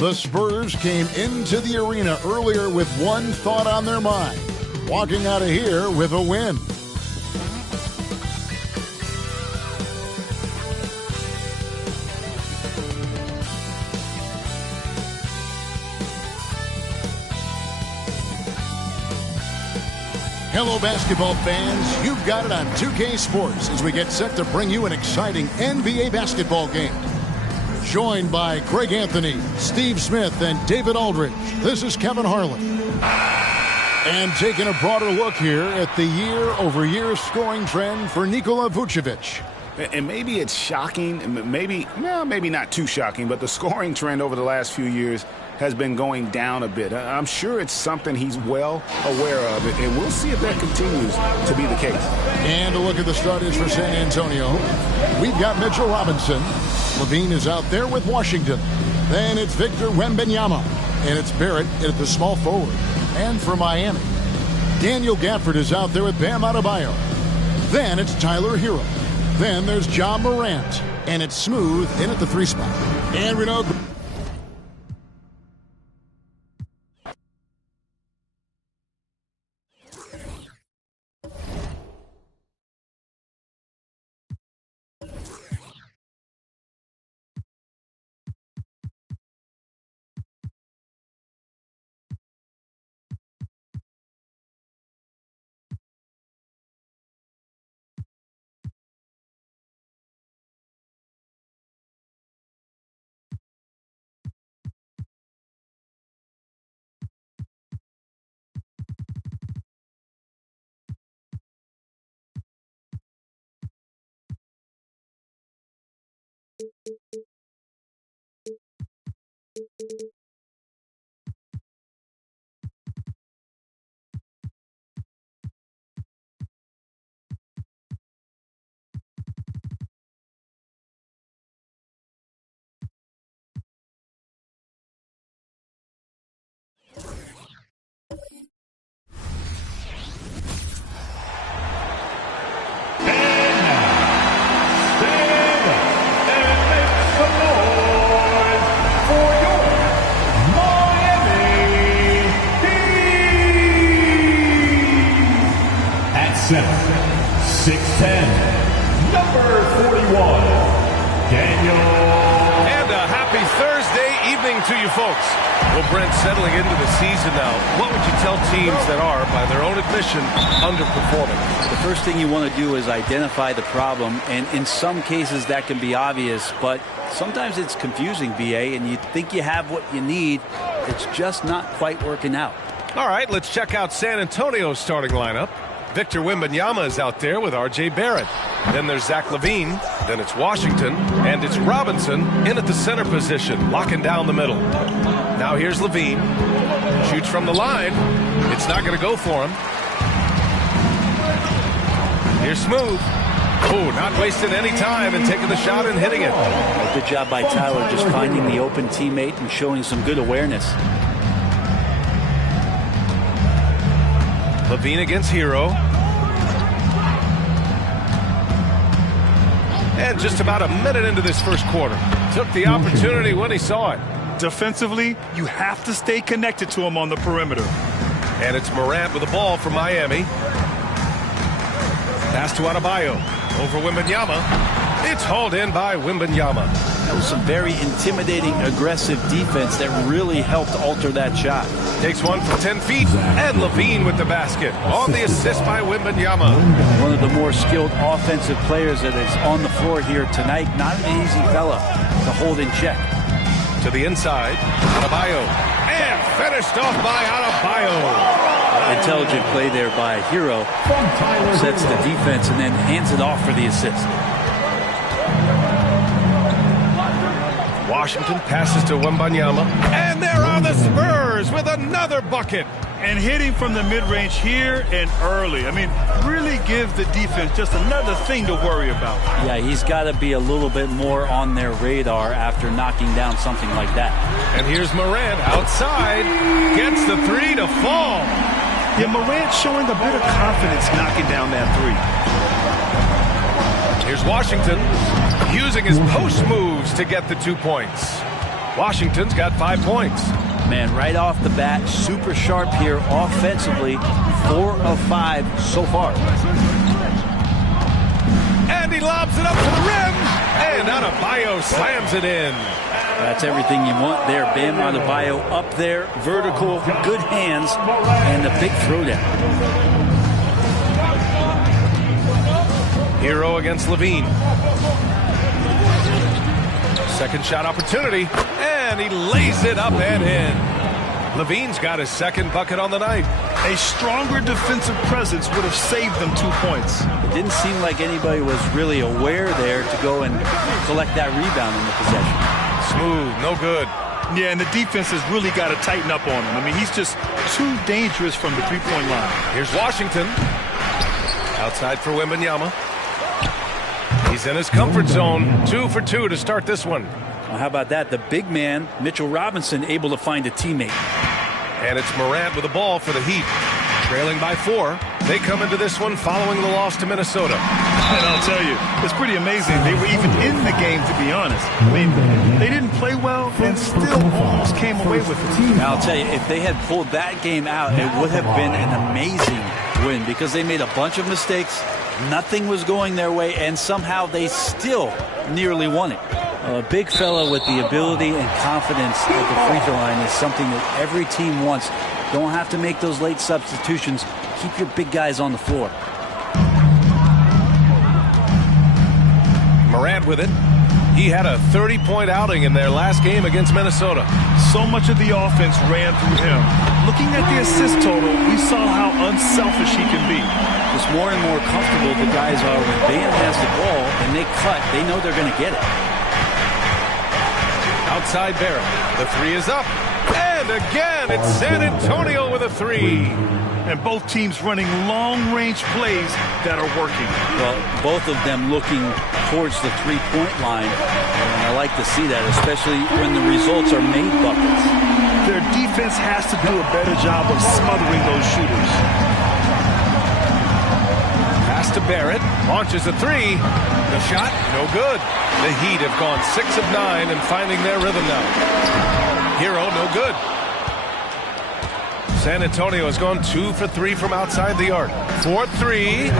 The Spurs came into the arena earlier with one thought on their mind, walking out of here with a win. Hello, basketball fans. You've got it on 2K Sports as we get set to bring you an exciting NBA basketball game. Joined by Greg Anthony, Steve Smith, and David Aldridge, this is Kevin Harlan. And taking a broader look here at the year-over-year scoring trend for Nikola Vucevic. And maybe it's shocking, maybe not too shocking, but the scoring trend over the last few years has been going down a bit. I'm sure it's something he's well aware of, and we'll see if that continues to be the case. And a look at the starters for San Antonio. We've got Mitchell Robinson. Levine is out there with Washington. Then it's Victor Wembanyama. And it's Barrett at the small forward. And for Miami, Daniel Gafford is out there with Bam Adebayo. Then it's Tyler Hero. Then there's Ja Morant. And it's Smooth in at the 3 spot. And we know... Center, 6'10", number 41, Daniel. And a happy Thursday evening to you folks. Well, Brent, settling into the season now, what would you tell teams that are, by their own admission, underperforming? The first thing you want to do is identify the problem, and in some cases that can be obvious, but sometimes it's confusing, BA, and you think you have what you need. It's just not quite working out. All right, let's check out San Antonio's starting lineup. Victor Wembanyama is out there with R.J. Barrett. Then there's Zach LaVine. Then it's Washington. And it's Robinson in at the center position, locking down the middle. Now here's LaVine. Shoots from the line. It's not going to go for him. Here's Smooth. Oh, not wasting any time and taking the shot and hitting it. Good job by Tyler just finding the open teammate and showing some good awareness. LaVine against Hero. And just about a minute into this first quarter. Took the opportunity when he saw it. Defensively, you have to stay connected to him on the perimeter. And it's Morant with the ball for Miami. Pass to Adebayo. Over Wembanyama. It's hauled in by Wembanyama. That was some very intimidating, aggressive defense that really helped alter that shot. Takes one from 10 feet, and LaVine with the basket. On the assist by Wembanyama. One of the more skilled offensive players that is on the floor here tonight. Not an easy fella to hold in check. To the inside, Adebayo. And finished off by Adebayo. Intelligent play there by Hero. Sets the defense and then hands it off for the assist. Washington passes to Wembanyama. And there are the Spurs with another bucket. And hitting from the mid-range here and early. I mean, really gives the defense just another thing to worry about. Yeah, he's got to be a little bit more on their radar after knocking down something like that. And here's Morant outside. Gets the three to fall. Yeah, Morant showing a bit of confidence knocking down that three. Here's Washington using his post moves to get the 2 points. Washington's got 5 points. Man, right off the bat, super sharp here offensively. 4 of 5 so far. And he lobs it up to the rim. And Adebayo slams it in. That's everything you want there. Bam Adebayo up there, vertical, good hands, and a big throwdown. Hero against Levine. Second shot opportunity, and he lays it up and in. Levine's got his second bucket on the night. A stronger defensive presence would have saved them 2 points. It didn't seem like anybody was really aware there to go and collect that rebound in the possession. Smooth, no good. Yeah, and the defense has really got to tighten up on him. I mean, he's just too dangerous from the three-point line. Here's Washington. Outside for Wembanyama. He's in his comfort zone. 2 for 2 to start this one. Well, how about that? The big man, Mitchell Robinson, able to find a teammate. And it's Morant with the ball for the Heat. Trailing by 4. They come into this one following the loss to Minnesota. And I'll tell you, it's pretty amazing. They were even in the game, to be honest. I mean, they didn't play well and still almost came away with it. I'll tell you, if they had pulled that game out, it would have been an amazing win because they made a bunch of mistakes. Nothing was going their way, and somehow they still nearly won it. A big fella with the ability and confidence at the free throw line is something that every team wants. Don't have to make those late substitutions. Keep your big guys on the floor. Morant with it. He had a 30-point outing in their last game against Minnesota. So much of the offense ran through him. Looking at the assist total, we saw how unselfish he can be. Just more and more comfortable the guys are when Bam has the ball and they cut. They know they're going to get it. Outside Barrett. The 3 is up. And again, it's San Antonio with a 3. And both teams running long-range plays that are working. Well, both of them looking towards the three-point line. And I like to see that, especially when the results are made buckets. Their defense has to do a better job of smothering those shooters. Pass to Barrett. Launches a 3. The shot, no good. The Heat have gone 6 of 9 and finding their rhythm now. Hero, no good. San Antonio has gone 2 for 3 from outside the arc. 4-3.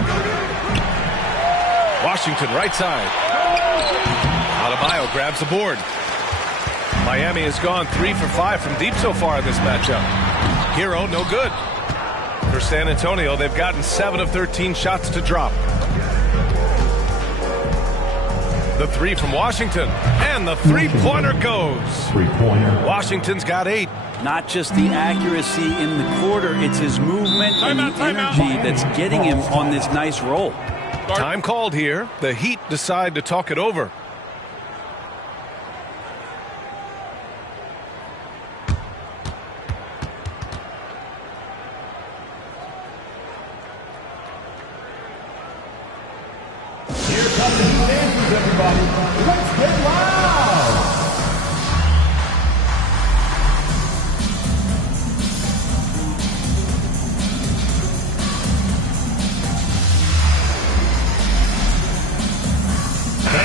Washington right side. Adebayo grabs the board. Miami has gone 3 for 5 from deep so far in this matchup. Hero, no good. For San Antonio, they've gotten 7 of 13 shots to drop. The 3 from Washington, and the three-pointer goes. Washington's got 8. Not just the accuracy in the quarter, it's his movement and the energy that's getting him on this nice roll. Time called here. The Heat decide to talk it over. Everybody, let's get loud!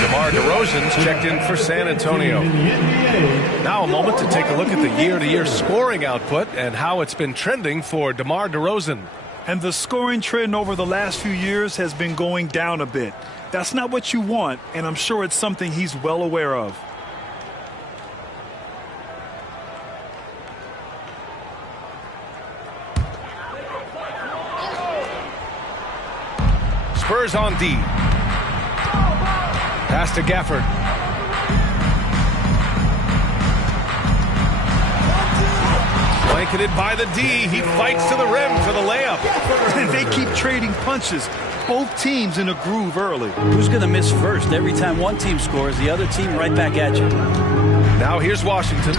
DeMar DeRozan's checked in for San Antonio. Now a moment to take a look at the year-to-year scoring output and how it's been trending for DeMar DeRozan. And the scoring trend over the last few years has been going down a bit. That's not what you want, and I'm sure it's something he's well aware of. Spurs on D. Pass to Gafford. Blanketed by the D. He fights to the rim for the layup. And they keep trading punches. Both teams in a groove early. Who's going to miss first? Every time one team scores, the other team right back at you. Now here's Washington.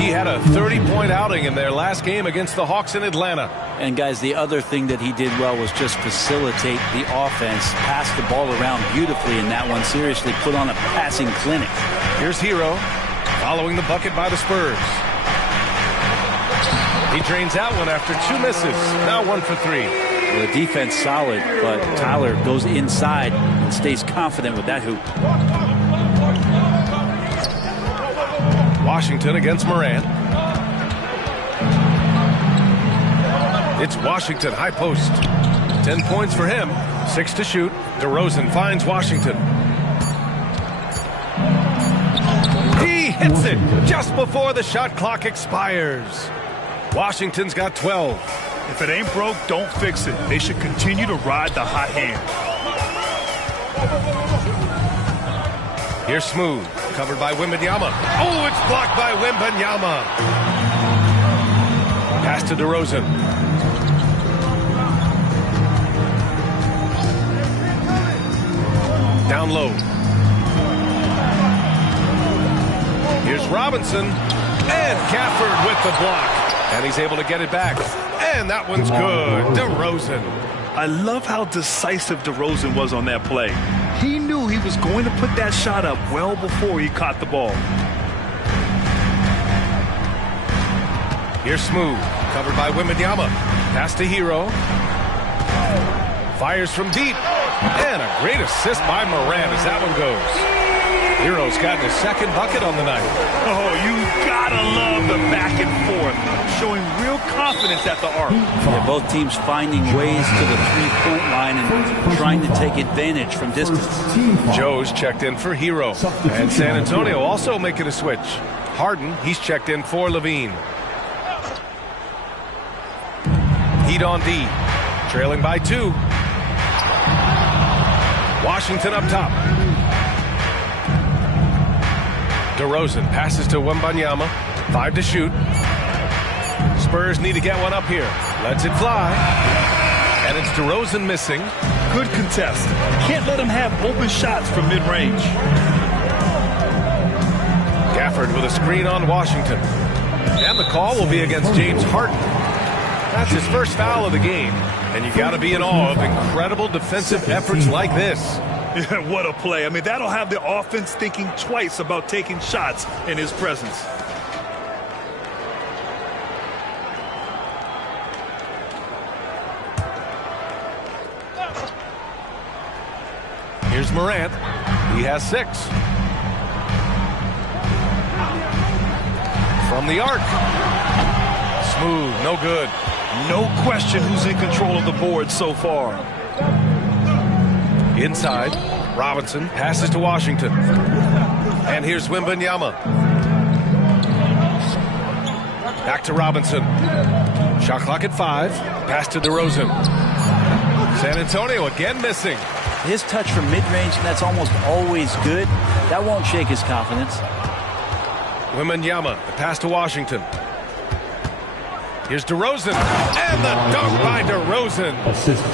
He had a 30-point outing in their last game against the Hawks in Atlanta. And guys, the other thing that he did well was just facilitate the offense, pass the ball around beautifully in that one. Seriously, put on a passing clinic. Here's Hero, following the bucket by the Spurs. He drains that one after 2 misses. Now 1 for 3. The defense solid, but Tyler goes inside and stays confident with that hoop. Washington against Morant. It's Washington, high post. 10 points for him, 6 to shoot. DeRozan finds Washington. He hits it just before the shot clock expires. Washington's got 12. If it ain't broke, don't fix it. They should continue to ride the hot hand. Here's Smooth, covered by Wembanyama. Oh, it's blocked by Wembanyama. Pass to DeRozan. Down low. Here's Robinson. And Gafford with the block. And he's able to get it back. And that one's good. DeRozan. I love how decisive DeRozan was on that play. He knew he was going to put that shot up well before he caught the ball. Here's Smooth, covered by Wembanyama. Pass to Hero. Fires from deep. And a great assist by Morant as that one goes. Hero's gotten his second bucket on the night. Oh, you gotta love the back and forth. Showing real confidence at the arc. Yeah, both teams finding ways to the three-point line and trying to take advantage from distance. Joe's checked in for Hero. And San Antonio also making a switch. Harden, he's checked in for Levine. Heat on D. Trailing by 2. Washington up top. DeRozan passes to Wembanyama. 5 to shoot. Spurs need to get one up here. Lets it fly. And it's DeRozan missing. Good contest. Can't let him have open shots from mid-range. Gafford with a screen on Washington. And the call will be against James Harden. That's his first foul of the game. And you got to be in awe of incredible defensive efforts like this. Yeah, what a play. I mean, that'll have the offense thinking twice about taking shots in his presence. Here's Morant. He has 6. From the arc. Smooth, no good. No question who's in control of the board so far. Inside, Robinson passes to Washington. And here's Wembanyama. Back to Robinson. Shot clock at 5. Pass to DeRozan. San Antonio again missing. His touch from mid-range, that's almost always good. That won't shake his confidence. Wembanyama, the pass to Washington. Here's DeRozan, and the dunk by DeRozan.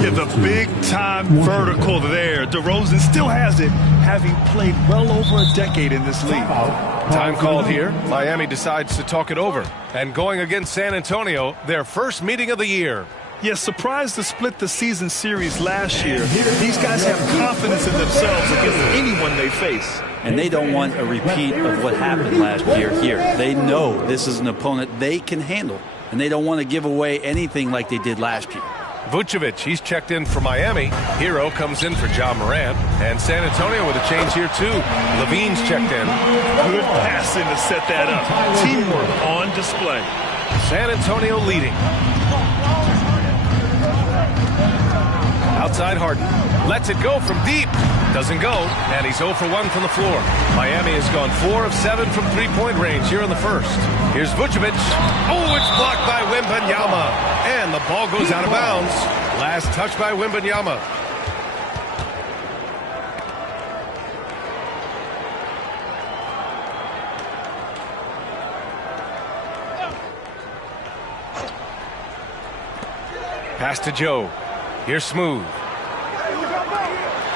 Yeah, the big-time vertical there. DeRozan still has it, having played well over a decade in this league. Time called here. Miami decides to talk it over. And going against San Antonio, their first meeting of the year. Yeah, surprised to split the season series last year. These guys have confidence in themselves against anyone they face. And they don't want a repeat of what happened last year here. They know this is an opponent they can handle. And they don't want to give away anything like they did last year. Vucevic, he's checked in for Miami. Hero comes in for Ja Morant. And San Antonio with a change here, too. Levine's checked in. Good passing to set that up. Teamwork on display. San Antonio leading. Outside Harden. Lets it go from deep. Doesn't go. And he's 0 for 1 from the floor. Miami has gone 4 of 7 from three-point range here in the first. Here's Vucevic. Oh, it's blocked by Wembanyama. And the ball goes out of bounds. Last touch by Wembanyama. Pass to Joe. Here's Smooth.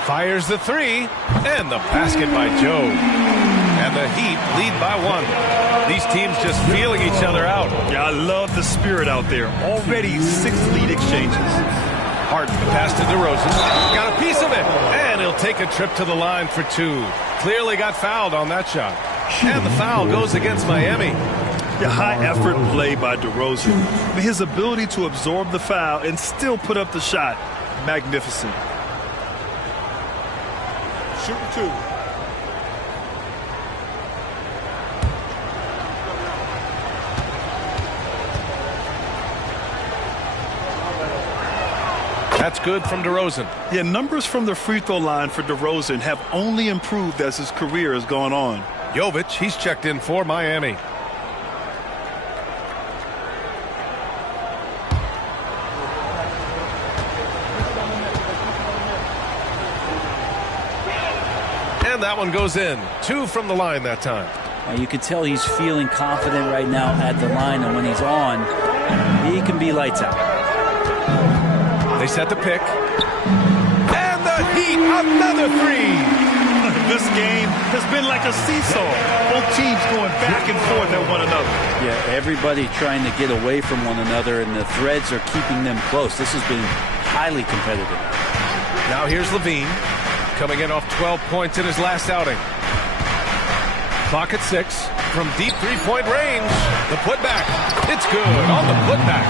Fires the 3. And the basket by Joe. And the Heat lead by 1. These teams just feeling each other out. Yeah, I love the spirit out there. Already 6 lead exchanges. Harden, the pass to DeRozan. Got a piece of it. And he'll take a trip to the line for 2. Clearly got fouled on that shot. And the foul goes against Miami. Yeah, high effort play by DeRozan. I mean, his ability to absorb the foul and still put up the shot, magnificent. Shooting 2. That's good from DeRozan. Yeah, numbers from the free throw line for DeRozan have only improved as his career has gone on. Jovic, he's checked in for Miami. And that one goes in. 2 from the line that time. You can tell he's feeling confident right now at the line, and when he's on, he can be lights out. They set the pick. And the Heat, another 3. This game has been like a seesaw. Both teams going back and forth at one another. Yeah, everybody trying to get away from one another, and the threads are keeping them close. This has been highly competitive. Now here's Levine, coming in off 12 points in his last outing. Clock at 6. From deep three-point range. The putback. It's good on the putback.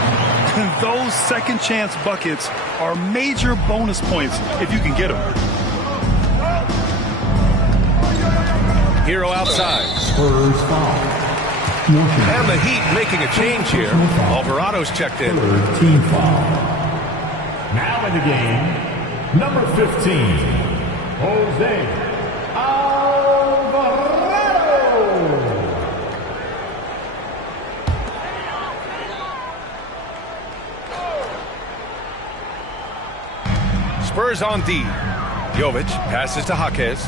Those second chance buckets are major bonus points if you can get them. Hero outside. Spurs foul. And the Heat making a change here. Alvarado's checked in. Team foul. Now in the game, number 15, Jose Alvarado. Spurs on D. Jovic passes to Jaquez.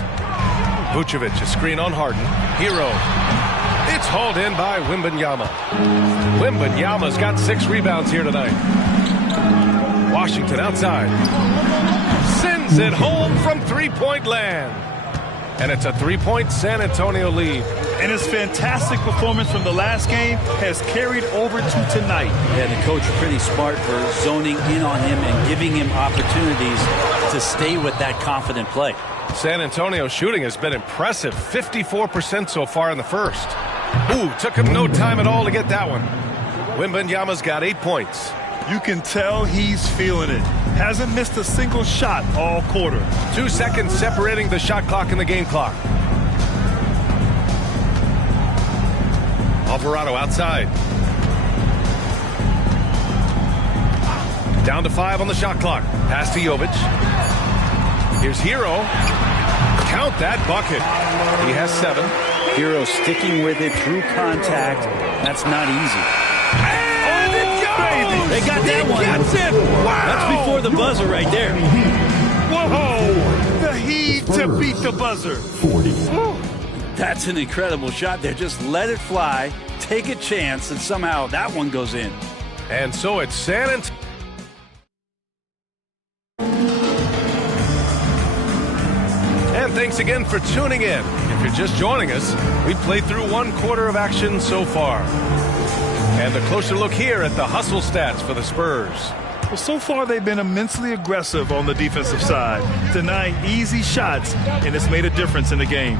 Vucevic, a screen on Harden. Hero. It's hauled in by Wembanyama. Wembanyama's got 6 rebounds here tonight. Washington outside. Sends it home from three-point land. And it's a 3-point San Antonio lead. And his fantastic performance from the last game has carried over to tonight. Yeah, the coach pretty smart for zoning in on him and giving him opportunities to stay with that confident play. San Antonio shooting has been impressive. 54% so far in the first. Ooh, took him no time at all to get that one. Wembanyama's got 8 points. You can tell he's feeling it. Hasn't missed a single shot all quarter. 2 seconds separating the shot clock and the game clock. Alvarado outside. Down to 5 on the shot clock. Pass to Jovic. Here's Hero. Count that bucket. He has 7. Hero sticking with it through contact. That's not easy. And it goes! They got that one. That's it. Wow! That's before the buzzer right there. Whoa! The Heat to beat the buzzer. 40. That's an incredible shot there. Just let it fly, take a chance, and somehow that one goes in. And so it's San Antonio. And thanks again for tuning in. If you're just joining us, we've played through 1 quarter of action so far. And a closer look here at the hustle stats for the Spurs. Well, so far they've been immensely aggressive on the defensive side, denying easy shots, and it's made a difference in the game.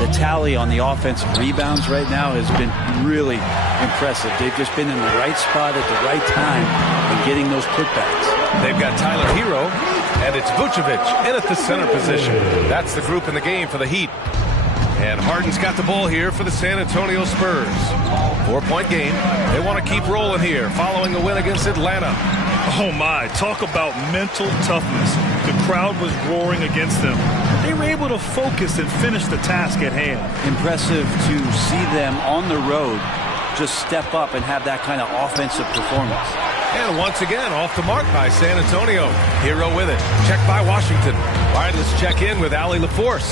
The tally on the offensive rebounds right now has been really impressive. They've just been in the right spot at the right time and getting those putbacks. They've got Tyler Hero, and it's Vucevic in at the center position. That's the group in the game for the Heat. And Harden's got the ball here for the San Antonio Spurs. 4-point game. They want to keep rolling here following a win against Atlanta. Oh my, talk about mental toughness. The crowd was roaring against them. They were able to focus and finish the task at hand. Impressive to see them on the road just step up and have that kind of offensive performance. And once again, off the mark by San Antonio. Hero with it. Check by Washington. All right, let's check in with Allie LaForce.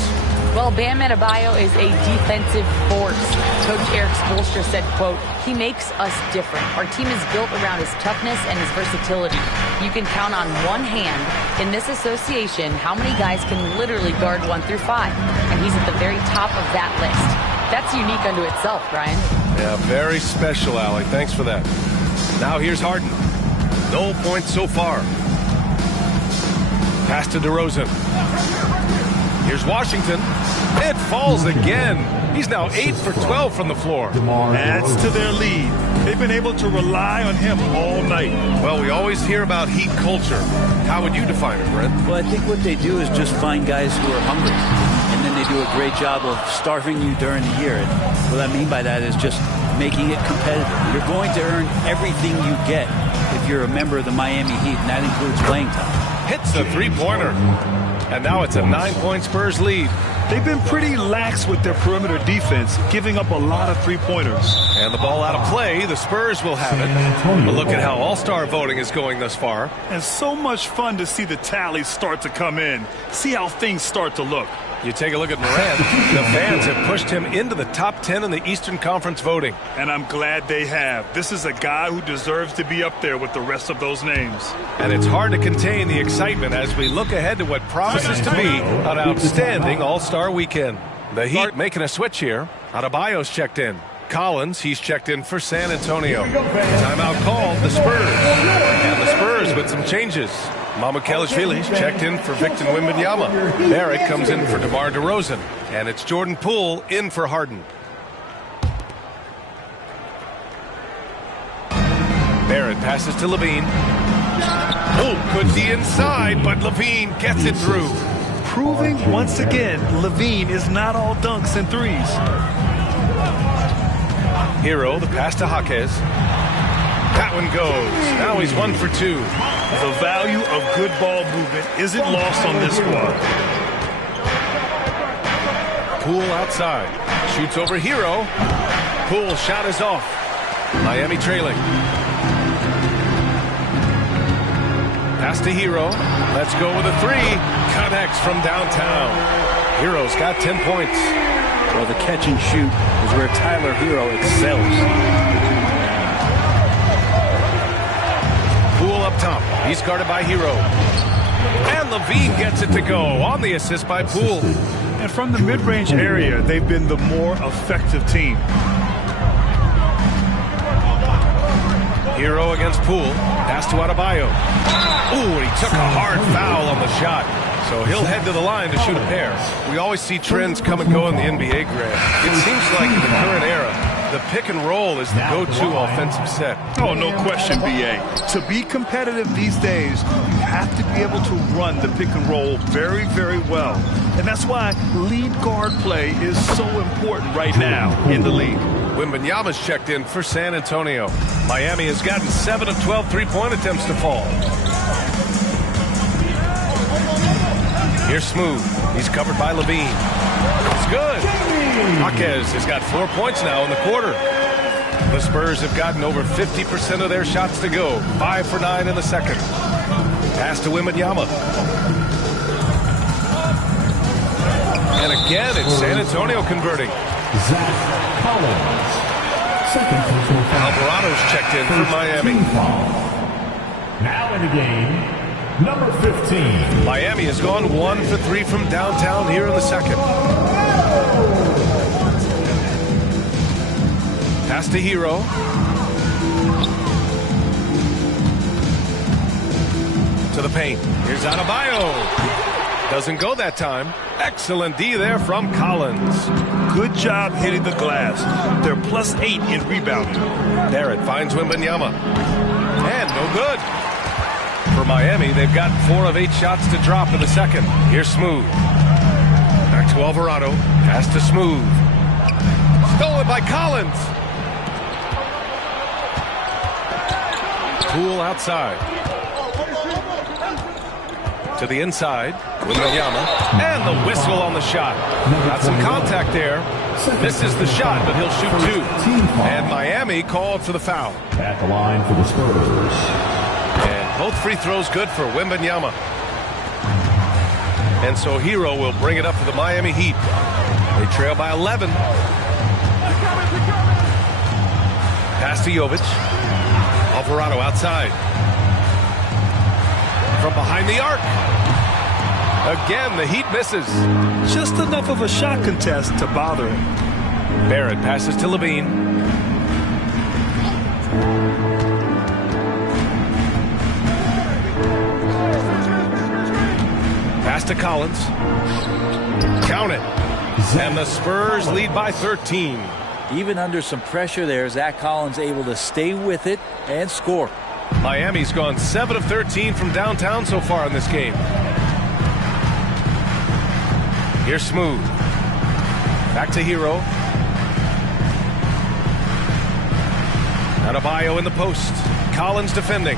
Well, Bam Adebayo is a defensive force. Coach Eric Spoelstra said, quote, "He makes us different. Our team is built around his toughness and his versatility. You can count on one hand in this association how many guys can literally guard 1 through 5. And he's at the very top of that list. That's unique unto itself, Brian." Yeah, very special, Allie. Thanks for that. Now here's Harden. No points so far. Pass to DeRozan. Here's Washington. It falls again. He's now 8 for 12 from the floor. Adds to their lead. They've been able to rely on him all night. Well, we always hear about Heat culture. How would you define it, Brent? Well, I think what they do is just find guys who are hungry. And then they do a great job of starving you during the year. And what I mean by that is just making it competitive. You're going to earn everything you get if you're a member of the Miami Heat, and that includes playing time. hits the three-pointer. And now it's a 9-point Spurs lead. They've been pretty lax with their perimeter defense, giving up a lot of three-pointers. And the ball out of play. The Spurs will have it. But look at how all-star voting is going thus far. And so much fun to see the tallies start to come in. See how things start to look. You take a look at Morant. The fans have pushed him into the top 10 in the Eastern Conference voting. And I'm glad they have. This is a guy who deserves to be up there with the rest of those names. And it's hard to contain the excitement as we look ahead to what promises to be an outstanding All-Star weekend. The Heat making a switch here. Adebayo's checked in. Collins, he's checked in for San Antonio. Timeout called, the Spurs. And the Spurs with some changes. Mamukelashvili's checked in for Victor Wembanyama. Barrett comes in for DeMar DeRozan. And it's Jordan Poole in for Harden. Barrett passes to Levine. Oh, could be inside, but Levine gets it through. Proving once again, Levine is not all dunks and threes. Hero, the pass to Jaquez. That one goes. Now he's 1 for 2. The value of good ball movement isn't lost on this squad. Poole outside. Shoots over Hero. Poole shot is off. Miami trailing. Pass to Hero. Let's go with a 3. Connects from downtown. Hero's got 10 points. Well, the catch and shoot is where Tyler Hero excels. Poole up top. He's guarded by Hero. And Levine gets it to go on the assist by Poole. And from the mid-range area, they've been the more effective team. Hero against Poole. Pass to Adebayo. Ooh, and he took a hard foul on the shot. So he'll head to the line to shoot a pair. We always see trends come and go in the NBA, Grant. It seems like in the current era, the pick and roll is the go-to offensive set. Oh, no question, B.A. To be competitive these days, you have to be able to run the pick and roll very, very well. And that's why lead guard play is so important right now in the league. Wembanyama's checked in for San Antonio. Miami has gotten 7 of 12 three-point attempts to fall. Here's Smooth. He's covered by Levine. It's good. Jaquez has got 4 points now in the quarter. The Spurs have gotten over 50% of their shots to go. 5 for 9 in the second. Pass to Wembanyama. And again, it's San Antonio converting. Zach Collins. Alvarado's checked in for Miami. Now in the game, number 15. Miami has gone 1 for 3 from downtown here in the second. Pass to Hero. To the paint. Here's Adebayo. Doesn't go that time. Excellent D there from Collins. Good job hitting the glass. They're +8 in rebounding. Barrett finds Wembanyama. And no good. For Miami, they've got 4 of 8 shots to drop in the second. Here's Smooth. Back to Alvarado. Pass to Smooth. Stolen by Collins. Poole outside. To the inside. Wembanyama. And the whistle on the shot. Got some contact there. This is the shot, but he'll shoot 2. And Miami called for the foul. At the line for the Spurs. And both free throws good for Wembanyama. And so Hero will bring it up for the Miami Heat. They trail by 11. Pass to Jovic. Alvarado outside. From behind the arc. Again, the Heat misses. Just enough of a shot contest to bother him. Barrett passes to Levine. Pass to Collins. Count it. And the Spurs lead by 13. Even under some pressure there, Zach Collins able to stay with it and score. Miami's gone 7 of 13 from downtown so far in this game. Here's Smooth. Back to Hero. Adebayo in the post. Collins defending.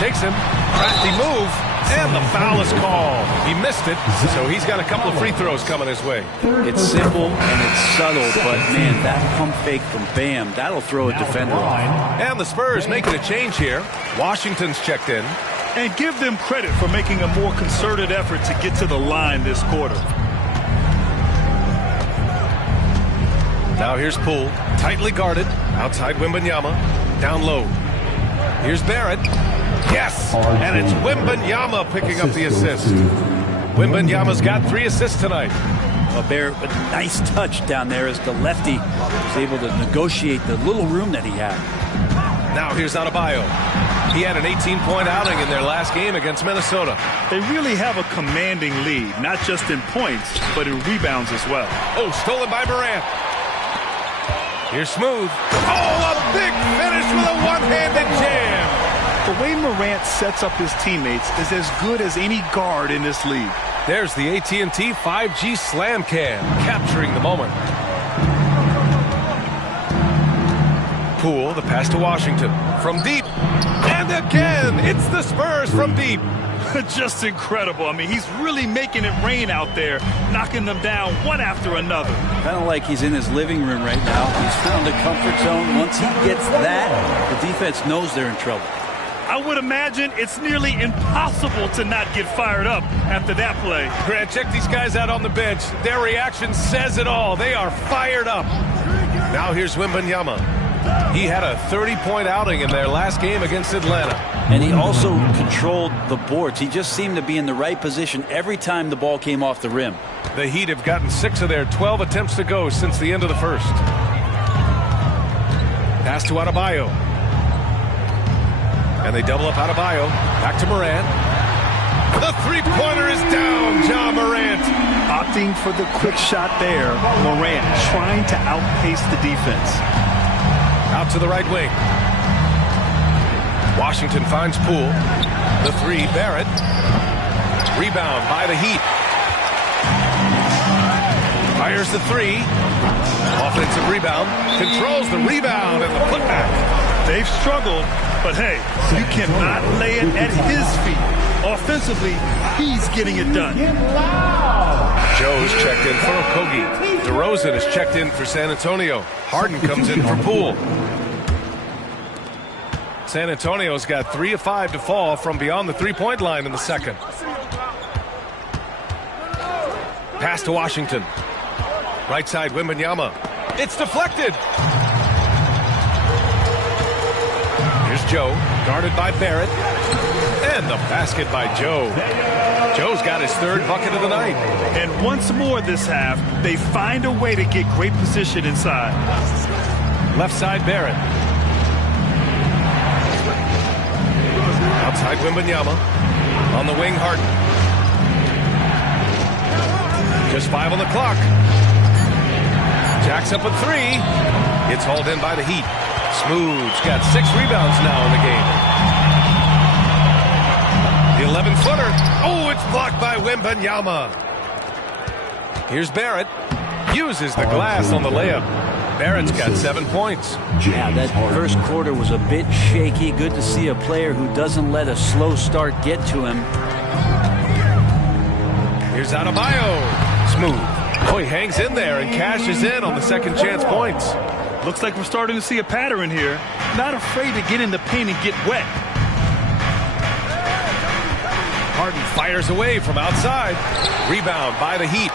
Shakes him. Crafty move. And the foul is called. He missed it, so he's got a couple of free throws coming his way. It's simple and it's subtle, but man, that pump fake from Bam, that'll throw a defender off. And the Spurs making a change here. Washington's checked in. And give them credit for making a more concerted effort to get to the line this quarter. Now here's Poole, tightly guarded, outside Wembanyama, down low. Here's Barrett. Yes! And it's Wembanyama picking up the assist. Wembanyama's got 3 assists tonight. Well, Barrett, a nice touch down there as the lefty was able to negotiate the little room that he had. Now here's Adebayo. He had an 18-point outing in their last game against Minnesota. They really have a commanding lead, not just in points, but in rebounds as well. Oh, stolen by Morant. Here's Smooth. Oh, a big finish with a one-handed jam. The way Morant sets up his teammates is as good as any guard in this league. There's the AT&T 5G Slam Cam, capturing the moment. Poole, the pass to Washington. From deep. And again, it's the Spurs from deep. Just incredible. I mean, he's really making it rain out there, knocking them down one after another. Kind of like he's in his living room right now. He's found a comfort zone. Once he gets that, the defense knows they're in trouble. I would imagine it's nearly impossible to not get fired up after that play. Grant, check these guys out on the bench. Their reaction says it all. They are fired up. Now here's Wembanyama. He had a 30-point outing in their last game against Atlanta. And he also controlled the boards. He just seemed to be in the right position every time the ball came off the rim. The Heat have gotten 6 of their 12 attempts to go since the end of the first. Pass to Adebayo. And they double up Adebayo. Back to Morant. The three-pointer is down, Ja Morant. Opting for the quick shot there. Morant trying to outpace the defense. Out to the right wing. Washington finds Poole. The 3, Barrett. Rebound by the Heat. Fires the 3. Offensive rebound. Controls the rebound and the putback. They've struggled, but hey, you cannot lay it at his feet. Offensively, he's getting it done. Joe's checked in for Okogie. DeRozan is checked in for San Antonio. Harden comes in for Poole. San Antonio's got 3 of 5 to fall from beyond the three-point line in the second. Pass to Washington. Right side, Wembanyama. It's deflected. Here's Joe, guarded by Barrett. And the basket by Joe. Joe's got his 3rd bucket of the night. And once more this half, they find a way to get great position inside. Left side, Barrett. Outside Wembanyama. On the wing, Harden. Just 5 on the clock. Jacks up a 3. It's hauled in by the Heat. Smooth's got 6 rebounds now in the game. The 11-footer. Oh, it's blocked by Wembanyama. Here's Barrett. Uses the glass on the layup. Barrett's got 7 points. Yeah, that first quarter was a bit shaky. Good to see a player who doesn't let a slow start get to him. Here's Adebayo. Smooth. Oh, he hangs in there and cashes in on the second chance points. Looks like we're starting to see a pattern here. Not afraid to get in the paint and get wet. Harden fires away from outside. Rebound by the Heat.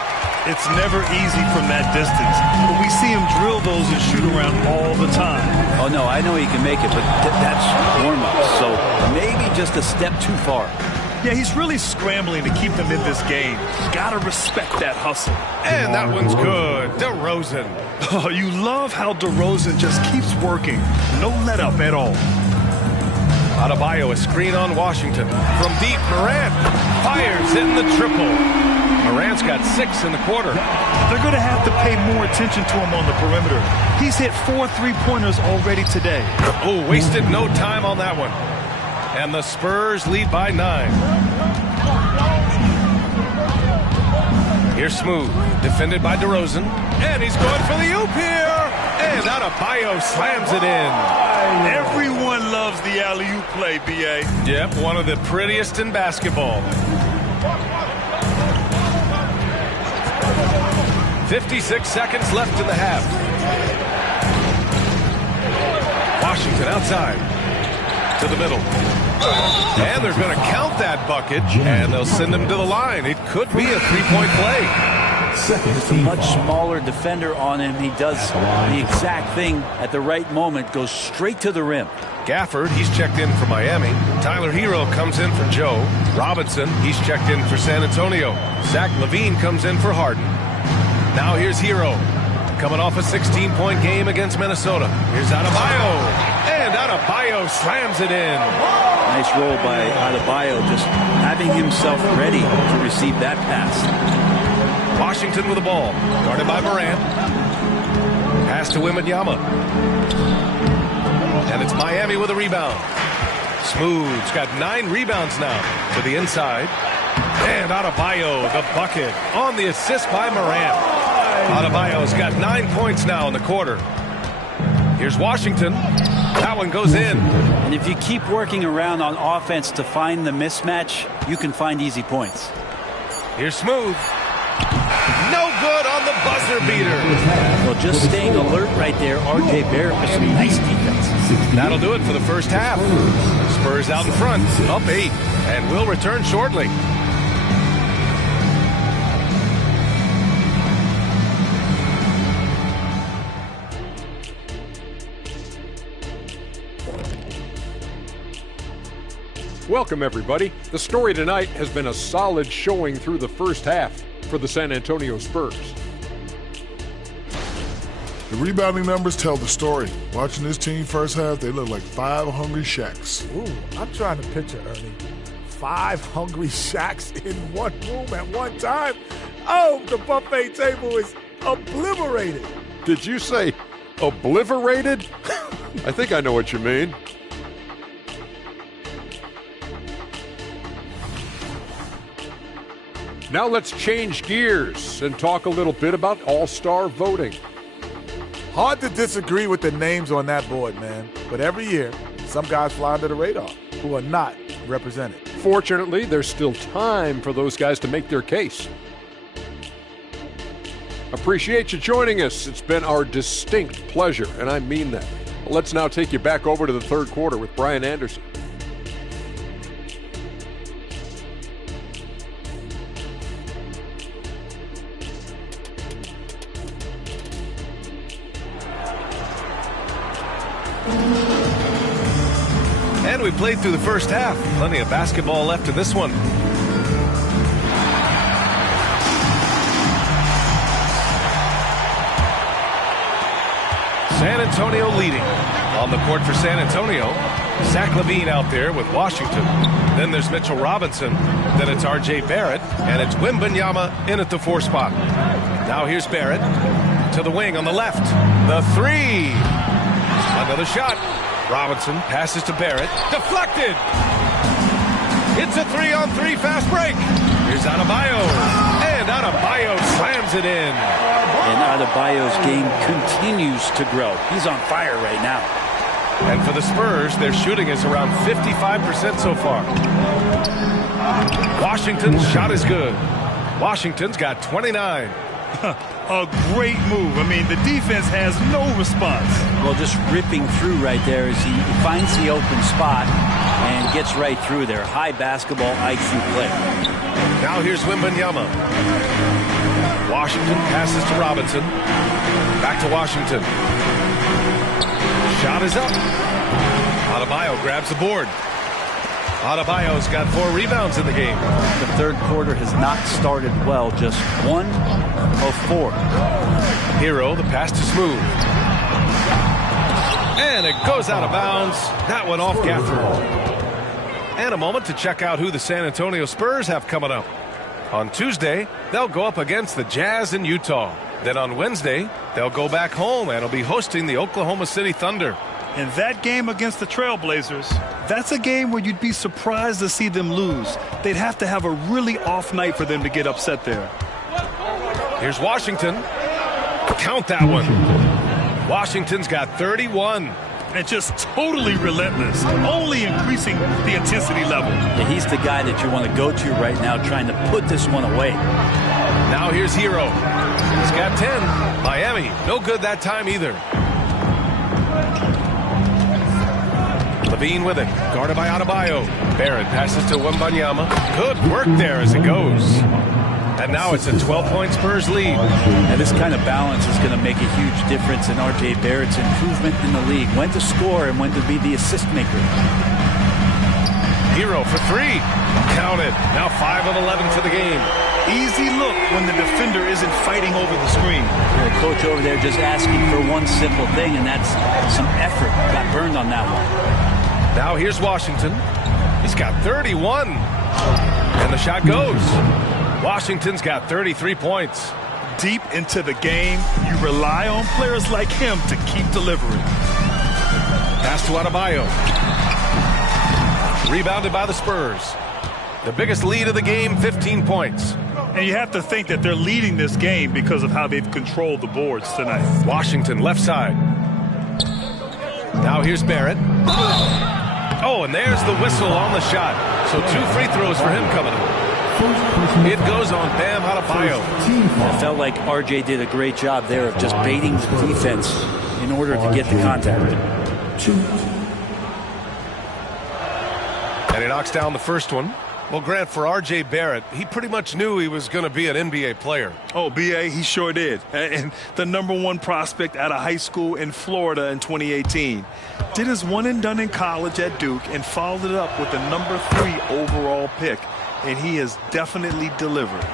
It's never easy from that distance, but we see him drill those and shoot around all the time. Oh, no, I know he can make it, but that's warm-up, so maybe just a step too far. Yeah, he's really scrambling to keep them in this game. Gotta respect that hustle. And that one's good. DeRozan. Oh, you love how DeRozan just keeps working. No let-up at all. Adebayo, a screen on Washington. From deep, Morant fires in the triple. Morant's got 6 in the quarter. They're going to have to pay more attention to him on the perimeter. He's hit 4 3-pointers already today. Oh, wasted no time on that one. And the Spurs lead by 9. Here's Smooth, defended by DeRozan. And he's going for the oop here. And Adebayo slams it in. Everyone loves the alley-oop play, B.A. Yep, one of the prettiest in basketball. 56 seconds left in the half. Washington outside to the middle. And they're going to count that bucket, and they'll send him to the line. It could be a three-point play. It's a much smaller defender on him. He does the exact thing at the right moment, goes straight to the rim. Gafford, he's checked in for Miami. Tyler Hero comes in for Joe. Robinson, he's checked in for San Antonio. Zach LaVine comes in for Harden. Now here's Hero, coming off a 16-point game against Minnesota. Here's Adebayo, and Adebayo slams it in. Nice roll by Adebayo, just having himself ready to receive that pass. Washington with the ball, guarded by Morant. Pass to Wembanyama. And it's Miami with a rebound. Smooth's got 9 rebounds now to the inside. And Adebayo, the bucket, on the assist by Morant. Adebayo's got 9 points now in the quarter. Here's Washington. That one goes in. And if you keep working around on offense to find the mismatch, you can find easy points. Here's Smooth. No good on the buzzer beater. Well, just staying alert right there, R.J. Barrett with some nice defense. That'll do it for the first half. Spurs out in front, up 8, and we'll return shortly. Welcome, everybody. The story tonight has been a solid showing through the first half for the San Antonio Spurs. The rebounding numbers tell the story. Watching this team first half, they look like 5 hungry Shaqs. Ooh, I'm trying to picture, Ernie, 5 hungry Shaqs in one room at one time. Oh, the buffet table is obliterated. Did you say obliterated? I think I know what you mean. Now let's change gears and talk a little bit about all-star voting. Hard to disagree with the names on that board, man. But every year, some guys fly under the radar who are not represented. Fortunately, there's still time for those guys to make their case. Appreciate you joining us. It's been our distinct pleasure, and I mean that. Let's now take you back over to the third quarter with Brian Anderson. And we played through the first half. Plenty of basketball left in this one. San Antonio leading. On the court for San Antonio, Zach LaVine out there with Washington. Then there's Mitchell Robinson. Then it's R.J. Barrett. And it's Wembanyama in at the 4 spot. Now here's Barrett to the wing on the left. The 3. Another shot. Robinson passes to Barrett. Deflected. It's a 3-on-3 fast break. Here's Adebayo. And Adebayo slams it in. And Adebayo's game continues to grow. He's on fire right now. And for the Spurs, their shooting is around 55% so far. Washington's shot is good. Washington's got 29. A great move. I mean, the defense has no response. Well, just ripping through right there as he finds the open spot and gets right through there. High basketball IQ play. Now here's Wembanyama. Washington passes to Robinson. Back to Washington. Shot is up. Adebayo grabs the board. Adebayo's got 4 rebounds in the game. The third quarter has not started well. Just 1 of 4. Hero, the pass to Smooth. And it goes out of bounds. That one off Gafford. And a moment to check out who the San Antonio Spurs have coming up. On Tuesday, they'll go up against the Jazz in Utah. Then on Wednesday, they'll go back home and will be hosting the Oklahoma City Thunder. And that game against the Trailblazers, that's a game where you'd be surprised to see them lose. They'd have to have a really off night for them to get upset there. Here's Washington. Count that one. Washington's got 31. And just totally relentless, only increasing the intensity level. Yeah, he's the guy that you want to go to right now, trying to put this one away. Now here's Hero. He's got 10. Miami, no good that time either. Levine with it, guarded by Adebayo. Barrett passes to Wembanyama. Good work there as it goes. And now it's a 12-point Spurs lead. And this kind of balance is going to make a huge difference in R.J. Barrett's improvement in the league. When to score and when to be the assist maker. Hero for three. Count it. Now 5 of 11 for the game. Easy look when the defender isn't fighting over the screen. The coach over there just asking for one simple thing, and that's some effort. Got burned on that one. Now here's Washington. He's got 31. And the shot goes. Washington's got 33 points. Deep into the game, you rely on players like him to keep delivering. Pass to Adebayo. Rebounded by the Spurs. The biggest lead of the game, 15 points. And you have to think that they're leading this game because of how they've controlled the boards tonight. Washington left side. Now here's Barrett. Oh, and there's the whistle on the shot. So 2 free throws for him coming up. It goes on Bam Adebayo. It felt like RJ did a great job there of just baiting the defense in order to get the contact. And he knocks down the first one. Well, Grant, for R.J. Barrett, he pretty much knew he was going to be an NBA player. Oh, B.A., he sure did. And the #1 prospect out of high school in Florida in 2018. Did his one and done in college at Duke and followed it up with the #3 overall pick. And he has definitely delivered.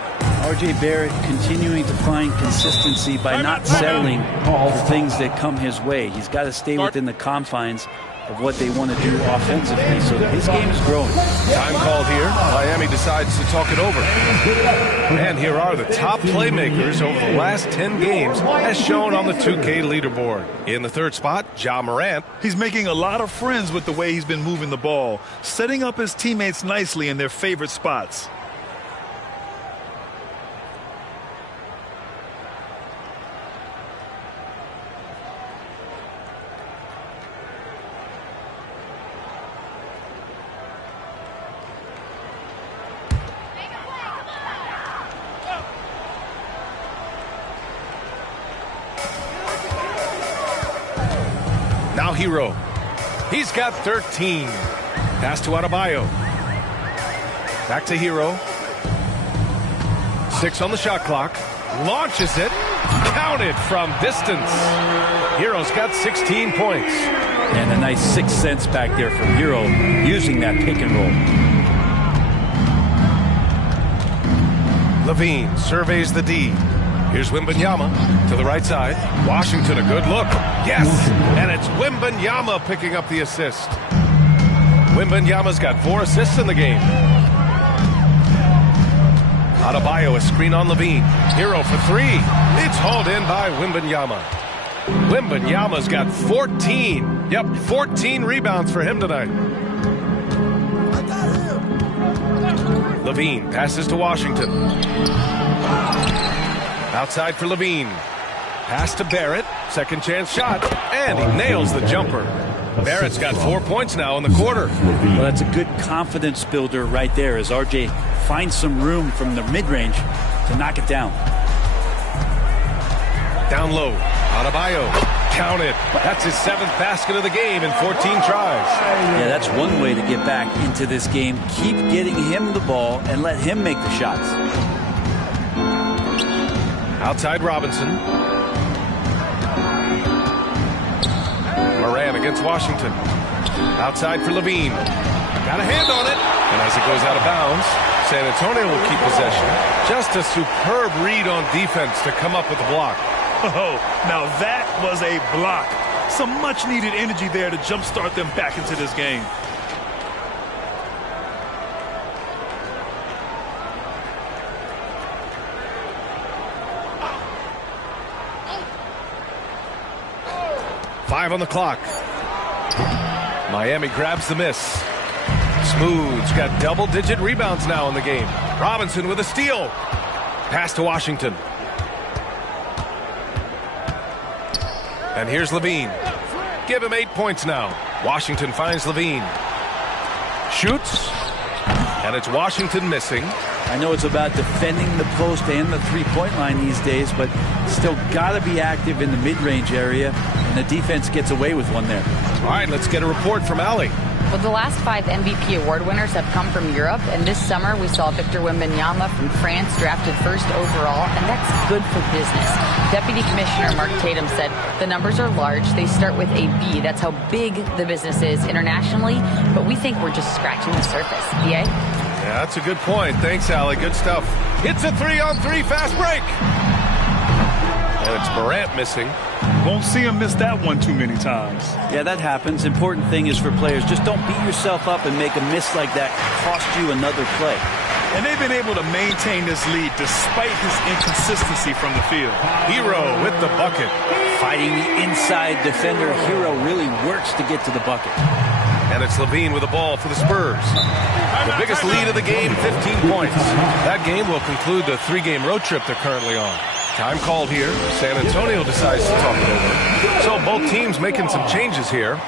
R.J. Barrett continuing to find consistency by not settling for things that come his way. He's got to stay within the confines of what they want to do offensively. So his game is growing. Time called here. Miami decides to talk it over. And here are the top playmakers over the last 10 games as shown on the 2K leaderboard. In the third spot, Ja Morant. He's making a lot of friends with the way he's been moving the ball, setting up his teammates nicely in their favorite spots. Now Hero. He's got 13. Pass to Adebayo. Back to Hero. 6 on the shot clock. Launches it. Counted from distance. Hero's got 16 points. And a nice 6 cents back there from Hero using that pick and roll. Levine surveys the D. Here's Wembanyama to the right side. Washington, a good look. Yes, and it's Wembanyama picking up the assist. Wembanyama's got 4 assists in the game. Adebayo, a screen on Levine. Hero for 3. It's hauled in by Wembanyama. Wembanyama's got 14. Yep, 14 rebounds for him tonight. Levine passes to Washington. Outside for Levine. Pass to Barrett. Second chance shot. And he nails the jumper. Barrett's got 4 points now in the quarter. Well, that's a good confidence builder right there as RJ finds some room from the mid-range to knock it down. Down low. Adebayo. Count it. That's his 7th basket of the game in 14 tries. Yeah, that's one way to get back into this game. Keep getting him the ball and let him make the shots. Outside Robinson. Moran against Washington. Outside for Levine. Got a hand on it. And as it goes out of bounds, San Antonio will keep possession. Just a superb read on defense to come up with the block. Oh, now that was a block. Some much-needed energy there to jumpstart them back into this game. Five on the clock. Miami grabs the miss. Smooth's got double-digit rebounds now in the game. Robinson with a steal. Pass to Washington. And here's Levine. Give him 8 points now. Washington finds Levine. Shoots. And it's Washington missing. I know it's about defending the post and the three-point line these days, but still got to be active in the mid-range area, and the defense gets away with one there. All right, let's get a report from Allie. Well, the last 5 MVP award winners have come from Europe, and this summer we saw Victor Wembanyama from France drafted first overall, and that's good for business. Deputy Commissioner Mark Tatum said the numbers are large. They start with a B. That's how big the business is internationally, but we think we're just scratching the surface. BA? Yeah, that's a good point. Thanks, Allie. Good stuff. It's a 3-on-3 fast break. And it's Morant missing. Won't see him miss that one too many times. Yeah, that happens. Important thing is for players, just don't beat yourself up and make a miss like that cost you another play. And they've been able to maintain this lead despite his inconsistency from the field. Hero with the bucket. Fighting the inside defender, Hero really works to get to the bucket. And it's Levine with the ball for the Spurs. The biggest lead of the game, 15 points. That game will conclude the 3-game road trip they're currently on. Time called here. San Antonio decides to talk it over. So both teams making some changes here.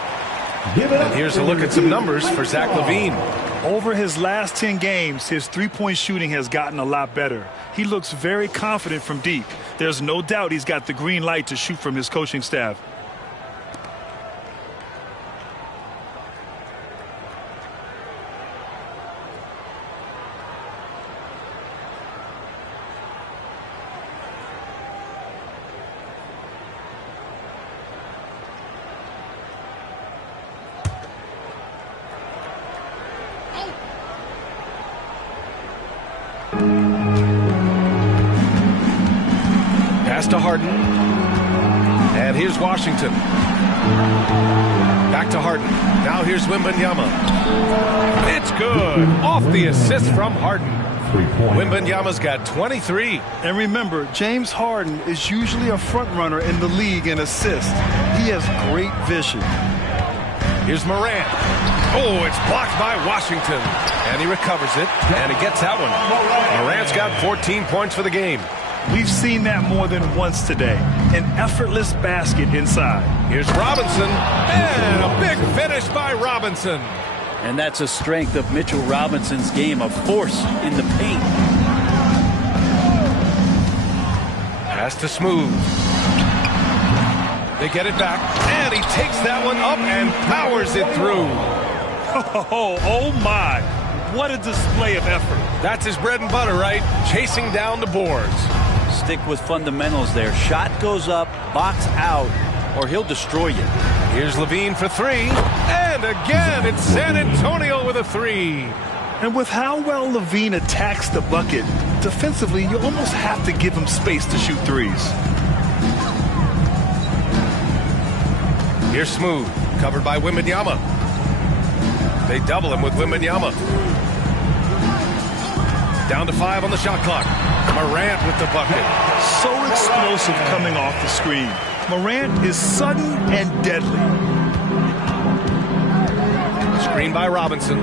And here's a look at some numbers for Zach LaVine. Over his last 10 games, his three-point shooting has gotten a lot better. He looks very confident from deep. There's no doubt he's got the green light to shoot from his coaching staff. Pass to Harden. And here's Washington. Back to Harden. Now here's Wembanyama. It's good. Off the assist from Harden. Wembanyama's got 23. And remember, James Harden is usually a front runner in the league in assists. He has great vision. Here's Morant. Oh, it's blocked by Washington. And he recovers it, and he gets that one. Morant's got 14 points for the game. We've seen that more than once today. An effortless basket inside. Here's Robinson, and a big finish by Robinson. And that's a strength of Mitchell Robinson's game, a force in the paint. Pass to Smooth. They get it back, and he takes that one up and powers it through. Oh my. What a display of effort. That's his bread and butter, right? Chasing down the boards. Stick with fundamentals there. Shot goes up, box out, or he'll destroy you. Here's Levine for 3. And again, it's San Antonio with a 3. And with how well Levine attacks the bucket, defensively, you almost have to give him space to shoot threes. Here's Smooth, covered by Wembanyama. They double him with Wembanyama. Down to 5 on the shot clock. Morant with the bucket. So explosive coming off the screen. Morant is sudden and deadly. Screen by Robinson.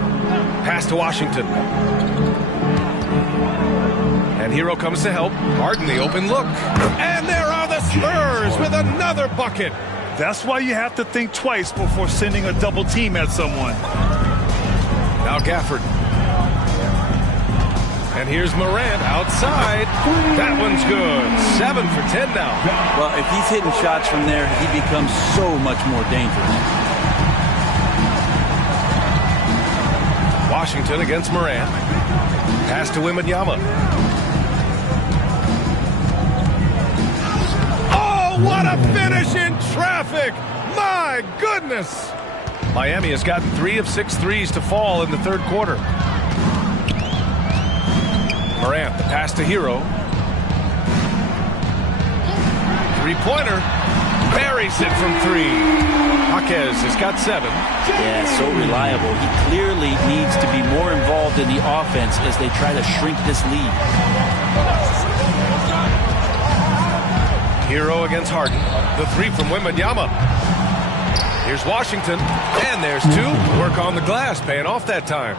Pass to Washington. And Hero comes to help. Harden the open look. And there are the Spurs with another bucket. That's why you have to think twice before sending a double team at someone. Now Gafford. And here's Morant outside. That one's good. 7 for 10 now. Well, if he's hitting shots from there, he becomes so much more dangerous. Washington against Morant. Pass to Wembanyama. Oh, what a finish in traffic! My goodness! Miami has gotten 3 of 6 threes to fall in the third quarter. Morant, the pass to Hero. Three-pointer. Buries it from 3. Jaquez has got 7. Yeah, so reliable. He clearly needs to be more involved in the offense as they try to shrink this lead. Hero against Harden. The 3 from Wembanyama. Here's Washington. And there's 2. Work on the glass, paying off that time.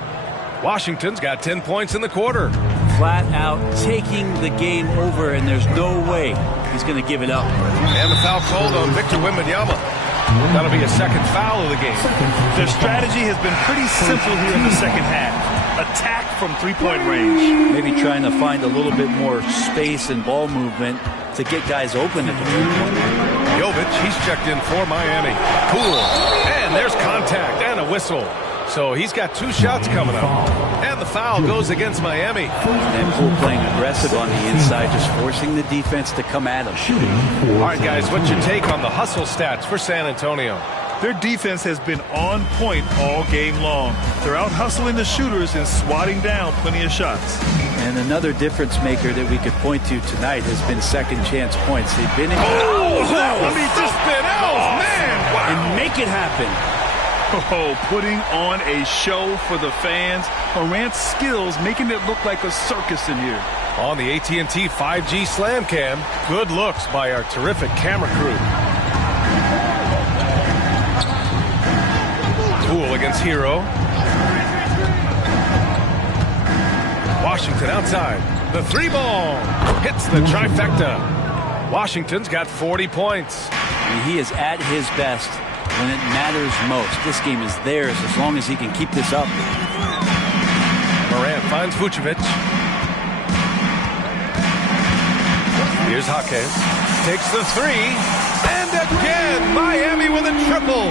Washington's got 10 points in the quarter. Flat out taking the game over, and there's no way he's going to give it up. And the foul called on Victor Wembanyama. That'll be a second foul of the game. Their strategy has been pretty simple here in the second half. Attack from three-point range. Maybe trying to find a little bit more space and ball movement to get guys open at the three-point line. Jovic, he's checked in for Miami. Poole. And there's contact and a whistle. So he's got 2 shots coming up. And the foul goes against Miami. And Poole playing aggressive on the inside, just forcing the defense to come at him. All right, guys, what's your take on the hustle stats for San Antonio? Their defense has been on point all game long. They're out hustling the shooters and swatting down plenty of shots. And another difference maker that we could point to tonight has been second chance points. They've been in. Something else, man! Wow. And make it happen. Oh, putting on a show for the fans. Morant's skills making it look like a circus in here. On the AT&T 5G Slam Cam, good looks by our terrific camera crew. Poole against Hero. Washington outside. The 3-ball hits the trifecta. Washington's got 40 points. And he is at his best when it matters most. This game is theirs as long as he can keep this up. Morant finds Vucevic. Here's Jaquez. Takes the 3. And again, Miami with a triple.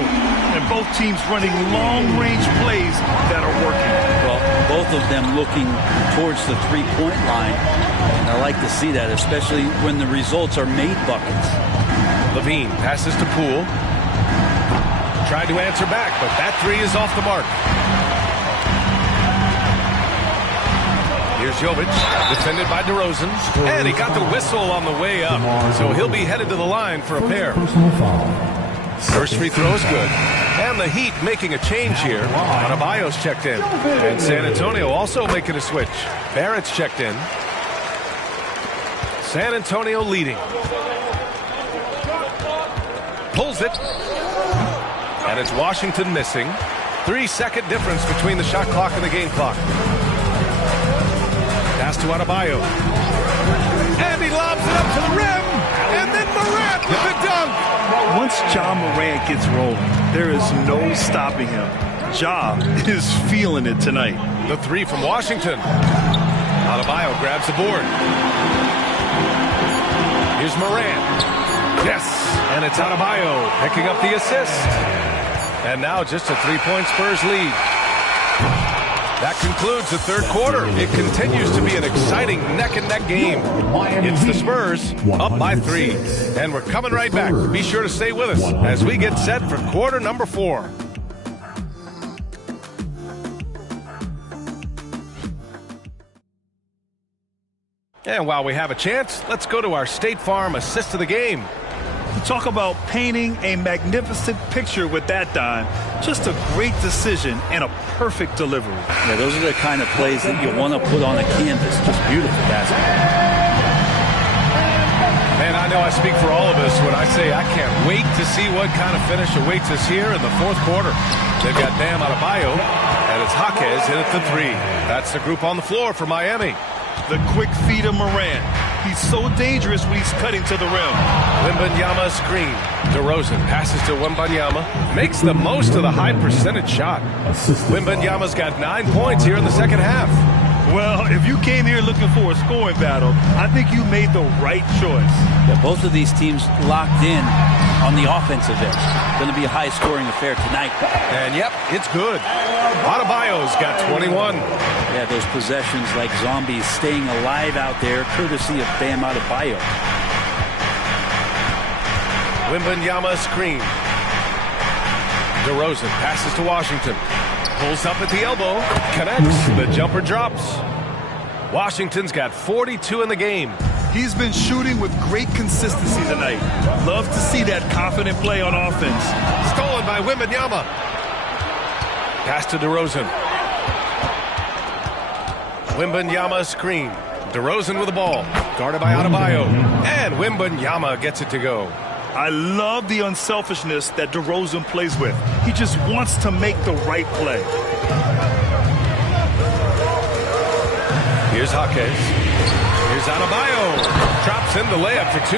And both teams running long-range plays that are working. Well, both of them looking towards the three-point line. And I like to see that, especially when the results are made buckets. Levine passes to Poole. Tried to answer back, but that 3 is off the mark. Here's Jovic, defended by DeRozan. And he got the whistle on the way up. So he'll be headed to the line for a pair. First free throw is good. And the Heat making a change here. Adebayo's checked in. And San Antonio also making a switch. Barrett's checked in. San Antonio leading. Pulls it. And it's Washington missing. 3-second difference between the shot clock and the game clock. Pass to Adebayo. And he lobs it up to the rim. And then Morant with the dunk. Once Ja Morant gets rolling, there is no stopping him. Ja is feeling it tonight. The 3 from Washington. Adebayo grabs the board. Here's Morant. Yes. And it's Adebayo picking up the assist. And now just a 3-point Spurs lead. That concludes the third quarter. It continues to be an exciting neck-and-neck game. It's the Spurs up by 3. And we're coming right back. Be sure to stay with us as we get set for quarter number 4. And while we have a chance, let's go to our State Farm assist of the game. Talk about painting a magnificent picture with that dime. Just a great decision and a perfect delivery. Yeah, those are the kind of plays that you want to put on a canvas. Just beautiful basketball. Man, I know I speak for all of us when I say I can't wait to see what kind of finish awaits us here in the fourth quarter. They've got Bam Adebayo, and it's Jaquez in at the 3. That's the group on the floor for Miami. The quick feed of Morant. He's so dangerous when he's cutting to the rim. Wembanyama screen. DeRozan passes to Wembanyama. Makes the most of the high percentage shot. Wembanyama's got 9 points here in the second half. Well, if you came here looking for a scoring battle, I think you made the right choice. Yeah, both of these teams locked in on the offensive end. Going to be a high-scoring affair tonight. And, yep, it's good. Adebayo's got 21. Yeah, those possessions like zombies staying alive out there, courtesy of Bam Adebayo. Wembanyama screen. DeRozan passes to Washington. Pulls up at the elbow. Connects. The jumper drops. Washington's got 42 in the game. He's been shooting with great consistency tonight. Love to see that confident play on offense. Stolen by Wembanyama. Pass to DeRozan. Wembanyama screen. DeRozan with the ball. Guarded by Adebayo. And Wembanyama gets it to go. I love the unselfishness that DeRozan plays with. He just wants to make the right play. Here's Jaquez. Here's Adebayo. Drops in the layup for 2.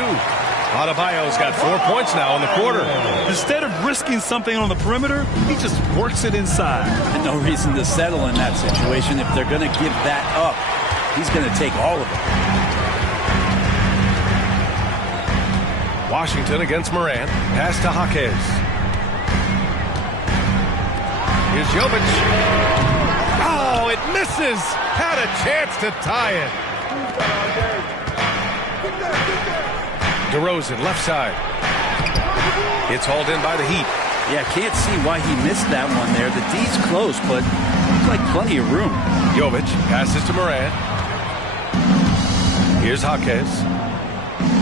Adebayo's got 4 points now in the quarter. Instead of risking something on the perimeter, he just works it inside. And no reason to settle in that situation. If they're going to give that up, he's going to take all of it. Washington against Morant. Pass to Jaquez. Here's Jovic. Oh, it misses. Had a chance to tie it. DeRozan, left side. It's hauled in by the Heat. Yeah, can't see why he missed that one there. The D's close, but looks like plenty of room. Jovic passes to Morant. Here's Jaquez.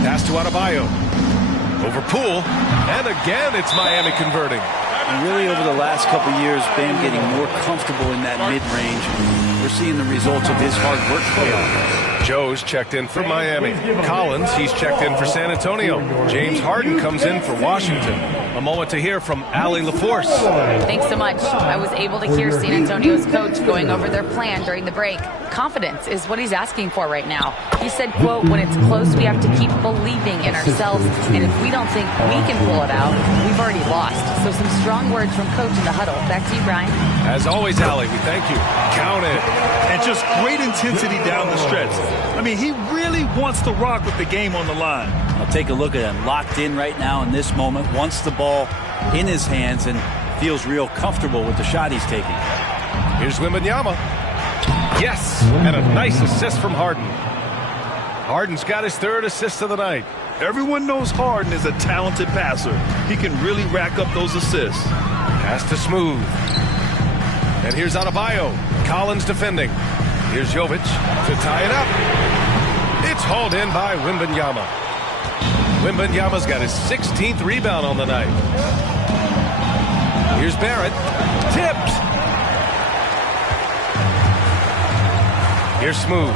Pass to Adebayo. Over Poole. And again, it's Miami converting. And really, over the last couple years, Bam getting more comfortable in that mid-range. We're seeing the results of his hard work play on. Joe's checked in for Miami. Collins, he's checked in for San Antonio. James Harden comes in for Washington. A moment to hear from Allie LaForce. Thanks so much. I was able to hear San Antonio's coach going over their plan during the break. Confidence is what he's asking for right now. He said, quote, when it's close, we have to keep believing in ourselves. And if we don't think we can pull it out, we've already lost. So some strong words from coach in the huddle. Back to you, Brian. As always, Allie, we thank you. Count it. And just great intensity down the stretch. I mean, he really wants to rock with the game on the line. I'll take a look at him. Locked in right now in this moment. Wants the ball in his hands and feels real comfortable with the shot he's taking. Here's Wembanyama. Yes, and a nice assist from Harden. Harden's got his 3rd assist of the night. Everyone knows Harden is a talented passer. He can really rack up those assists. Pass to Smooth. And here's Adebayo. Collins defending. Here's Jovic to tie it up. It's hauled in by Wembanyama. Wembanyama's got his 16th rebound on the night. Here's Barrett. Tipped. Here's Smooth.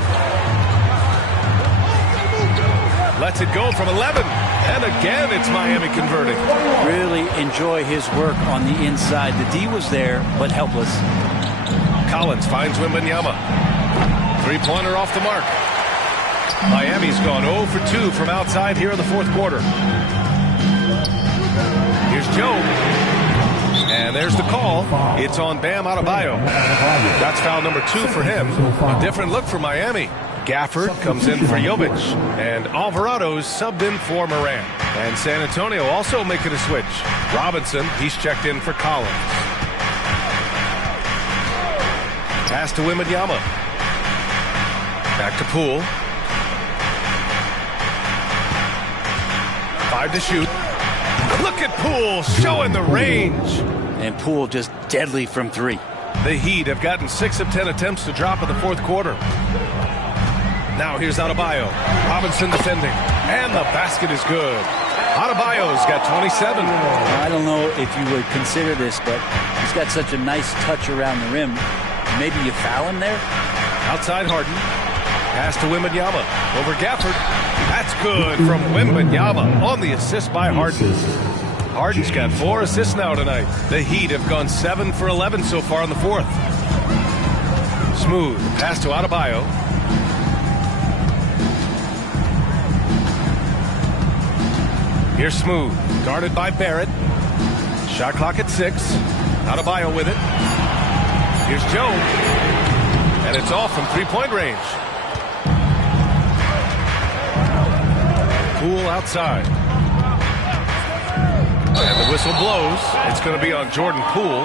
Lets it go from 11. And again, it's Miami converting. Really enjoy his work on the inside. The D was there, but helpless. Collins finds Wembanyama. 3-pointer off the mark. Miami's gone 0 for 2 from outside here in the 4th quarter. Here's Joe. And there's the call. It's on Bam Adebayo. That's foul number 2 for him. A different look for Miami. Gafford comes in for Jovic. And Alvarado's subbed in for Morant. And San Antonio also making a switch. Robinson, he's checked in for Collins. Pass to Wembanyama. Back to Poole. 5 to shoot. Look at Poole showing the range. And Poole just deadly from 3. The Heat have gotten 6 of 10 attempts to drop in the 4th quarter. Now here's Adebayo. Robinson defending. And the basket is good. Adebayo's got 27. I don't know if you would consider this, but he's got such a nice touch around the rim. Maybe you foul him there? Outside Harden. Pass to Wembanyama. Over Gafford. That's good from Wembanyama on the assist by Harden. Harden's got 4 assists now tonight. The Heat have gone 7 for 11 so far in the 4th. Smooth. Pass to Adebayo. Here's Smooth. Guarded by Barrett. Shot clock at 6. Adebayo with it. Here's Joe. And it's off from 3-point range. Poole outside. And the whistle blows. It's going to be on Jordan Poole.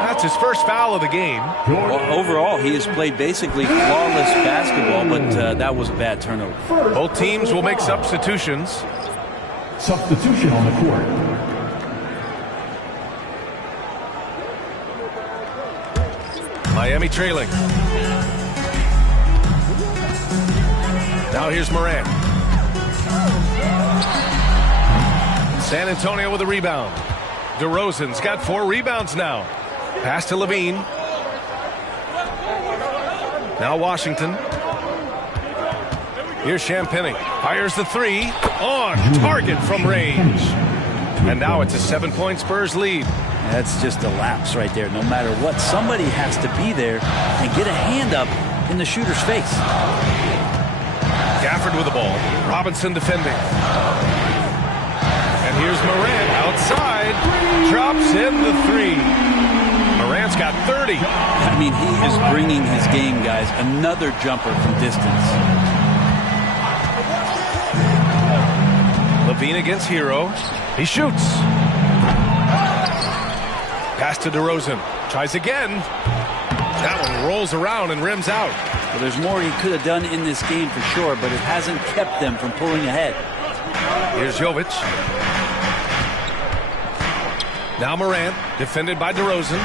That's his first foul of the game. Well, overall, he has played basically flawless basketball, but that was a bad turnover. Both teams will make substitutions. Substitution on the court. Miami trailing. Now here's Morant. San Antonio with a rebound. DeRozan's got 4 rebounds now. Pass to Levine. Now Washington. Here's Champagnie. Fires the 3. On target from range. And now it's a 7-point Spurs lead. That's just a lapse right there. No matter what, somebody has to be there and get a hand up in the shooter's face. Gafford with the ball. Robinson defending. And here's Morant outside. Drops in the three. Morant's got 30. I mean, he is bringing his game, guys. Another jumper from distance. LaVine against Hero. He shoots. Pass to DeRozan. Tries again. That one rolls around and rims out. Well, there's more he could have done in this game for sure, but it hasn't kept them from pulling ahead. Here's Jovic. Now Morant, defended by DeRozan.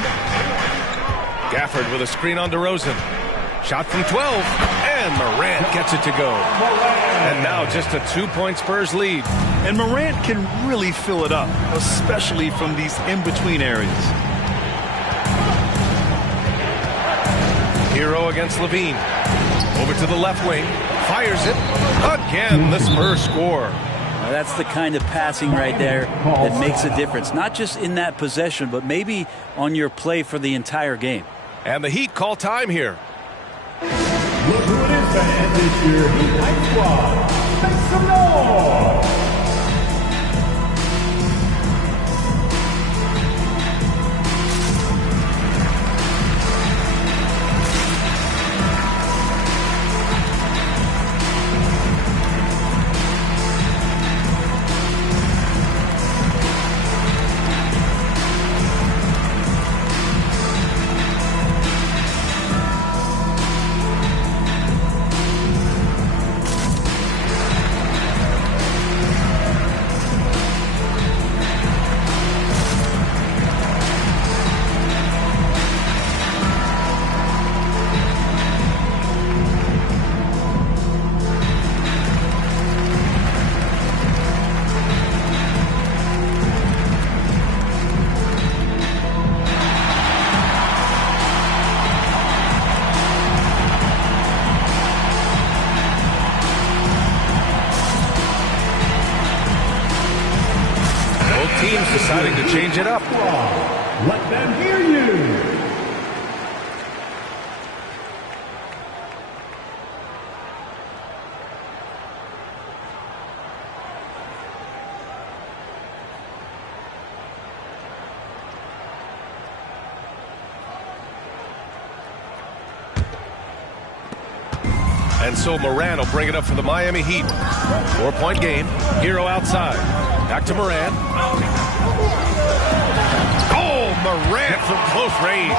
Gafford with a screen on DeRozan. Shot from 12, and Morant gets it to go. And now just a 2-point Spurs lead. And Morant can really fill it up, especially from these in-between areas. Hero against LaVine. Over to the left wing. Fires it. Again, the Spurs score. Now that's the kind of passing right there that makes a difference. Not just in that possession, but maybe on your play for the entire game. And the Heat call time here. Look who it is, fans. It's your Heat Night Squad. Make some noise! Teams deciding to change it up. Let them hear you. And so Morant will bring it up for the Miami Heat. 4-point game. Hero outside. Back to Morant. Oh, Morant from close range.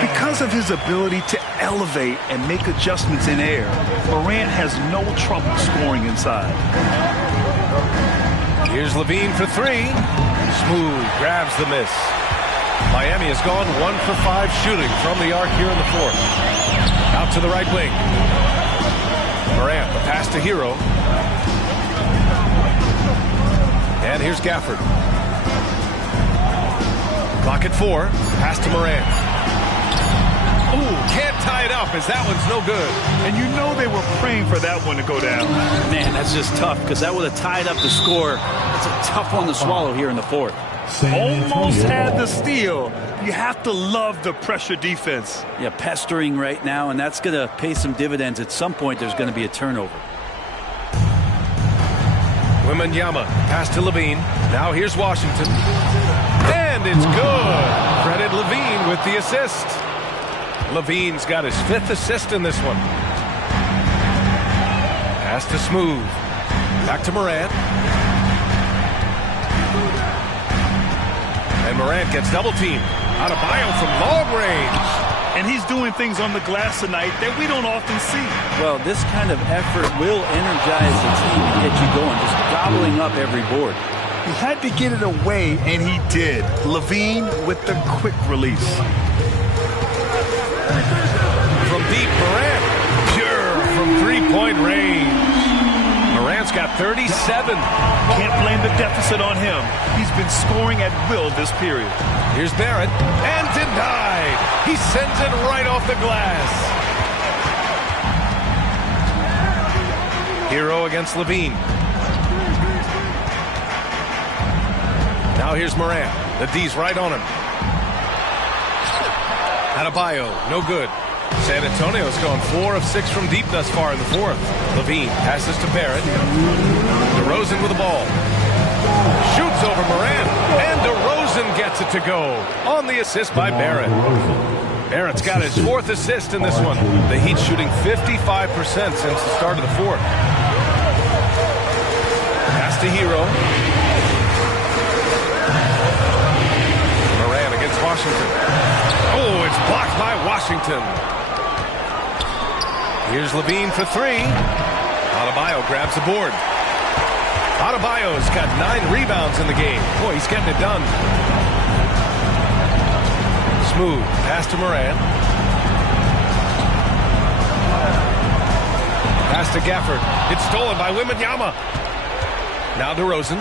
Because of his ability to elevate and make adjustments in air, Morant has no trouble scoring inside. Here's LaVine for three. Smooth grabs the miss. Miami has gone 1 for 5 shooting from the arc here in the fourth. Out to the right wing. Morant, the pass to Hero. And here's Gafford. Clock at 4. Pass to Morant. Ooh, can't tie it up as that one's no good. And you know they were praying for that one to go down. Man, that's just tough because that would have tied up the score. It's a tough one to swallow here in the fourth. Almost had the steal. You have to love the pressure defense. Yeah, pestering right now, and that's going to pay some dividends. At some point, there's going to be a turnover. Wembanyama, pass to LaVine. Now here's Washington. And it's good. Credit LaVine with the assist. LaVine's got his 5th assist in this one. Pass to Smooth. Back to Morant. And Morant gets double teamed. Adebayo from long range. And he's doing things on the glass tonight that we don't often see. Well, this kind of effort will energize the team and get you going, just gobbling up every board. He had to get it away, and he did. LaVine with the quick release. From deep, Morant. Pure from three-point range. Morant's got 37. Can't blame the deficit on him. He's been scoring at will this period. Here's Barrett, and denied. He sends it right off the glass. Hero against LaVine. Now here's Morant. The D's right on him. Adebayo, no good. San Antonio's gone 4 of 6 from deep thus far in the fourth. Levine passes to Barrett. DeRozan with the ball. Shoots over Moran. And DeRozan gets it to go on the assist by Barrett. Barrett's got his 4th assist in this one. The Heat shooting 55% since the start of the fourth. Pass to Hero. Moran against Washington. Oh, it's blocked by Washington. Here's Levine for 3. Adebayo grabs the board. Adebayo's got 9 rebounds in the game. Boy, he's getting it done. Smooth pass to Moran. Pass to Gafford. It's stolen by Wembanyama. Now DeRozan.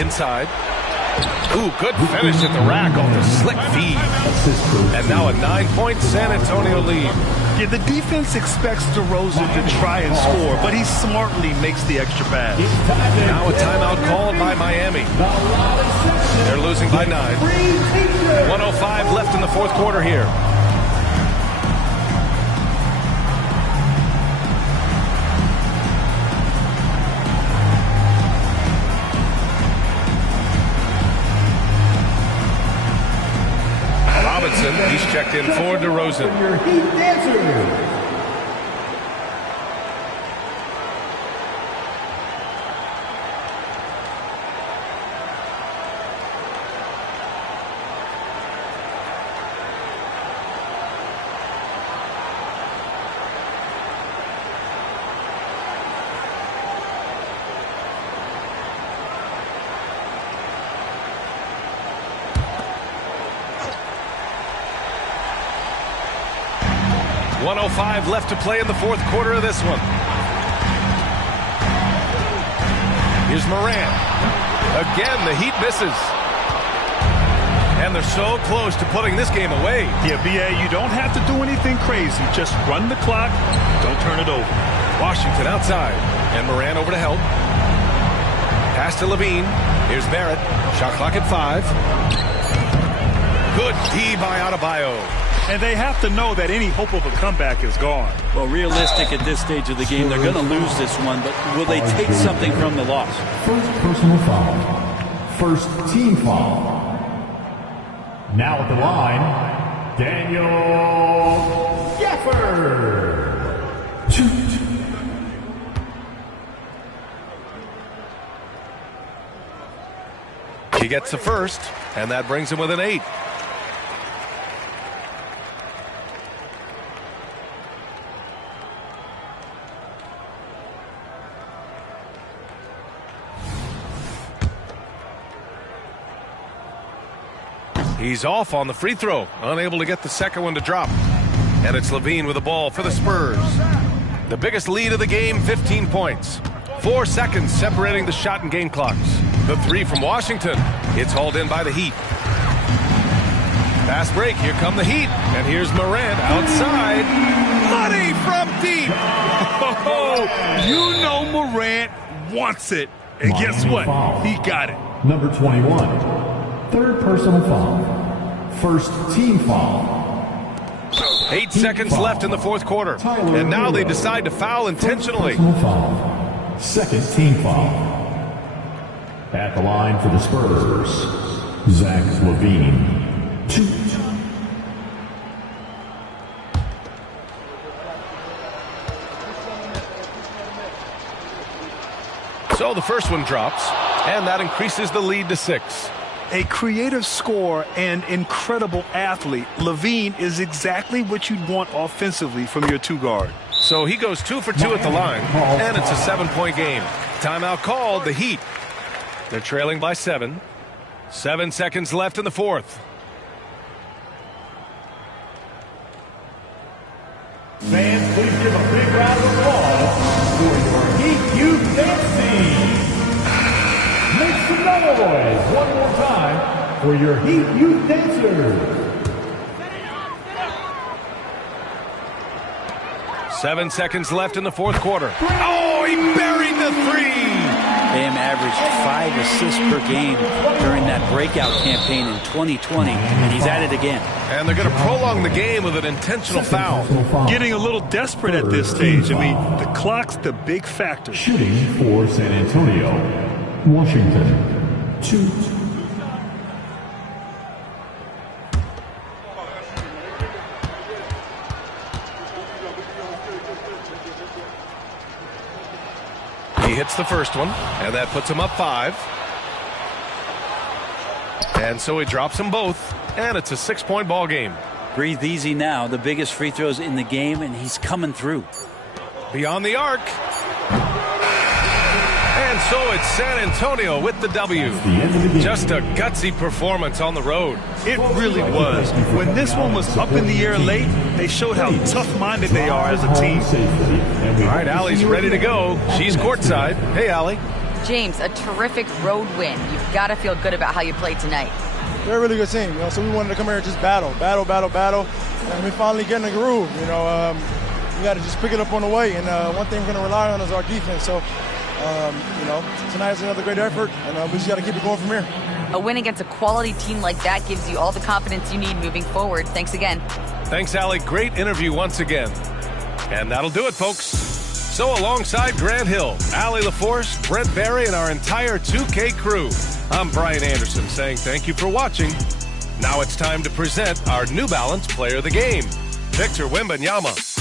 Inside. Ooh, good finish at the rack off the slick feed. And now a 9-point San Antonio lead. Yeah, the defense expects DeRozan to try and score, but he smartly makes the extra pass. Now a timeout called by Miami. They're losing by 9. 1:05 left in the fourth quarter here. He's checked in for DeRozan. Your Heat dancers. .05 left to play in the fourth quarter of this one. Here's Moran. Again, the Heat misses. And they're so close to putting this game away. Yeah, B.A., you don't have to do anything crazy. Just run the clock. Don't turn it over. Washington outside. And Moran over to help. Pass to Levine. Here's Barrett. Shot clock at 5. Good D by Adebayo. And they have to know that any hope of a comeback is gone. Well, realistic at this stage of the game, they're going to lose this one, but will they take something from the loss? First personal foul. First team foul. Now at the line, Daniel Gafford. He gets the first, and that brings him with an 8. He's off on the free throw, unable to get the second one to drop. And it's Levine with the ball for the Spurs. The biggest lead of the game, 15 points. 4 seconds separating the shot and game clocks. The 3 from Washington. It's hauled in by the Heat. Fast break, here come the Heat. And here's Moran outside. Money from deep. You know Morant wants it. And guess what? He got it. Number 21. Third personal foul. First team foul. 8 seconds left in the fourth quarter. And now they decide to foul intentionally. First personal foul. Second team foul. At the line for the Spurs, Zach Levine. 2. So the first one drops, and that increases the lead to 6. A creative scorer and incredible athlete, Levine is exactly what you'd want offensively from your 2 guard. So he goes 2 for 2 at the line, and it's a 7-point game. Timeout called, the Heat. They're trailing by 7. 7 seconds left in the fourth. Fans, please give a big round of applause for your Heat Youth Dance Team. Make some noise one more time for your Heat Youth Dancers. 7 seconds left in the fourth quarter. Oh, he buried the three. Bam averaged 5 assists per game during that breakout campaign in 2020, and he's at it again. And they're going to prolong the game with an intentional foul. Getting a little desperate at this stage. I mean, the clock's the big factor. Shooting for San Antonio, Washington, 2. He hits the first one, and that puts him up 5. And so he drops them both, and it's a 6-point ball game. Breathe easy now. The biggest free throws in the game, and he's coming through. Beyond the arc. And so it's San Antonio with the W. Just a gutsy performance on the road. It really was. When this one was up in the air late, they showed how tough-minded they are as a team. All right, Allie's ready to go. She's courtside. Hey, Allie. James, a terrific road win. You've got to feel good about how you played tonight. They're a really good team, so we wanted to come here and just battle, and we finally get in the groove. We got to just pick it up on the way, and one thing we're going to rely on is our defense. So, tonight's another great effort, and we just got to keep it going from here. A win against a quality team like that gives you all the confidence you need moving forward. Thanks again. Thanks, Allie. Great interview once again. And that'll do it, folks. So alongside Grant Hill, Allie LaForce, Brent Barry, and our entire 2K crew, I'm Brian Anderson saying thank you for watching. Now it's time to present our New Balance Player of the Game, Victor Wembanyama.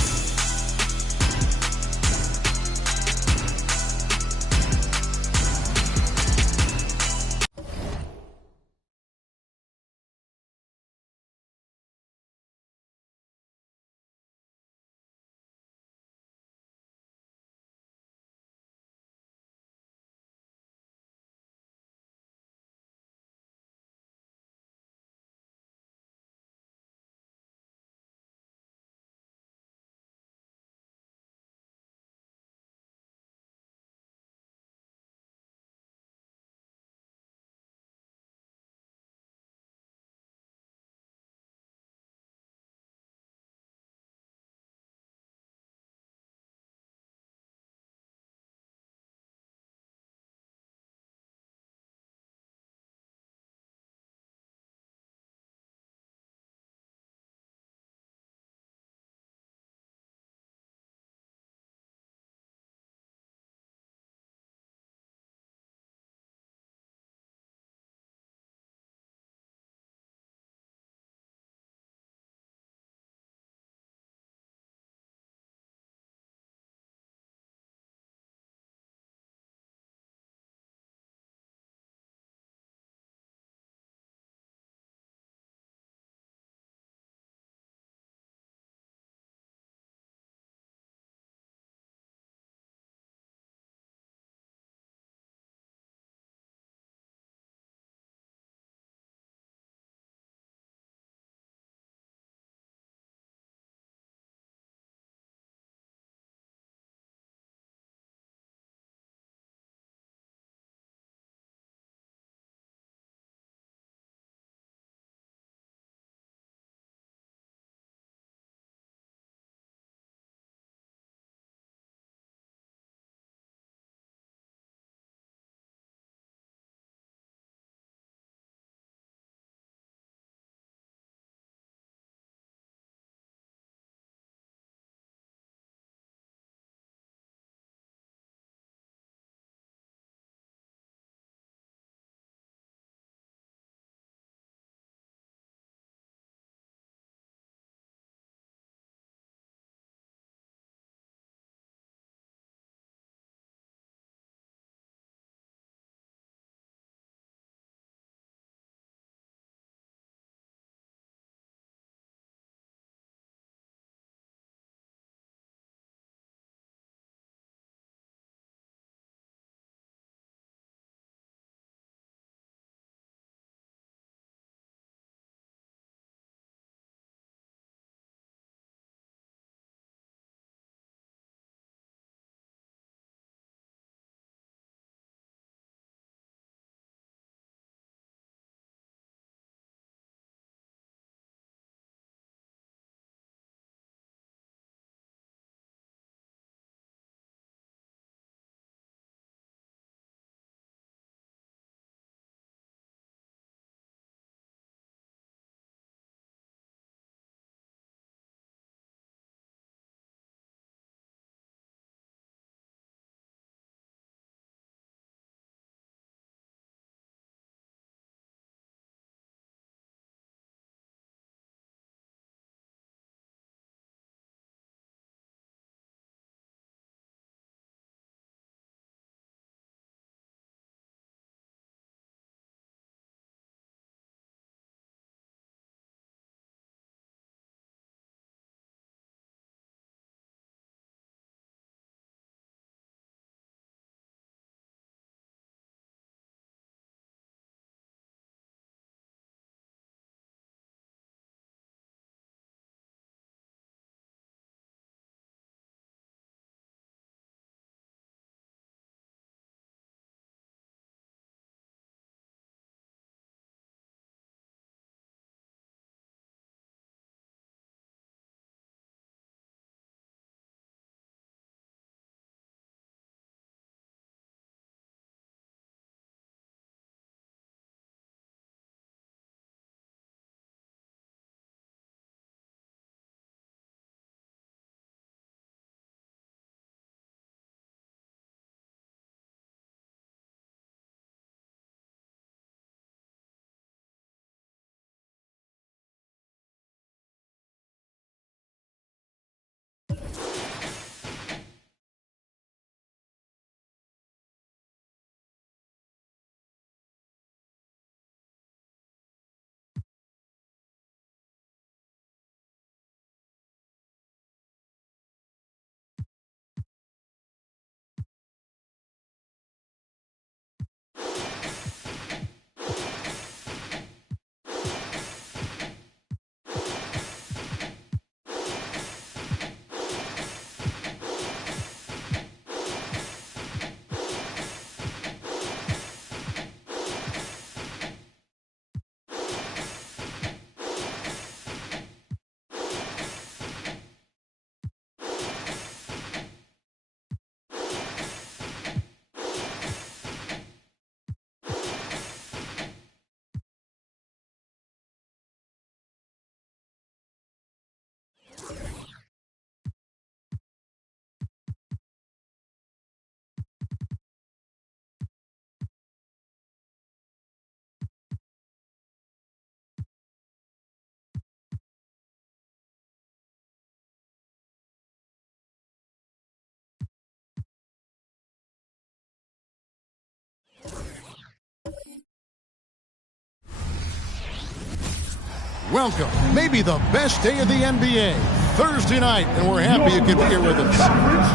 Welcome, maybe the best day of the NBA, Thursday night, and we're happy you could be here with us.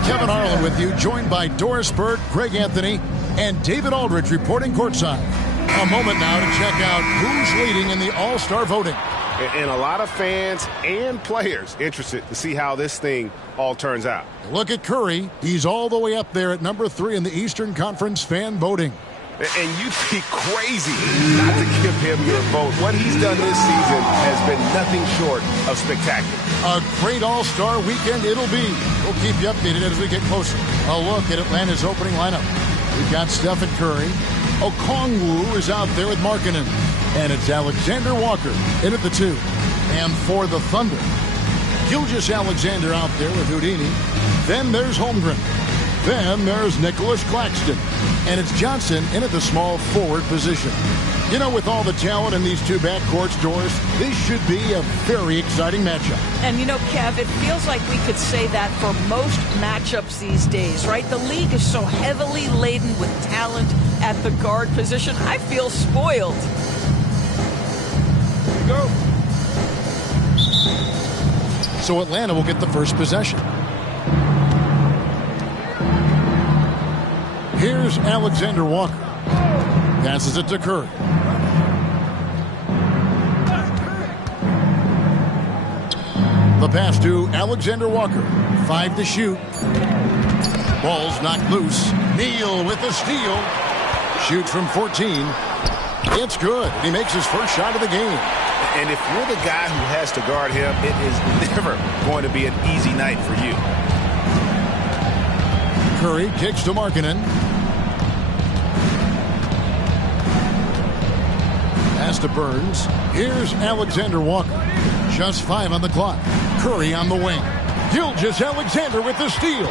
Kevin Harlan with you, joined by Doris Burke, Greg Anthony, and David Aldridge reporting courtside. A moment now to check out who's leading in the All-Star voting. And a lot of fans and players interested to see how this thing all turns out. Look at Curry. He's all the way up there at number 3 in the Eastern Conference fan voting. And you'd be crazy not to give him your vote. What he's done this season has been nothing short of spectacular. A great All-Star weekend it'll be. We'll keep you updated as we get closer. A look at Atlanta's opening lineup. We've got Stephen Curry. Okongwu is out there with Markkanen. And it's Alexander Walker in at the 2. And for the Thunder, Gilgeous-Alexander out there with Houdini. Then there's Holmgren. Then there's Nicholas Claxton. And it's Johnson in at the small forward position. You know, with all the talent in these two backcourts, Doris, this should be a very exciting matchup. And, you know, Kev, it feels like we could say that for most matchups these days, right? The league is so heavily laden with talent at the guard position. I feel spoiled. Here we go. So Atlanta will get the first possession. Here's Alexander Walker. Passes it to Curry. The pass to Alexander Walker. 5 to shoot. Ball's knocked loose. Neal with the steal. Shoots from 14. It's good. He makes his first shot of the game. And if you're the guy who has to guard him, it is never going to be an easy night for you. Curry kicks to Markkanen. Pass to Burns. Here's Alexander Walker. Just 5 on the clock. Curry on the wing. Gilgeous-Alexander with the steal.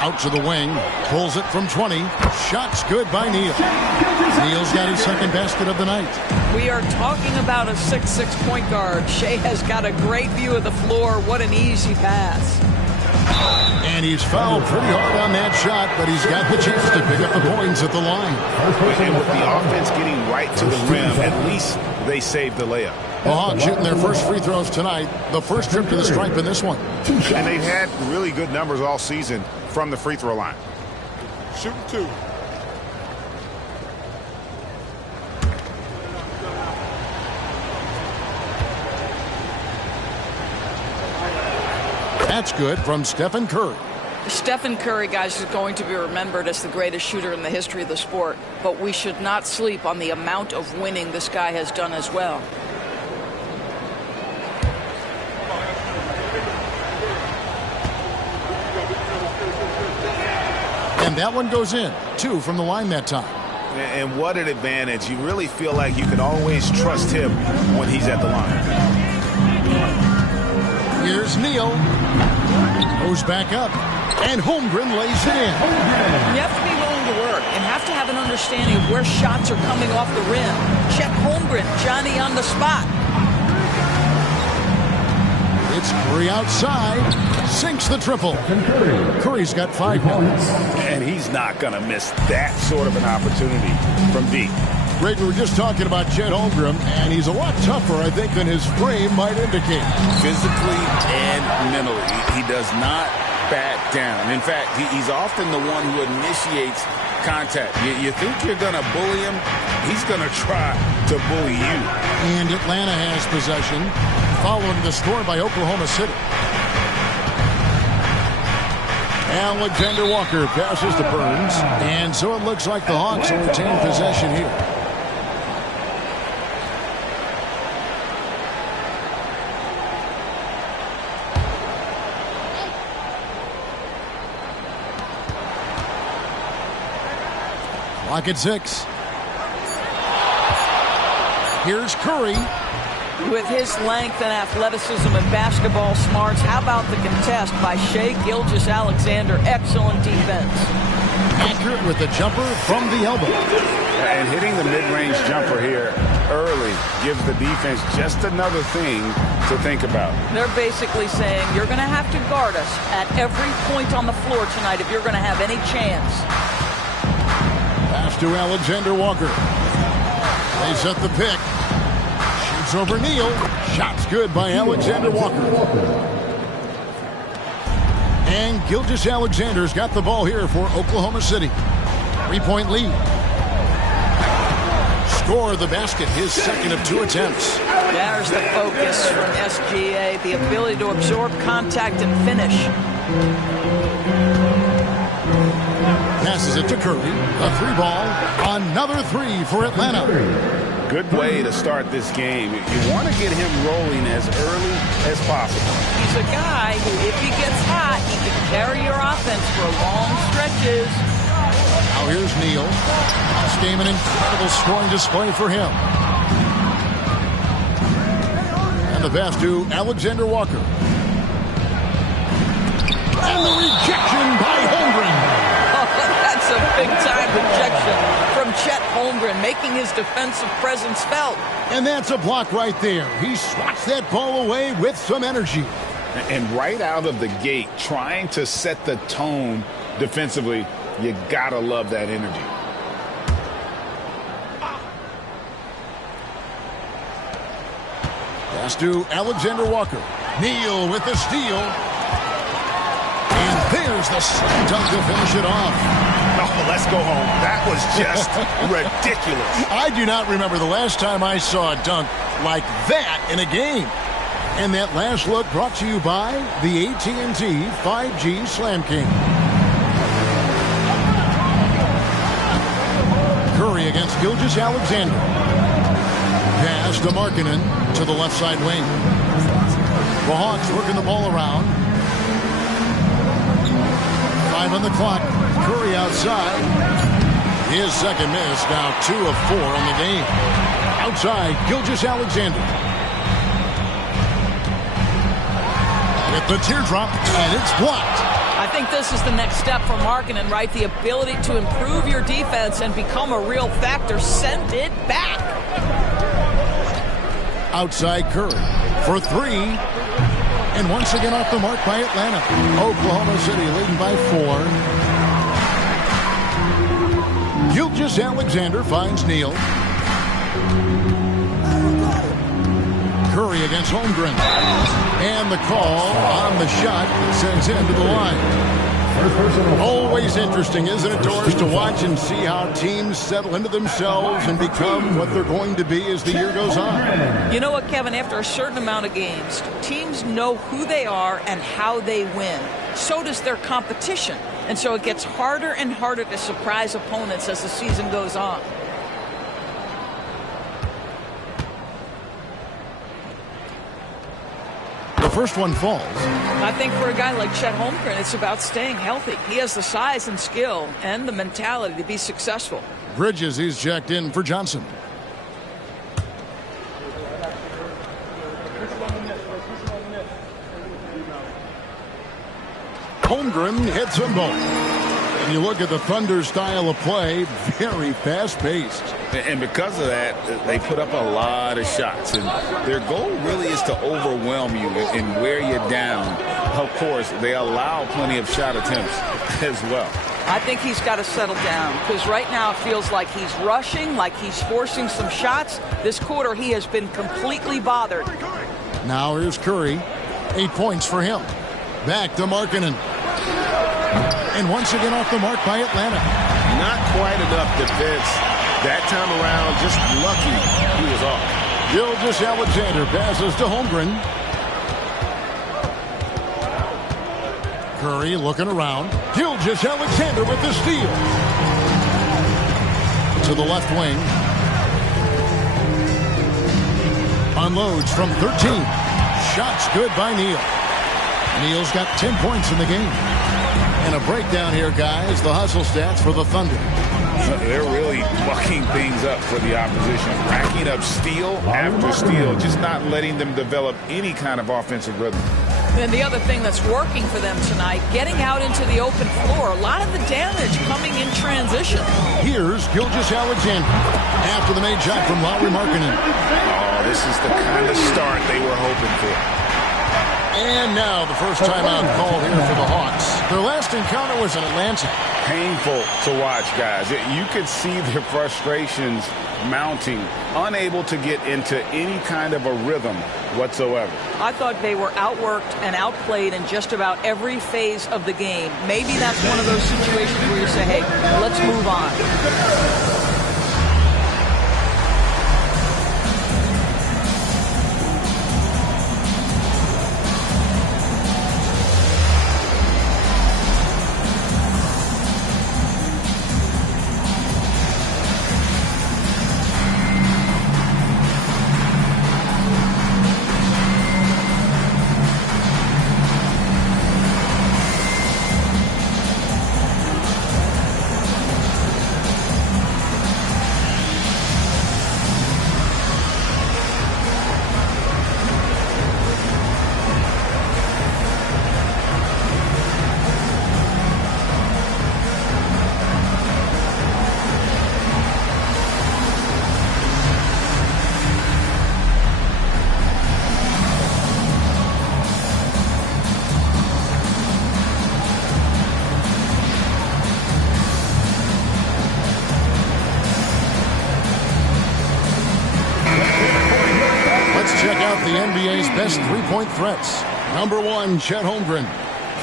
Out to the wing. Pulls it from 20. Shots good by Neal. Neal's got his second basket of the night. We are talking about a 6'6" point guard. Shea has got a great view of the floor. What an easy pass. And he's fouled pretty hard on that shot, but he's got the chance to pick up the points at the line. And with the offense getting right to the rim, at least they saved the layup. The Hawks shooting their first free throws tonight. The first trip to the stripe in this one. And they've had really good numbers all season from the free throw line. Shooting 2. That's good from Stephen Curry. Stephen Curry, guys, is going to be remembered as the greatest shooter in the history of the sport. But we should not sleep on the amount of winning this guy has done as well. And that one goes in. 2 from the line that time. And what an advantage. You really feel like you can always trust him when he's at the line. Here's Neal. Goes back up. And Holmgren lays it in. You have to be willing to work and have to have an understanding of where shots are coming off the rim. Check Holmgren, Johnny on the spot. It's Curry outside. Sinks the triple. Curry's got 5 now. And he's not going to miss that sort of an opportunity from deep. Greg, we were just talking about Chet Holmgren, and he's a lot tougher, I think, than his frame might indicate. Physically and mentally, he does not back down. In fact, he's often the one who initiates contact. You think you're going to bully him, he's going to try to bully you. And Atlanta has possession, following the score by Oklahoma City. Alexander Walker passes to Burns, and so it looks like the Hawks will retain possession here. Clock at 6. Here's Curry. With his length and athleticism and basketball smarts, how about the contest by Shea Gilgeous-Alexander? Excellent defense. Accurate with the jumper from the elbow. And hitting the mid-range jumper here early gives the defense just another thing to think about. They're basically saying you're going to have to guard us at every point on the floor tonight if you're going to have any chance. Pass to Alexander Walker. They set the pick. Shoots Pass over Neal. Shot's good by Alexander Walker. And Gilgeous-Alexander's got the ball here for Oklahoma City. 3-point lead. Score the basket, his second of 2 attempts. There's the focus from SGA, the ability to absorb contact and finish. Passes it to Curry. A 3-ball. Another 3 for Atlanta. Good way to start this game. You want to get him rolling as early as possible. He's a guy who, if he gets hot, he can carry your offense for long stretches. Now here's Neal. This game an incredible scoring display for him. And the pass to Alexander Walker. And the rejection by Holmgren. That's a big-time rejection from Chet Holmgren, making his defensive presence felt. And that's a block right there. He swats that ball away with some energy. And right out of the gate, trying to set the tone defensively, you gotta love that energy. Pass to Alexander Walker. Neal with the steal. And there's the slam dunk to finish it off. Oh, let's go home. That was just ridiculous. I do not remember the last time I saw a dunk like that in a game. And that last look brought to you by the AT&T 5G Slam King. Curry against Gilgeous-Alexander. Pass to Markkanen to the left side wing. The Hawks working the ball around. 5 on the clock. Curry outside. His second miss, now 2 of 4 on the game. Outside, Gilgeous-Alexander. With the teardrop, and it's blocked. I think this is the next step for Markkanen, right? The ability to improve your defense and become a real factor. Send it back. Outside Curry for 3. And once again off the mark by Atlanta. Oklahoma City leading by 4. Gilgeous-Alexander finds Neal. Curry against Holmgren. And the call on the shot sends him to the line. Always interesting, isn't it, Doris, to watch and see how teams settle into themselves and become what they're going to be as the year goes on. You know what, Kevin? After a certain amount of games, teams know who they are and how they win. So does their competition. And so it gets harder and harder to surprise opponents as the season goes on. The first one falls. I think for a guy like Chet Holmgren, it's about staying healthy. He has the size and skill and the mentality to be successful. Bridges, he's checked in for Johnson. Holmgren hits them both. And you look at the Thunder's style of play, very fast-paced. And because of that, they put up a lot of shots. And their goal really is to overwhelm you and wear you down. Of course, they allow plenty of shot attempts as well. I think he's got to settle down because right now it feels like he's rushing, like he's forcing some shots. This quarter, he has been completely bothered. Now here's Curry. 8 points for him. Back to Markkanen. And once again off the mark by Atlanta. Not quite enough defense that time around. Just lucky he was off. Gilgeous-Alexander passes to Holmgren. Curry looking around. Gilgeous-Alexander with the steal. To the left wing. Unloads from 13. Shots good by Neal. Neal's got 10 points in the game. And a breakdown here, guys. The hustle stats for the Thunder. They're really mucking things up for the opposition. Racking up steal after steal. Just not letting them develop any kind of offensive rhythm. And the other thing that's working for them tonight, getting out into the open floor. A lot of the damage coming in transition. Here's Gilgeous-Alexander. After the made shot from Lauri Markkanen. Oh, this is the kind of start they were hoping for. And now the first timeout called here for the Hawks. Their last encounter was in Atlanta. Painful to watch, guys. You could see their frustrations mounting, unable to get into any kind of a rhythm whatsoever. I thought they were outworked and outplayed in just about every phase of the game. Maybe that's one of those situations where you say, hey, let's move on. The NBA's best three-point threats. Number 1, Chet Holmgren.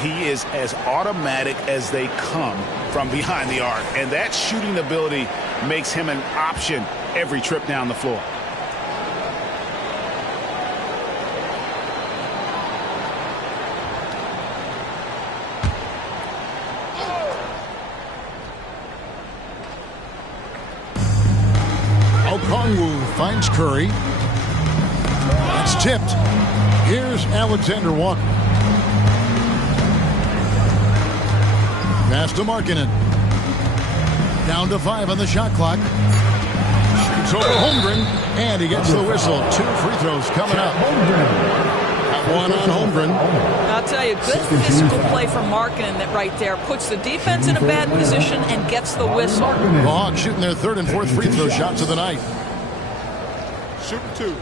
He is as automatic as they come from behind the arc, and that shooting ability makes him an option every trip down the floor. Okongwu finds Curry. It's tipped. Here's Alexander Walker. Pass to Markkanen. Down to 5 on the shot clock. Shoots over Holmgren, and he gets the whistle. 2 free throws coming up. Got one on Holmgren. I'll tell you, good physical play from Markkanen that right there puts the defense in a bad position and gets the whistle. The Hawks shooting their 3rd and 4th free throw shots of the night. Shooting 2.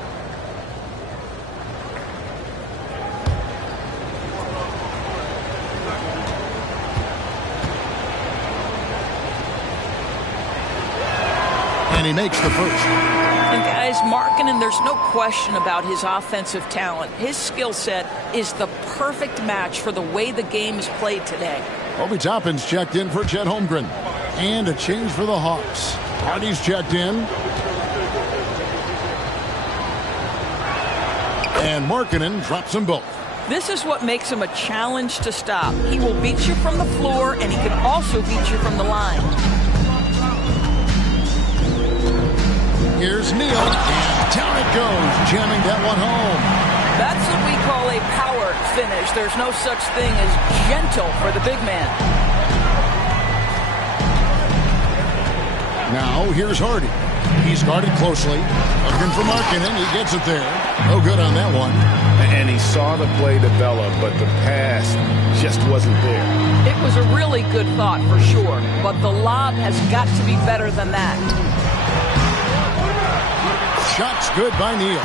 And he makes the first. And guys, Markkanen, there's no question about his offensive talent. His skill set is the perfect match for the way the game is played today. Obi Toppin's checked in for Chet Holmgren. And a change for the Hawks. Hardy's checked in. And Markkanen drops them both. This is what makes him a challenge to stop. He will beat you from the floor, and he can also beat you from the line. Here's Neal, and down it goes, jamming that one home. That's what we call a power finish. There's no such thing as gentle for the big man. Now, here's Hardy. He's guarded closely. Looking for Markkanen, he gets it there. No good on that one. And he saw the play develop, but the pass just wasn't there. It was a really good thought for sure, but the lob has got to be better than that. Shots good by Neal.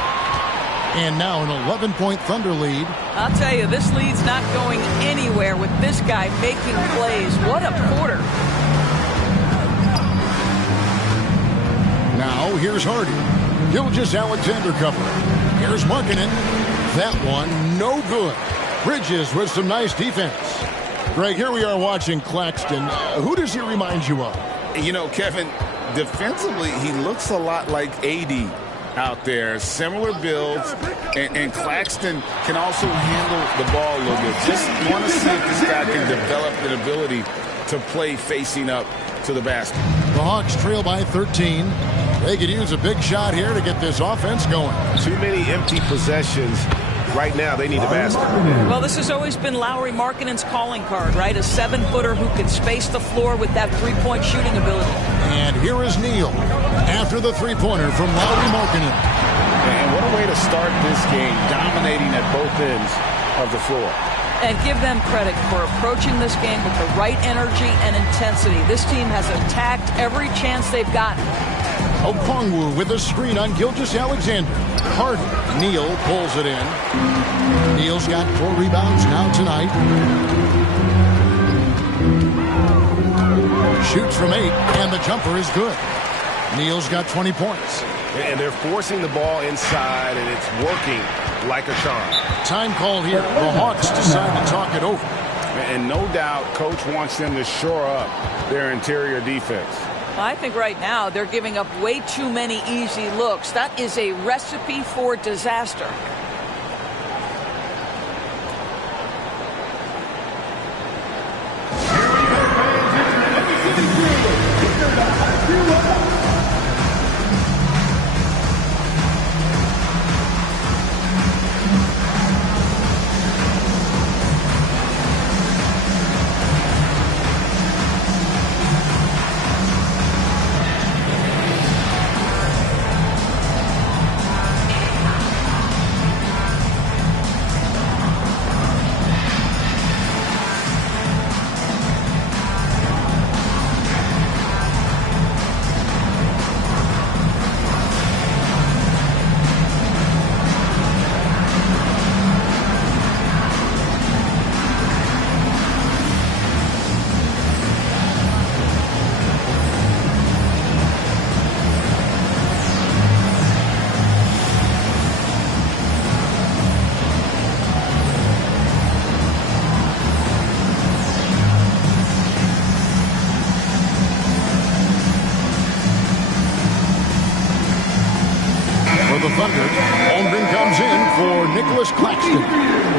And now an 11-point Thunder lead. I'll tell you, this lead's not going anywhere with this guy making plays. What a quarter. Now here's Hardy. Gilgeous-Alexander covering. Here's Markkanen. That one no good. Bridges with some nice defense. Greg, here we are watching Claxton. Who does he remind you of? You know, Kevin, defensively, he looks a lot like AD out there. Similar builds, and Claxton can also handle the ball a little bit. Just want to see if this guy can develop an ability to play facing up to the basket. The Hawks trail by 13. They could use a big shot here to get this offense going. Too many empty possessions. Right now, they need a basket. Well, this has always been Lauri Markkanen's calling card, right? A 7-footer who can space the floor with that three-point shooting ability. And here is Neal after the three-pointer from Lauri Markkanen. And what a way to start this game, dominating at both ends of the floor. And give them credit for approaching this game with the right energy and intensity. This team has attacked every chance they've gotten. Okongwu with a screen on Gilgeous-Alexander. Hardy. Neal pulls it in. Neal's got 4 rebounds now tonight. Shoots from 8, and the jumper is good. Neal's got 20 points. And they're forcing the ball inside, and it's working like a charm. Time called here. The Hawks decide to talk it over. And no doubt, Coach wants them to shore up their interior defense. I think right now they're giving up way too many easy looks. That is a recipe for disaster.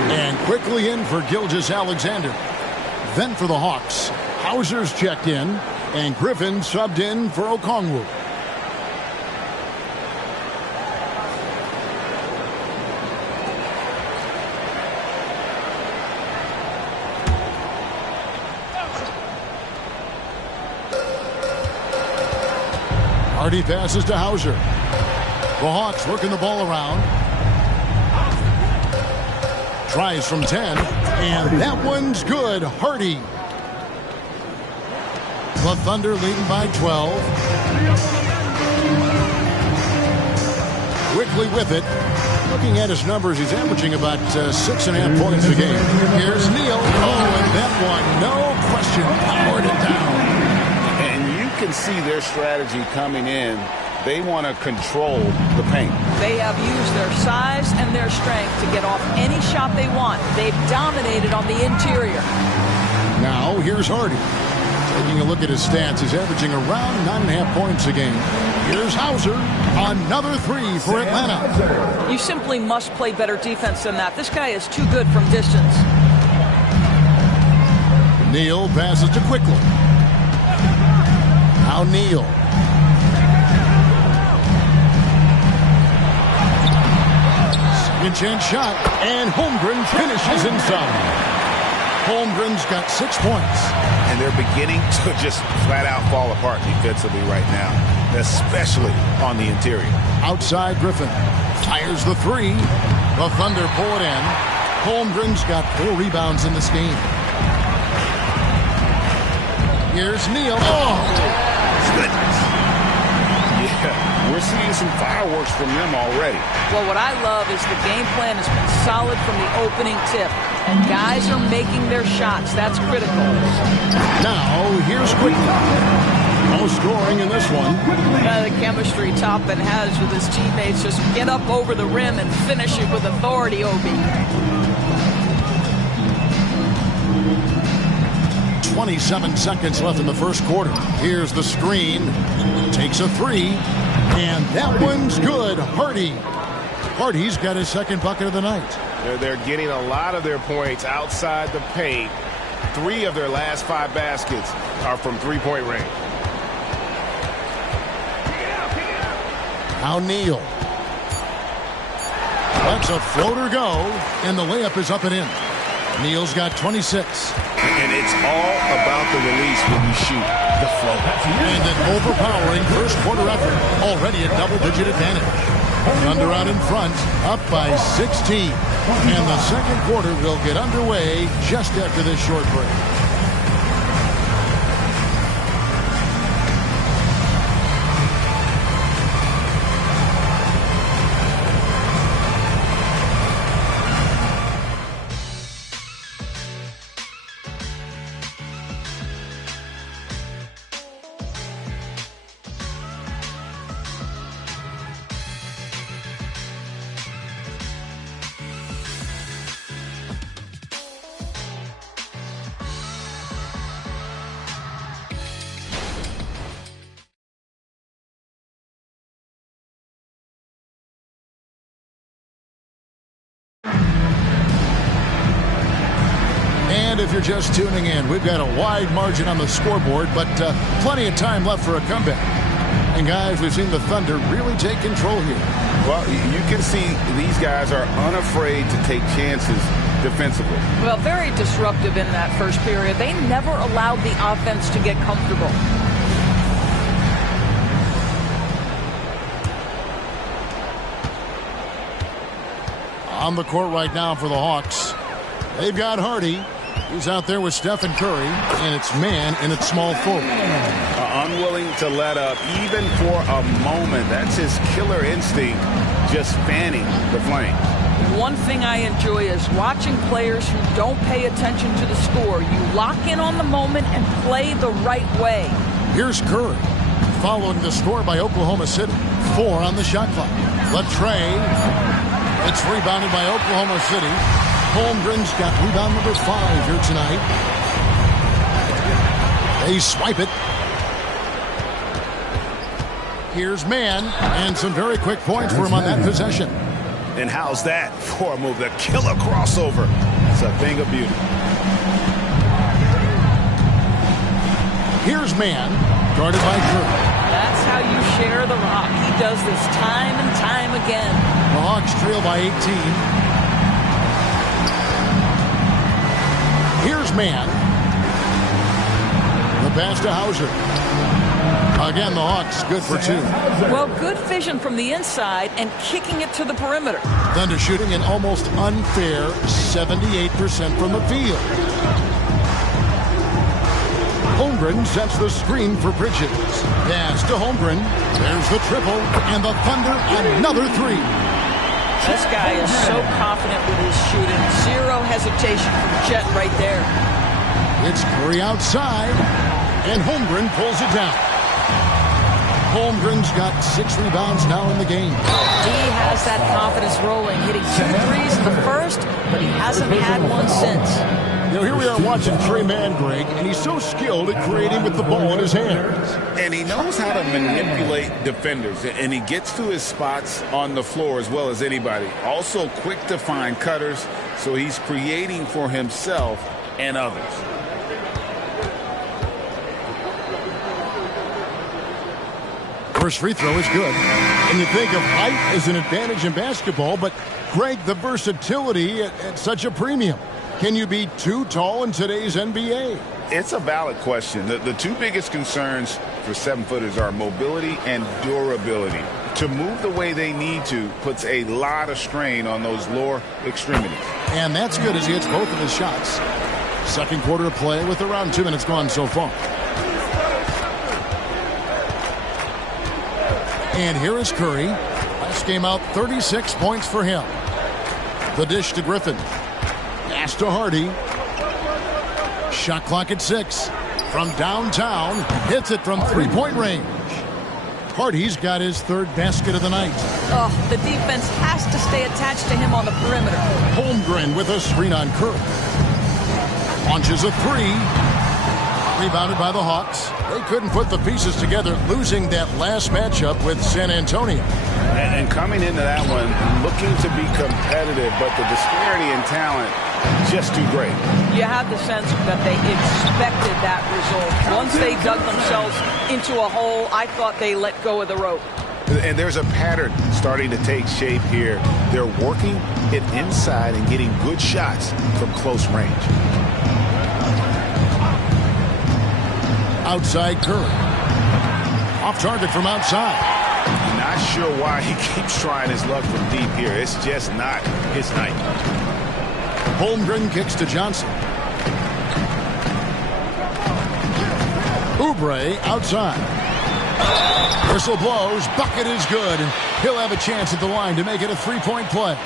And quickly in for Gilgeous-Alexander. Then for the Hawks, Hauser's checked in, and Griffin subbed in for Okongwu. Hardy passes to Hauser. The Hawks working the ball around. Tries from 10, and that one's good. Hardy. The Thunder leading by 12. Quickly with it. Looking at his numbers, he's averaging about 6.5 points a game. Here's Neal. Oh, and that one, no question, powered it down. And you can see their strategy coming in. They want to control the paint. They have used their size and their strength to get off any shot they want. They've dominated on the interior. Now, here's Hardy. Taking a look at his stats, he's averaging around 9.5 points a game. Here's Hauser. Another 3 for Atlanta. You simply must play better defense than that. This guy is too good from distance. Neal passes to Quickly. Now Neal. Chance shot, and Holmgren finishes inside. Holmgren's got 6 points. And they're beginning to just flat out fall apart defensively right now, especially on the interior. Outside Griffin fires the 3. The Thunder pull it in. Holmgren's got 4 rebounds in this game. Here's Neal. Oh, goodness. Yeah, we're seeing some fireworks from them already. Well, what I love is the game plan has been solid from the opening tip. And guys are making their shots. That's critical. Now, here's Quickly. No scoring in this one. The chemistry Toppin has with his teammates. Just get up over the rim and finish it with authority, Obi. 27 seconds left in the first quarter. Here's the screen. Takes a 3. And that one's good. Hardy's got his second bucket of the night. They're getting a lot of their points outside the paint. 3 of their last 5 baskets are from three-point range. Now Neal. Lets a floater go, and the layup is up and in. Neal's got 26. And it's all about the release when you shoot the float. And an overpowering first quarter effort. Already a double-digit advantage. Thunder out in front, up by 16. And the second quarter will get underway just after this short break. And if you're just tuning in, we've got a wide margin on the scoreboard, but plenty of time left for a comeback. And guys, we've seen the Thunder really take control here. Well, you can see these guys are unafraid to take chances defensively. Well, very disruptive in that first period. They never allowed the offense to get comfortable. On the court right now for the Hawks. They've got Hardy. He's out there with Stephen Curry, and it's man in its small forward. Unwilling to let up even for a moment. That's his killer instinct, just fanning the flame. One thing I enjoy is watching players who don't pay attention to the score. You lock in on the moment and play the right way. Here's Curry, following the score by Oklahoma City. 4 on the shot clock. Latrey. It's rebounded by Oklahoma City. Holmgren's got rebound number 5 here tonight. They swipe it. Here's Mann, and some very quick points for him on that possession. And how's that for a move? The killer crossover. It's a thing of beauty. Here's Mann, guarded by Curry. That's how you share the rock. He does this time and time again. The Hawks trail by 18. Here's Mann. The pass to Hauser. Again, the Hawks good for 2. Well, good vision from the inside and kicking it to the perimeter. Thunder shooting an almost unfair 78% from the field. Holmgren sets the screen for Bridges. Pass to Holmgren. There's the triple, and the Thunder another 3. This guy is so confident with his shooting. Zero hesitation from Jet right there. It's Curry outside, and Holmgren pulls it down. Holmgren's got 6 rebounds now in the game. He has that confidence rolling, hitting 2 threes in the first, but he hasn't had one since. You know, here we are watching Trey Mann, Greg, and he's so skilled at creating with the ball in his hands. And he knows how to manipulate defenders, and he gets to his spots on the floor as well as anybody. Also quick to find cutters, so he's creating for himself and others. First free throw is good. And you think of height as an advantage in basketball, but Greg, the versatility at such a premium. Can you be too tall in today's NBA? It's a valid question. The 2 biggest concerns for 7-footers are mobility and durability. To move the way they need to puts a lot of strain on those lower extremities. And that's good as he hits both of his shots. Second quarter of play with around 2 minutes gone so far. And here is Curry. Last game out, 36 points for him. The dish to Griffin. Pass to Hardy. Shot clock at 6. From downtown, hits it from 3-point range. Hardy's got his 3rd basket of the night. Oh, the defense has to stay attached to him on the perimeter. Holmgren with a screen on Curry. Launches a 3. Rebounded by the Hawks. They couldn't put the pieces together, losing that last matchup with San Antonio. And coming into that one, looking to be competitive, but the disparity in talent just too great. You have the sense that they expected that result. Once they dug themselves into a hole, I thought they let go of the rope. And there's a pattern starting to take shape here. They're working it inside and getting good shots from close range. Outside Curry. Off target from outside. Not sure why he keeps trying his luck from deep here. It's just not his night. Holmgren kicks to Johnson. Oubre outside. Whistle blows. Bucket is good. He'll have a chance at the line to make it a 3-point play.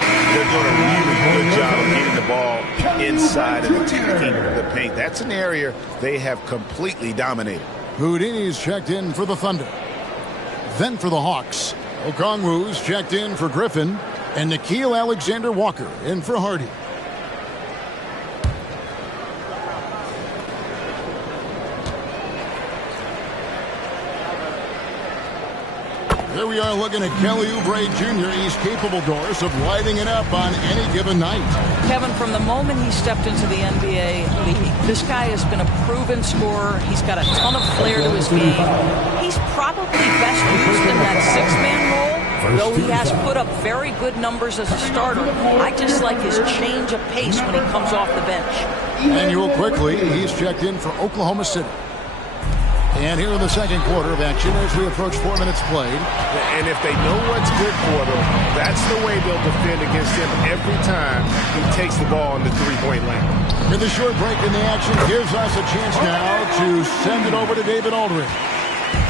They're doing a really good job of getting the ball inside and attacking the paint. That's an area they have completely dominated. Houdini's checked in for the Thunder. Then for the Hawks, Okongwu's checked in for Griffin, and Nickeil Alexander-Walker in for Hardy. Here we are looking at Kelly Oubre Jr. He's capable, Doris, of lighting it up on any given night. Kevin, from the moment he stepped into the NBA league, this guy has been a proven scorer. He's got a ton of flair to his game. He's probably best used in that six-man role, though he has put up very good numbers as a starter. I just like his change of pace when he comes off the bench. And real quickly, he's checked in for Oklahoma City. And here in the second quarter of action as we approach 4 minutes played. And if they know what's good for them, that's the way they'll defend against him every time he takes the ball in the three-point lane. And the short break in the action gives us a chance now to send it over to David Aldridge.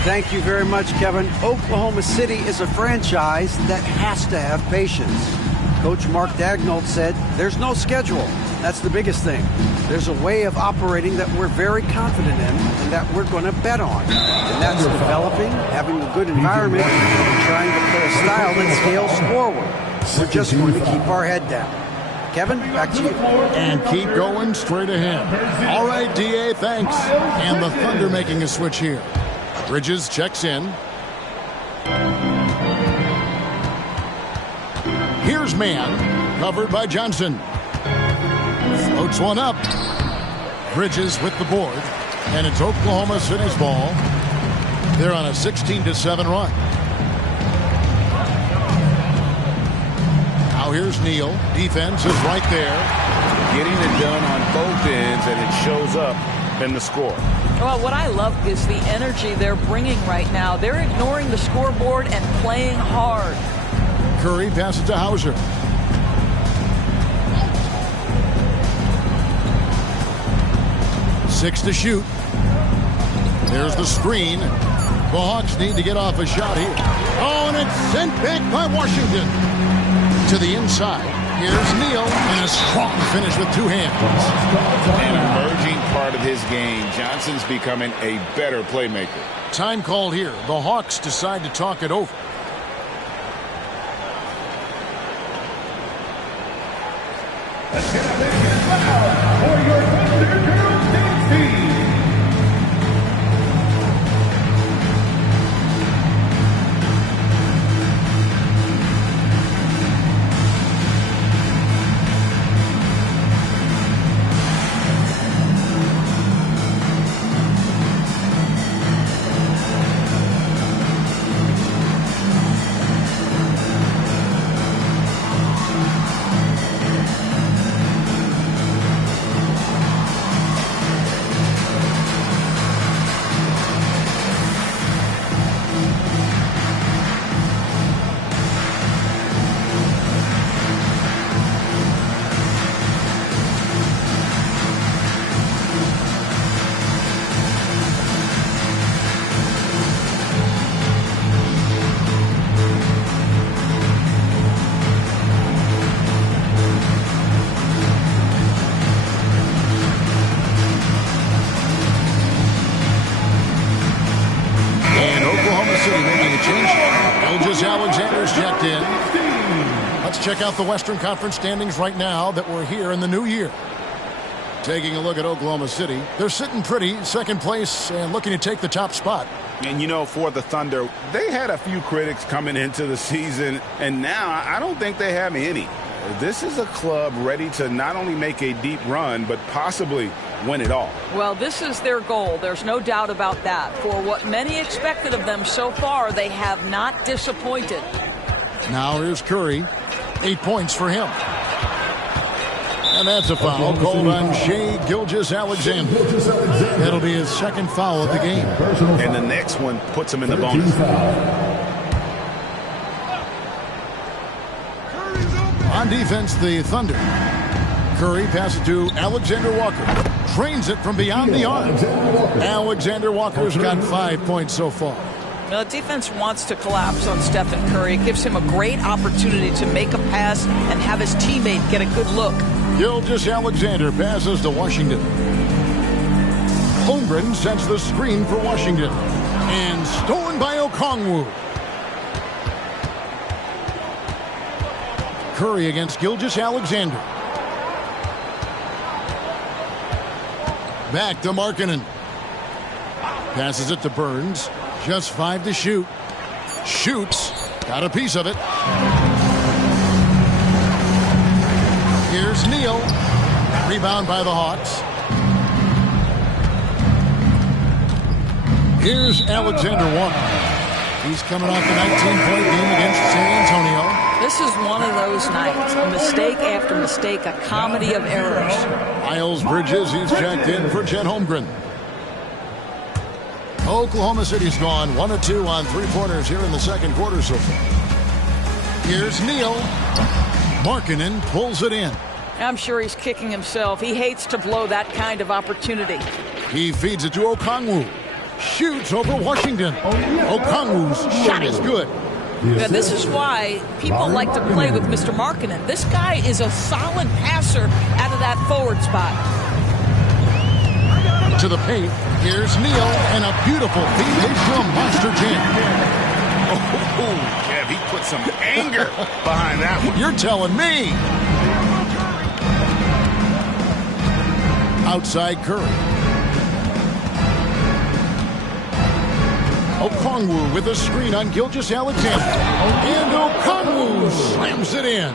Thank you very much, Kevin. Oklahoma City is a franchise that has to have patience. Coach Mark Daigneault said there's no schedule. That's the biggest thing. There's a way of operating that we're very confident in and that we're going to bet on. And that's developing, having a good environment, and trying to play a style that scales forward. We're just going to keep our head down. Kevin, back to you. And keep going straight ahead. All right, D.A., thanks. And the Thunder making a switch here. Bridges checks in. Here's man, covered by Johnson. Floats one up. Bridges with the board. And it's Oklahoma City's ball. They're on a 16-7 run. Now here's Neal. Defense is right there. Getting it done on both ends, and it shows up in the score. Well, what I love is the energy they're bringing right now. They're ignoring the scoreboard and playing hard. Curry passes to Hauser. Six to shoot. There's the screen. The Hawks need to get off a shot here. Oh, and it's sent back by Washington. To the inside. Here's Neal, and a strong finish with two hands. An emerging part of his game. Johnson's becoming a better playmaker. Time called here. The Hawks decide to talk it over. Let's get a big hand for your Thunder Girls dance team. Check out the Western Conference standings right now that we're here in the new year. Taking a look at Oklahoma City. They're sitting pretty, second place, and looking to take the top spot. And, you know, for the Thunder, they had a few critics coming into the season, and now I don't think they have any. This is a club ready to not only make a deep run, but possibly win it all. Well, this is their goal. There's no doubt about that. For what many expected of them so far, they have not disappointed. Now here's Curry. 8 points for him. And that's a foul called on Shai Gilgeous-Alexander. That'll be his second foul of the game. And the next one puts him in the bonus. On defense, the Thunder. Curry passes to Alexander Walker. Trains it from beyond the arc. Alexander Walker's got 5 points so far. Well, the defense wants to collapse on Stephen Curry. It gives him a great opportunity to make a pass and have his teammate get a good look. Gilgeous-Alexander passes to Washington. Holmgren sets the screen for Washington. And stolen by Okongwu. Curry against Gilgeous-Alexander. Back to Markkanen. Passes it to Burns. Just 5 to shoot. Shoots. Got a piece of it. Here's Neal. Rebound by the Hawks. Here's Alexander Walker. He's coming off the 19-point game against San Antonio. This is one of those nights. Mistake after mistake, a comedy of errors. Miles Bridges, he's checked in for Chet Holmgren. Oklahoma City's gone 1 of 2 on three-pointers here in the second quarter so far. Here's Neal. Markkanen pulls it in. I'm sure he's kicking himself. He hates to blow that kind of opportunity. He feeds it to Okongwu. Shoots over Washington. Okongwu's shot is good. Yeah, this is why people like to play with Mr. Markkanen. This guy is a solid passer out of that forward spot. To the paint. Here's Neal and a beautiful feed from Monster Jam. Oh, Kev, he put some anger behind that one. You're telling me. Outside Curry. Okongwu with a screen on Gilgeous-Alexander. And Okongwu slams it in.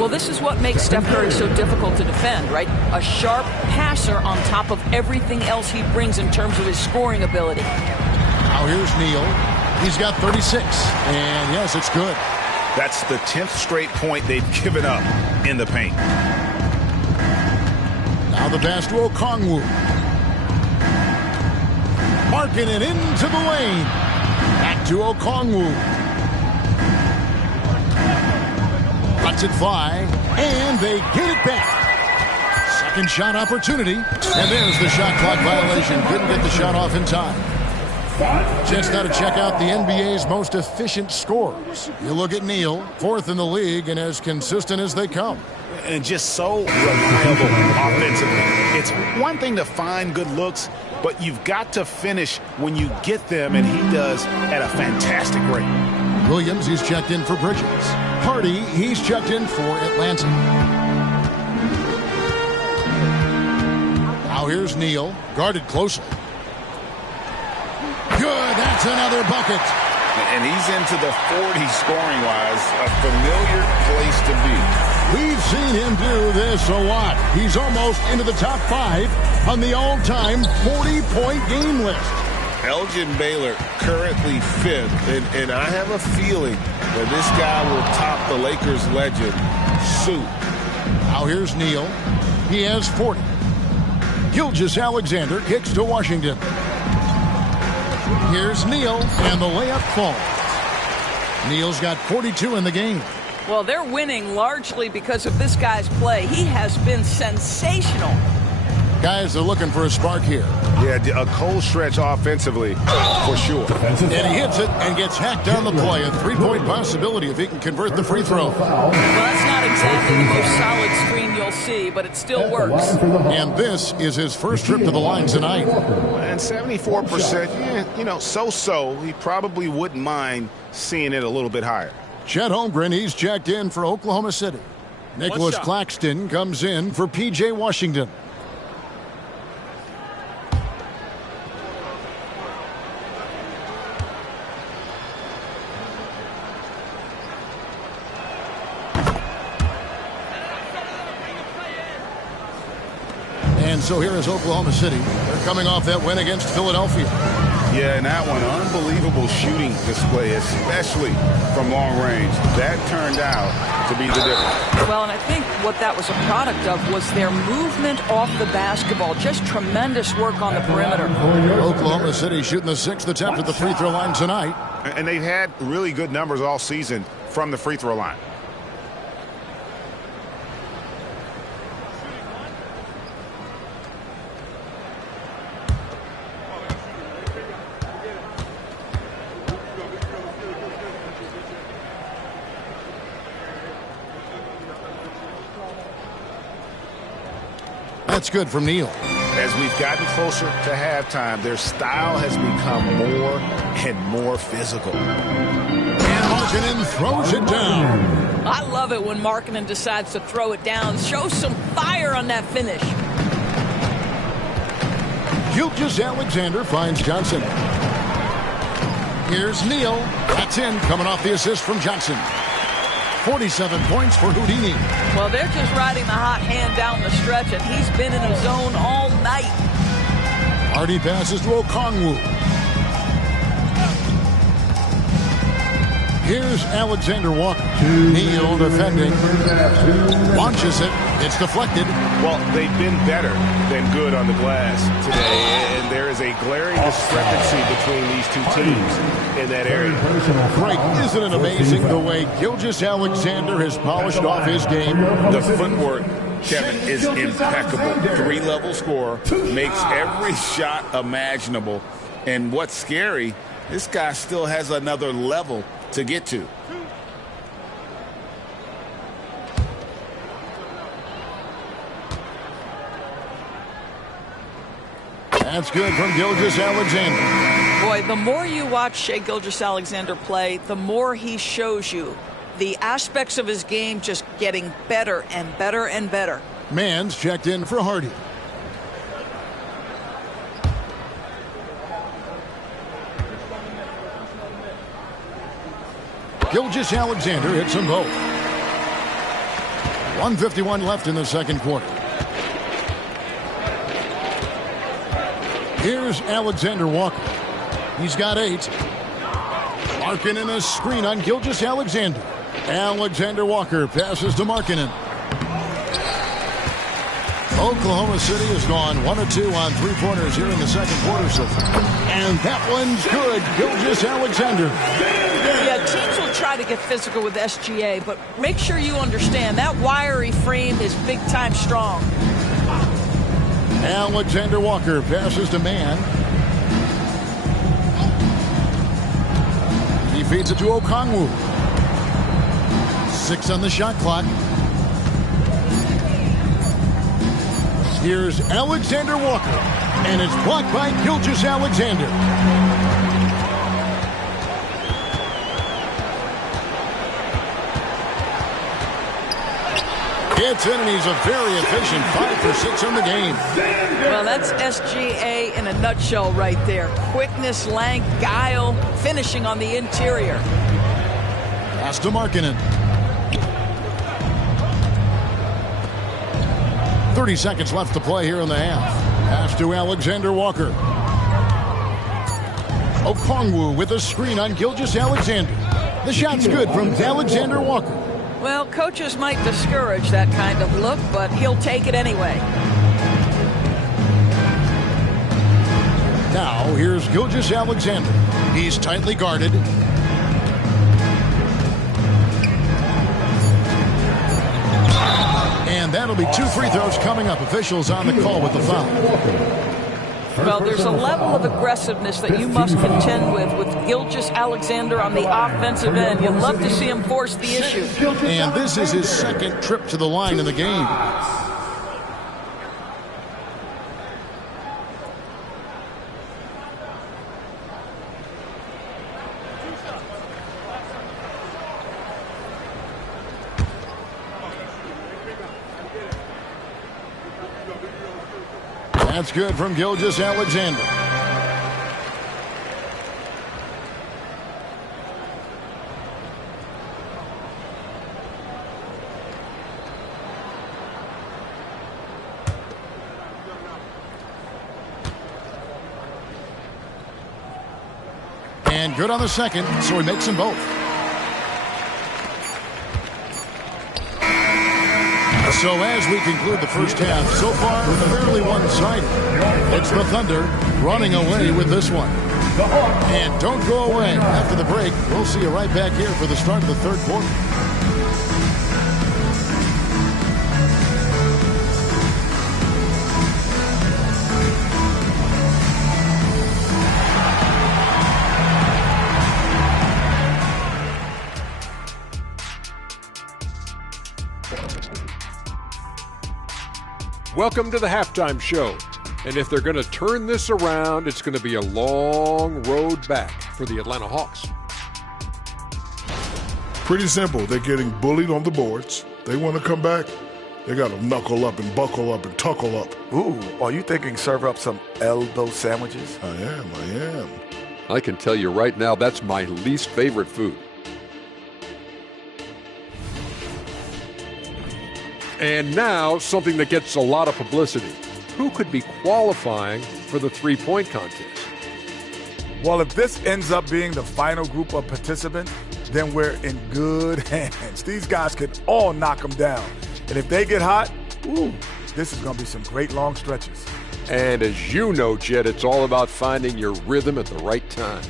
Well, this is what makes Steph Curry so difficult to defend, right? A sharp passer on top of everything else he brings in terms of his scoring ability. Now here's Neal. He's got 36. And yes, it's good. That's the 10th straight point they've given up in the paint. Now the pass to Okongwu. Markkanen into the lane. Back to Okongwu. Lets it fly. And they get it back. Second shot opportunity. And there's the shot clock violation. Couldn't get the shot off in time. Chance now to check out the NBA's most efficient scorers. You look at Neal, 4th in the league and as consistent as they come. And just so reliable offensively. It's one thing to find good looks, but you've got to finish when you get them, and he does at a fantastic rate. Williams, he's checked in for Bridges. Hardy, he's checked in for Atlanta. Now here's Neal, guarded closely. Good, that's another bucket. And he's into the 40 scoring-wise, a familiar place to be. We've seen him do this a lot. He's almost into the top 5 on the all-time 40-point game list. Elgin Baylor currently 5th, and I have a feeling that this guy will top the Lakers legend soon. Now here's Neal. He has 40. Gilgeous-Alexander kicks to Washington. Here's Neal, and the layup falls. Neal's got 42 in the game. Well, they're winning largely because of this guy's play. He has been sensational. Guys are looking for a spark here. Yeah, a cold stretch offensively, for sure. And he hits it and gets hacked down the play. A three-point possibility if he can convert the free throw. Well, that's not exactly the most solid screen you'll see, but it still works. And this is his first trip to the line tonight. And 74%, yeah, you know, so-so. He probably wouldn't mind seeing it a little bit higher. Chet Holmgren, he's checked in for Oklahoma City. Nicholas Claxton comes in for P.J. Washington. And so here is Oklahoma City. They're coming off that win against Philadelphia. Yeah, and that one, unbelievable shooting display, especially from long range. That turned out to be the difference. Well, and I think what that was a product of was their movement off the basketball. Just tremendous work on the perimeter. Oklahoma City shooting the 6th attempt at the free throw line tonight. And they've had really good numbers all season from the free throw line. That's good from Neal. As we've gotten closer to halftime, their style has become more and more physical. And Markkanen throws it down. I love it when Markkanen decides to throw it down. Show some fire on that finish. Gilgeous-Alexander finds Johnson. Here's Neal. That's in, coming off the assist from Johnson. 47 points for Houdini. Well, they're just riding the hot hand down the stretch, and he's been in a zone all night. Hardy passes to Okongwu. Here's Alexander Walker. Neal defending. Launches it. It's deflected. Well, they've been better than good on the glass today, and there is a glaring discrepancy between these two teams in that area. Greg, isn't it amazing the way Gilgeous-Alexander has polished off his game? The footwork, Kevin, is impeccable. 3-level scorer, makes every shot imaginable. And what's scary, this guy still has another level to get to. That's good from Gilgeous-Alexander. Boy, the more you watch Shai Gilgeous-Alexander play, the more he shows you the aspects of his game just getting better and better and better. Mans checked in for Hardy. Gilgeous-Alexander hits them both. 1:51 left in the second quarter. Here's Alexander Walker. He's got 8. Markkanen a screen on Gilgeous-Alexander. Alexander Walker passes to Markkanen. Oklahoma City has gone 1 of 2 on 3-pointers here in the second quarter so far. And that one's good. Gilgeous-Alexander. Yeah, teams will try to get physical with SGA, but make sure you understand that wiry frame is big-time strong. Alexander Walker passes to Mann. He feeds it to Okongwu. 6 on the shot clock. Here's Alexander Walker, and it's blocked by Gilgeous-Alexander. It's in, and he's a very efficient 5 for 6 on the game. Well, that's SGA in a nutshell right there. Quickness, length, guile, finishing on the interior. Pass to Markkanen. 30 seconds left to play here in the half. Pass to Alexander Walker. Okongwu with a screen on Gilgeous-Alexander. The shot's good from Alexander Walker. Well, coaches might discourage that kind of look, but he'll take it anyway. Now, here's Gilgeous-Alexander. He's tightly guarded. And that'll be 2 free throws coming up. Officials on the call with the foul. Well, there's a level of aggressiveness that you must contend with Gilgeous-Alexander on the offensive end. You'd love to see him force the issue. And this is his second trip to the line in the game. That's good from Gilgeous-Alexander. And good on the second, so he makes them both. So as we conclude the first half, so far fairly one-sided. It's the Thunder running away with this one. And don't go away. After the break, we'll see you right back here for the start of the third quarter. Welcome to the halftime show. And if they're going to turn this around, it's going to be a long road back for the Atlanta Hawks. Pretty simple. They're getting bullied on the boards. They want to come back. They got to knuckle up and buckle up and tuckle up. Ooh, are you thinking serve up some elbow sandwiches? I am. I can tell you right now, that's my least favorite food. And now, something that gets a lot of publicity. Who could be qualifying for the three-point contest? Well, if this ends up being the final group of participants, then we're in good hands. These guys could all knock them down. And if they get hot, this is going to be some great long stretches. And as you know, Jed, it's all about finding your rhythm at the right time.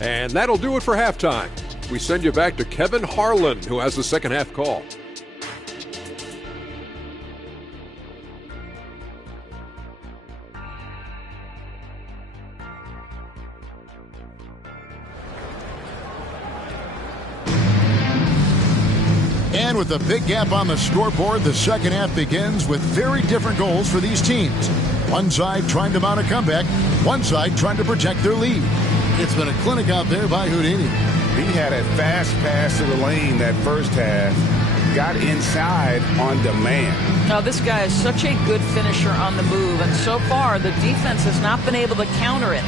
And that'll do it for halftime. We send you back to Kevin Harlan, who has the second half call. And with a big gap on the scoreboard, the second half begins with very different goals for these teams. One side trying to mount a comeback, one side trying to protect their lead. It's been a clinic out there by Houdini. He had a fast pass to the lane that first half. Got inside on demand. Now, this guy is such a good finisher on the move, and so far the defense has not been able to counter it.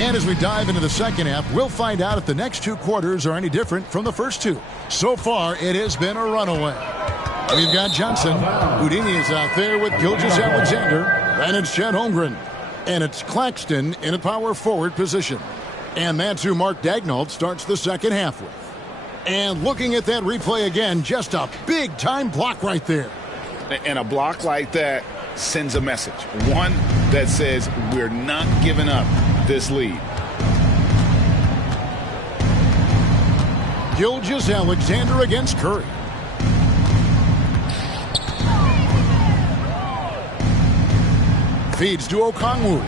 And as we dive into the second half, we'll find out if the next two quarters are any different from the first two. So far, it has been a runaway. We've got Johnson. Houdini is out there with Gilgeous-Alexander. And it's Chet Holmgren. And it's Claxton in a power forward position. And that's who Mark Daigneault starts the second half with. And looking at that replay again, just a big-time block right there. And a block like that sends a message. One that says we're not giving up this lead. Gilgeous-Alexander against Curry. Feeds to Okongwu.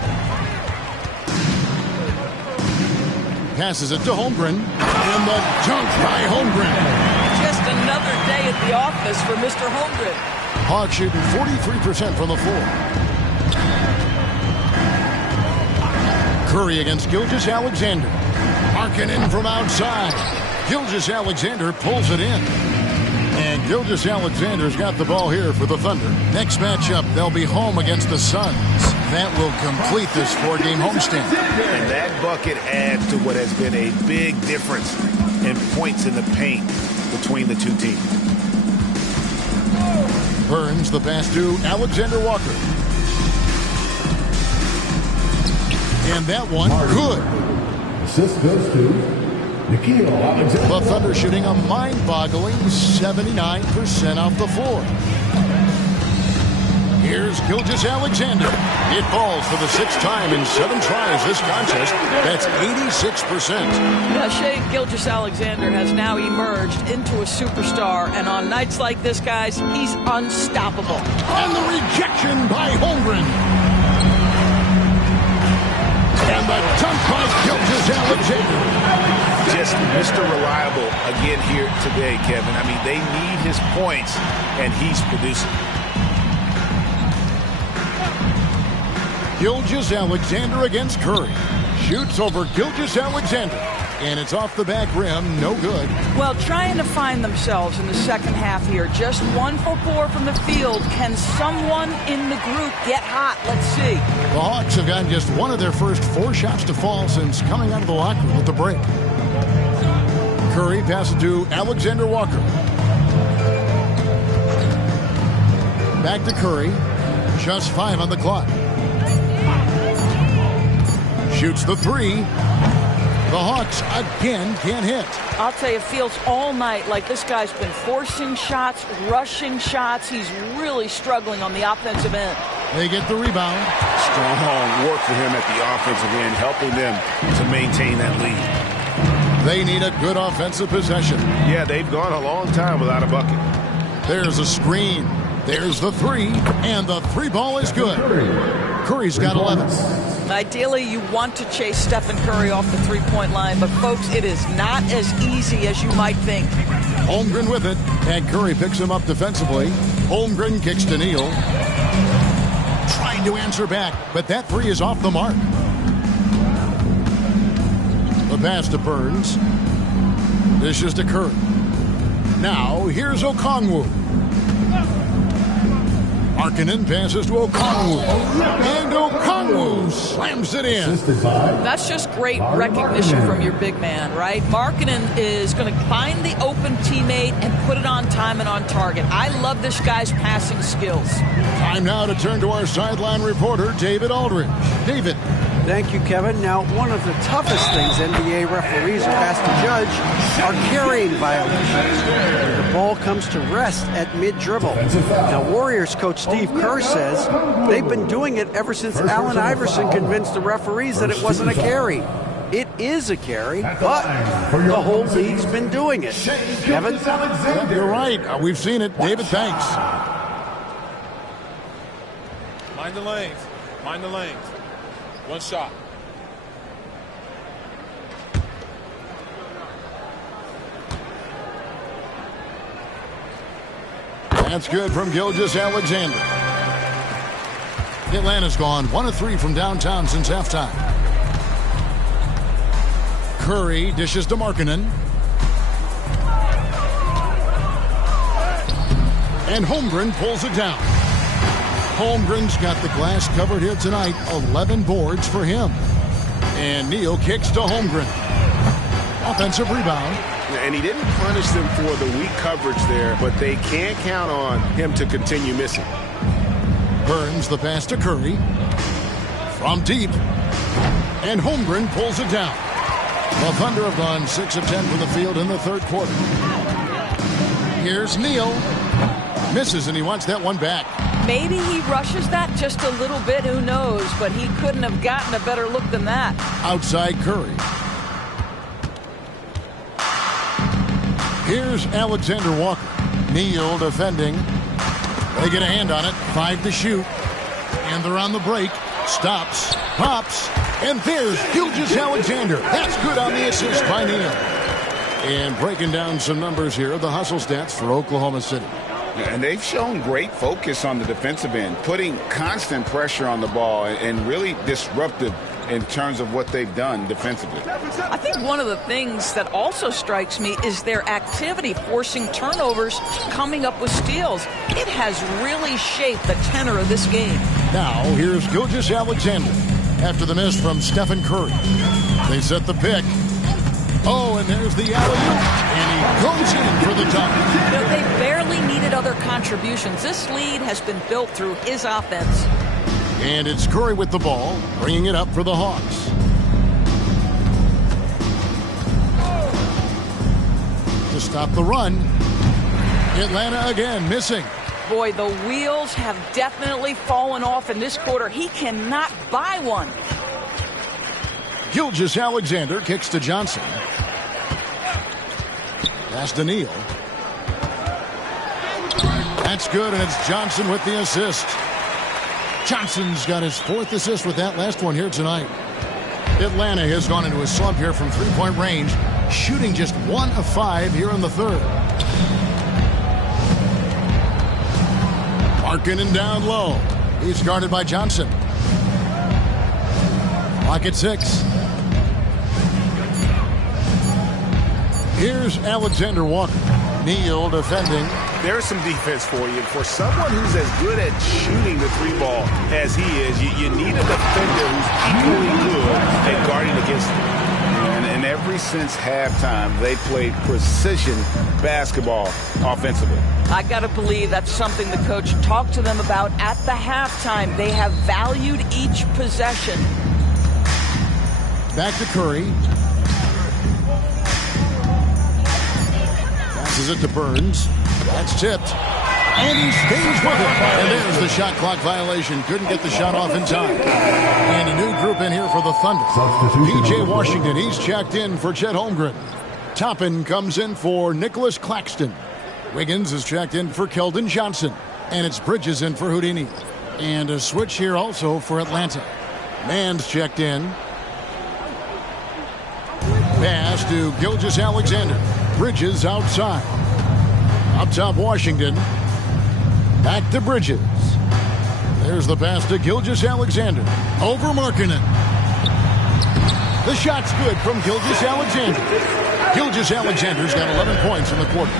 Passes it to Holmgren. And the dunk by Holmgren. Just another day at the office for Mr. Holmgren. Hawks shooting 43% from the floor. Curry against Gilgeous-Alexander. Markkanen from outside. Gilgeous-Alexander pulls it in. And Gilgeous-Alexander's got the ball here for the Thunder. Next matchup, they'll be home against the Suns. That will complete this four-game homestand. And that bucket adds to what has been a big difference in points in the paint between the two teams. Burns the pass to Alexander Walker. And that one, good. Assist goes to Nickeil Alexander. The Thunder shooting a mind-boggling 79% off the floor. Here's Gilgeous-Alexander. It falls for the sixth time in 7 tries this contest. That's 86%. Yeah, Shai Gilgeous-Alexander has now emerged into a superstar, and on nights like this, guys, he's unstoppable. And the rejection by Holmgren. And the dunk by Gilgeous-Alexander. Just Mr. Reliable again here today, Kevin. I mean, they need his points, and he's producing. Gilgeous-Alexander against Curry. Shoots over Gilgeous-Alexander. And it's off the back rim. No good. Well, trying to find themselves in the second half here. Just 1 for 4 from the field. Can someone in the group get hot? Let's see. The Hawks have gotten just one of their first 4 shots to fall since coming out of the locker room with the break. Curry passes to Alexander Walker. Back to Curry. Just 5 on the clock. Shoots the 3. The Hawks again can't hit. I'll tell you, it feels all night like this guy's been forcing shots, rushing shots. He's really struggling on the offensive end. They get the rebound. Strong work for him at the offensive end, helping them to maintain that lead. They need a good offensive possession. Yeah, they've gone a long time without a bucket. There's a screen. There's the 3. And the 3 ball is good. Curry's got 11. Ideally, you want to chase Stephen Curry off the three-point line, but folks, it is not as easy as you might think. Holmgren with it, and Curry picks him up defensively. Holmgren kicks to Neal. Trying to answer back, but that 3 is off the mark. The pass to Burns. Dishes to Curry. Now, here's Okongwu. Markkanen passes to Okongwu. And Okongwu slams it in. That's just great recognition from your big man, right? Markkanen is going to find the open teammate and put it on time and on target. I love this guy's passing skills. Time now to turn to our sideline reporter, David Aldridge. David. Thank you, Kevin. Now, one of the toughest things NBA referees are asked to judge are carrying violations. The ball comes to rest at mid-dribble. Now, Warriors coach Steve Kerr says they've been doing it ever since Allen Iverson convinced the referees that it wasn't a carry. It is a carry, but the whole league's been doing it. Kevin? You're right. We've seen it. David, thanks. Mind the lanes. Mind the lanes. One shot. That's good from Gilgeous-Alexander. Atlanta's gone 1 of 3 from downtown since halftime. Curry dishes to Markkanen. And Holmgren pulls it down. Holmgren's got the glass covered here tonight. 11 boards for him. And Neal kicks to Holmgren. Offensive rebound. And he didn't punish them for the weak coverage there, but they can't count on him to continue missing. Burns the pass to Curry. From deep. And Holmgren pulls it down. The Thunder have gone 6 of 10 from the field in the third quarter. Here's Neal. Misses, and he wants that one back. Maybe he rushes that just a little bit, who knows, but he couldn't have gotten a better look than that. Outside Curry. Here's Alexander Walker. Neal defending. They get a hand on it. 5 to shoot. And they're on the break. Stops. Pops. And there's Gilgeous-Alexander. That's good on the assist by Neal. And breaking down some numbers here, the hustle stats for Oklahoma City. And they've shown great focus on the defensive end, putting constant pressure on the ball and really disruptive in terms of what they've done defensively. I think one of the things that also strikes me is their activity, forcing turnovers, coming up with steals. It has really shaped the tenor of this game. Now, here's Gilgeous-Alexander after the miss from Stephen Curry. They set the pick. Oh, and there's the alley-oop, and he goes in for the dunk. They barely needed other contributions. This lead has been built through his offense. And it's Curry with the ball, bringing it up for the Hawks. To stop the run, Atlanta again missing. Boy, the wheels have definitely fallen off in this quarter. He cannot buy one. Gilgeous-Alexander kicks to Johnson. Pass to Neal. That's good, and it's Johnson with the assist. Johnson's got his 4th assist with that last one here tonight. Atlanta has gone into a slump here from three-point range, shooting just 1 of 5 here in the third. Markkanen down low. He's guarded by Johnson. Clock at 6. Here's Alexander Walker. Neal defending. There's some defense for you. For someone who's as good at shooting the 3-ball as he is, you need a defender who's equally good at guarding against him. And ever since halftime, they played precision basketball offensively. I got to believe that's something the coach talked to them about at the halftime. They have valued each possession. Back to Curry. Passes it to Burns. That's tipped. And he stays with it. And there's the shot clock violation. Couldn't get the shot off in time. And a new group in here for the Thunder. P.J. Washington, he's checked in for Chet Holmgren. Toppin comes in for Nicholas Claxton. Wiggins is checked in for Keldon Johnson. And it's Bridges in for Houdini. And a switch here also for Atlanta. Mann's checked in. Pass to Gilgeous-Alexander. Bridges outside. Up top, Washington. Back to Bridges. There's the pass to Gilgeous-Alexander. Over Markkanen. The shot's good from Gilgeous-Alexander. Gilgeous-Alexander's got 11 points in the quarter.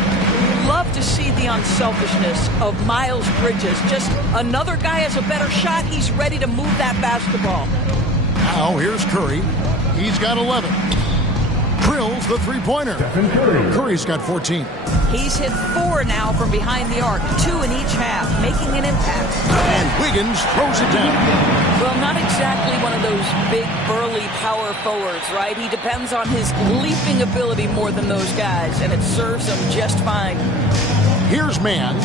Love to see the unselfishness of Miles Bridges. Just another guy has a better shot. He's ready to move that basketball. Now here's Curry. He's got 11. Drills the three-pointer. Curry's got 14. He's hit 4 now from behind the arc, 2 in each half, making an impact. And Wiggins throws it down. Well, not exactly one of those big, burly power forwards, right? He depends on his leaping ability more than those guys, and it serves him just fine. Here's Mann.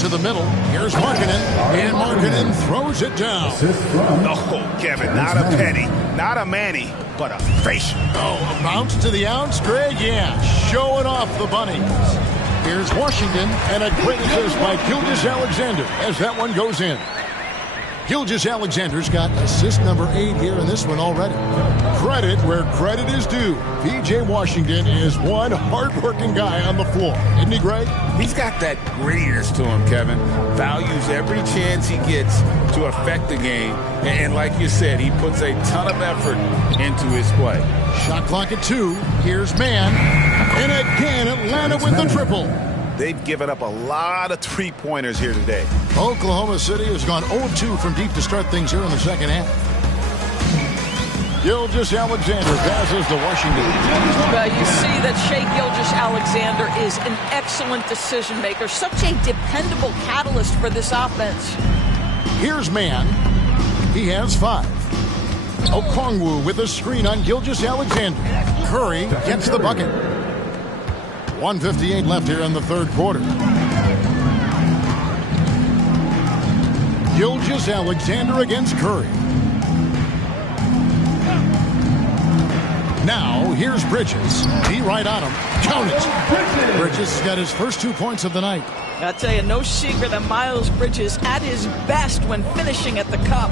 To the middle. Here's Markkanen. And Markkanen throws it down. Oh, Kevin, not a penny, not a Manny, but a facial. Oh, a bounce to the ounce, Greg? Yeah, showing off the bunnies. Here's Washington, and a great assist by Gilgeous-Alexander as that one goes in. Gilgeous-Alexander's got assist number 8 here in this one already. Credit where credit is due. P.J. Washington is one hard-working guy on the floor. Isn't he, Greg? He's got that grittiness to him, Kevin. Values every chance he gets to affect the game. And like you said, he puts a ton of effort into his play. Shot clock at 2. Here's Mann. And again, Atlanta with the triple. They've given up a lot of three-pointers here today. Oklahoma City has gone 0-2 from deep to start things here in the second half. Gilgeous-Alexander passes to Washington. You see that Shai Gilgeous-Alexander is an excellent decision maker, such a dependable catalyst for this offense. Here's Mann. He has 5. Okongwu with a screen on Gilgeous-Alexander. Curry gets the bucket. 1:58 left here in the third quarter. Gilgeous-Alexander against Curry. Now, here's Bridges. He right on him. Count it. Bridges has got his first 2 points of the night. I'll tell you, no secret that Miles Bridges at his best when finishing at the cup.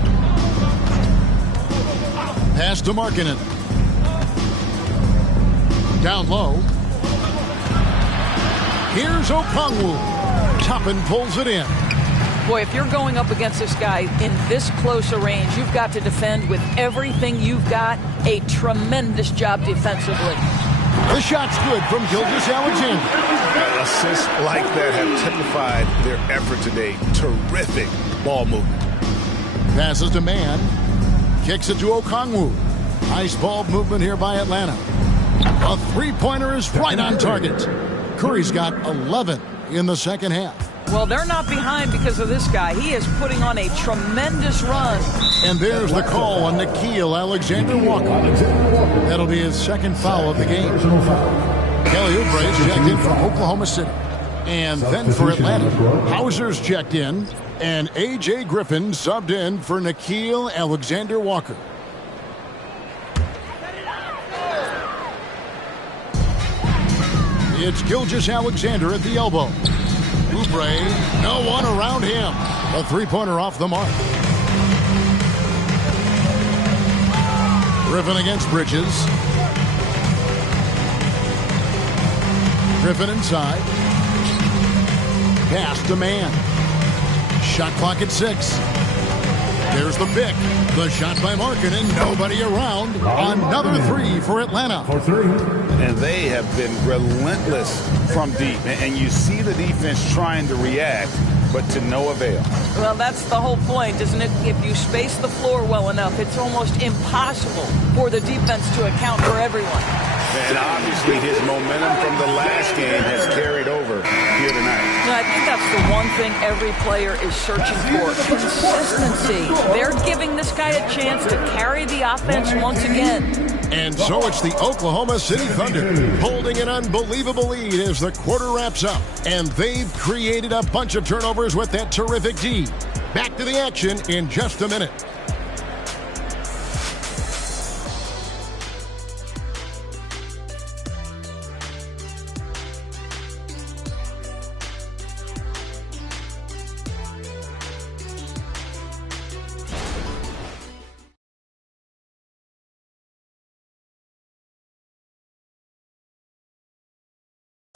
Pass to Markkanen. Down low. Here's Okongwu. Toppin pulls it in. Boy, if you're going up against this guy in this close a range, you've got to defend with everything you've got. A tremendous job defensively. The shot's good from Gilgeous-Alexander. Assists like that have typified their effort today. Terrific ball movement. Passes to Mann. Kicks it to Okongwu. Nice ball movement here by Atlanta. A three-pointer is right on target. Curry's got 11 in the second half. Well, they're not behind because of this guy. He is putting on a tremendous run. And there's the call on Nickeil Alexander-Walker. That'll be his second foul of the game. Kelly Oubre's checked in from Oklahoma City. And then for Atlanta, Hauser's checked in. And A.J. Griffin subbed in for Nickeil Alexander-Walker. It's Gilgeous-Alexander at the elbow. Oubre, no one around him. A three-pointer off the mark. Griffin against Bridges. Griffin inside. Pass to Mann. Shot clock at 6. There's the pick. The shot by Markkanen. Nobody around. Another 3 for Atlanta. And they have been relentless from deep. And you see the defense trying to react, but to no avail. Well, that's the whole point, isn't it? If you space the floor well enough, it's almost impossible for the defense to account for everyone. And obviously his momentum from the last game has carried over here tonight. I think that's the one thing every player is searching for. Consistency. They're giving this guy a chance to carry the offense once again. And so it's the Oklahoma City Thunder holding an unbelievable lead as the quarter wraps up. And they've created a bunch of turnovers with that terrific D. Back to the action in just a minute.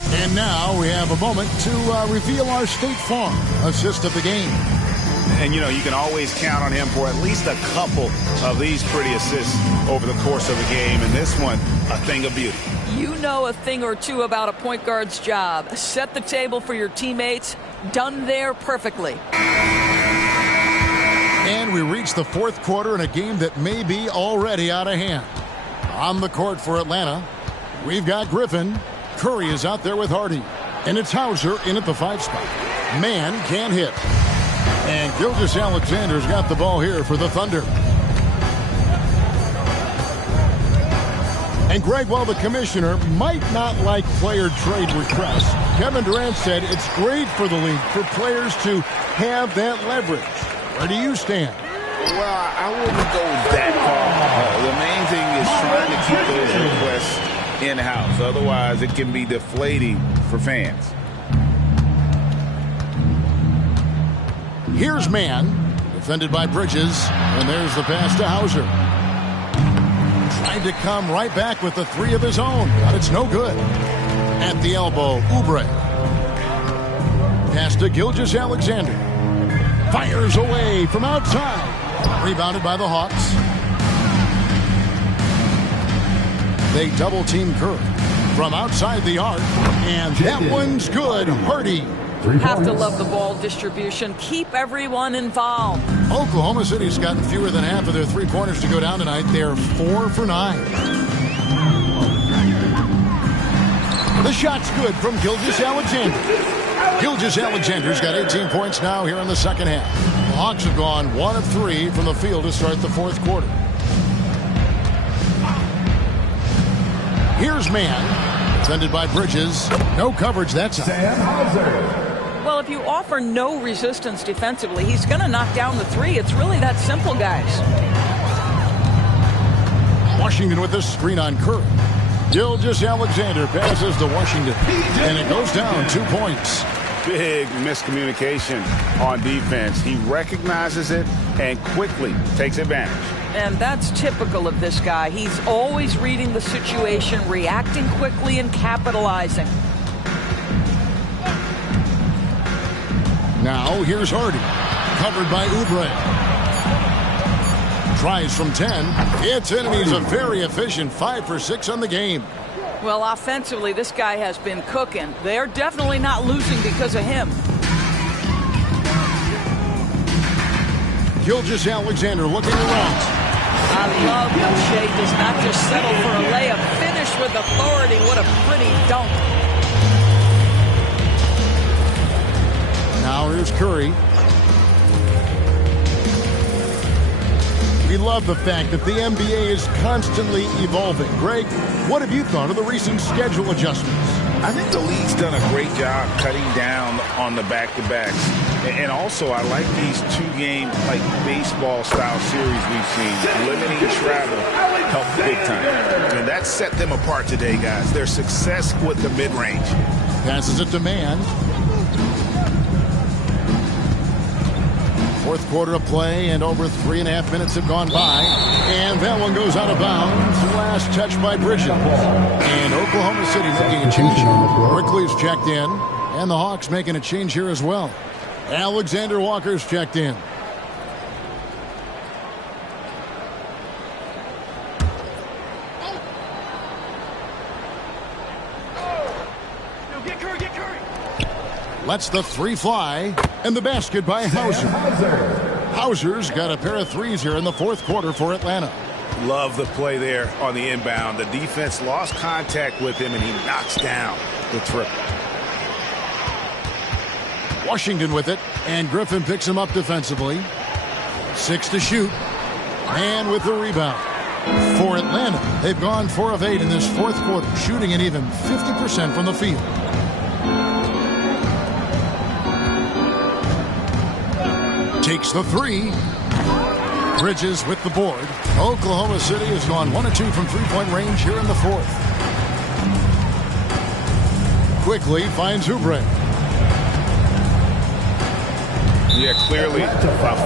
And now we have a moment to reveal our State Farm assist of the game. And, you know, you can always count on him for at least a couple of these pretty assists over the course of a game. And this one, a thing of beauty. You know a thing or two about a point guard's job. Set the table for your teammates. Done there perfectly. And we reach the fourth quarter in a game that may be already out of hand. On the court for Atlanta, we've got Griffin. Curry is out there with Hardy. And it's Hauser in at the 5 spot. Man can't hit. And Gilgeous-Alexander's got the ball here for the Thunder. And Greg, while the commissioner might not like player trade requests, Kevin Durant said it's great for the league for players to have that leverage. Where do you stand? Well, I wouldn't go that far. The main thing is trying to keep those requests in-house. Otherwise, it can be deflating for fans. Here's Man, defended by Bridges, and there's the pass to Hauser. Tried to come right back with the 3 of his own, but it's no good. At the elbow, Oubre. Pass to Gilgeous-Alexander. Fires away from outside. Rebounded by the Hawks. They double-team Curry from outside the arc, and that one's good. Hardy. Have to love the ball distribution. Keep everyone involved. Oklahoma City's gotten fewer than half of their 3-pointers to go down tonight. They're 4 for 9. The shot's good from Gilgeous-Alexander. Gilgeous-Alexander's got 18 points now here in the second half. The Hawks have gone 1 of 3 from the field to start the fourth quarter. Here's Man, defended by Bridges. No coverage that time. Sam Hauser. Well, if you offer no resistance defensively, he's going to knock down the 3. It's really that simple, guys. Washington with this screen on Curry. Gilgeous-Alexander passes to Washington, and it goes down 2 points. Big miscommunication on defense. He recognizes it and quickly takes advantage. And that's typical of this guy. He's always reading the situation, reacting quickly, and capitalizing. Now, here's Hardy, covered by Oubre. Tries from 10. It's in, and he's a very efficient 5 for 6 on the game. Well, offensively, this guy has been cooking. They're definitely not losing because of him. Gilgeous-Alexander looking around. I love how Shea does not just settle for a layup. Finish with authority. What a pretty dunk. Now here's Curry. We love the fact that the NBA is constantly evolving. Greg, what have you thought of the recent schedule adjustments? I think the league's done a great job cutting down on the back-to-backs. And also, I like these 2-game, like, baseball-style series we've seen. Limiting travel helped big time. And that set them apart today, guys. Their success with the mid-range. Passes it to Man. Fourth quarter of play, and over 3.5 minutes have gone by. And that one goes out of bounds. Last touch by Bridges. And Oklahoma City making a change. Quickly's checked in. And the Hawks making a change here as well. Alexander Walker's checked in. Lets the 3 fly, and the basket by Hauser. Hauser's got a pair of 3s here in the fourth quarter for Atlanta. Love the play there on the inbound. The defense lost contact with him, and he knocks down the triple. Washington with it, and Griffin picks him up defensively. 6 to shoot, and with the rebound. For Atlanta, they've gone 4 of 8 in this fourth quarter, shooting an even 50% from the field. Takes the 3. Bridges with the board. Oklahoma City has gone 1 of 2 from 3-point range here in the fourth. Quickly finds Oubre. Yeah, clearly a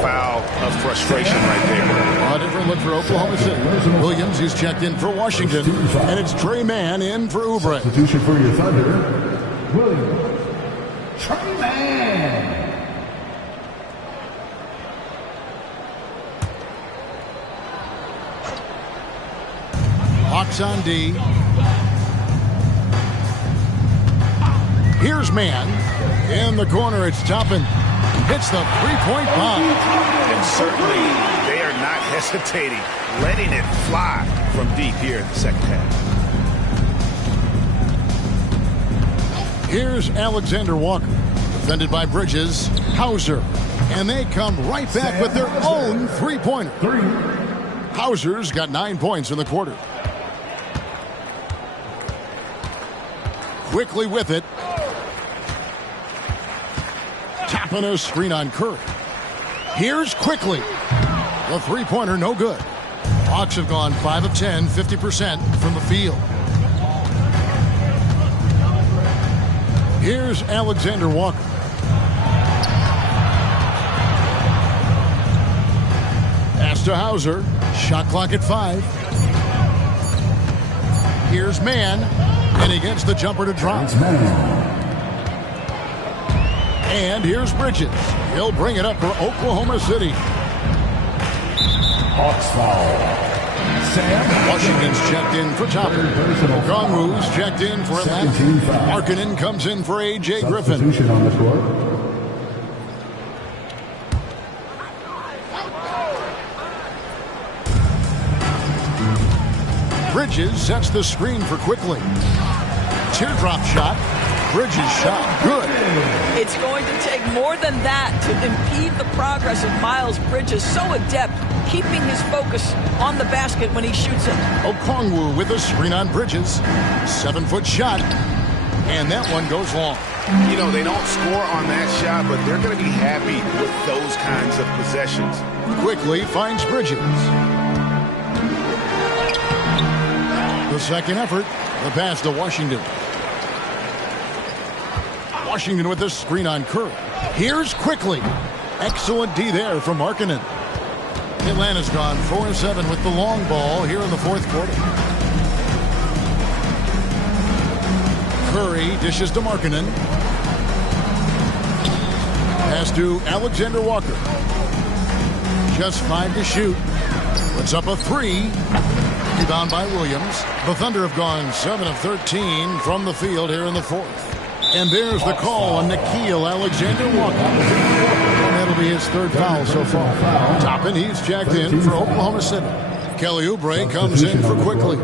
foul of frustration right there. A different look for Oklahoma City. Williams, he's checked in for Washington. And it's Trey Mann in for Oubre. Substitution for your Thunder, Williams. Trey Mann. six on D. Here's man. In the corner, it's Toppin. Hits the three-point bomb. And certainly they are not hesitating, letting it fly from deep here in the second half. Here's Alexander Walker, defended by Bridges. Hauser. And they come right back with their own three-pointer. Hauser's got 9 points in the quarter. Quickly with it. Tapping a screen on Curry. Here's Quickly. The three-pointer, no good. Hawks have gone 5 of 10, 50% from the field. Here's Alexander Walker. Pass to Hauser. Shot clock at 5. Here's Mann. And he gets the jumper to drop. And here's Bridges. He'll bring it up for Oklahoma City. Hawks foul. Washington's checked in for Toppin. Okongwu's checked in for Atlanta. Markkanen comes in for A.J. Griffin. On the court. Bridges sets the screen for Quickly. Teardrop shot. Bridges shot. Good. It's going to take more than that to impede the progress of Miles Bridges, so adept keeping his focus on the basket when he shoots it. Okongwu with a screen on Bridges. 7-foot shot. And that one goes long. You know, they don't score on that shot, but they're going to be happy with those kinds of possessions. Quickly finds Bridges. The second effort. The pass to Washington. Washington with the screen on Curry. Here's Quickly. Excellent D there from Markkanen. Atlanta's gone 4-7 with the long ball here in the fourth quarter. Curry dishes to Markkanen. Pass to Alexander Walker. Just 5 to shoot. Puts up a 3. Rebound by Williams. The Thunder have gone 7 of 13 from the field here in the fourth. And there's the call on Nickeil Alexander-Walker. And that'll be his third foul so far. Toppin, he's checked in for Oklahoma City. Kelly Oubre comes in for Quickly.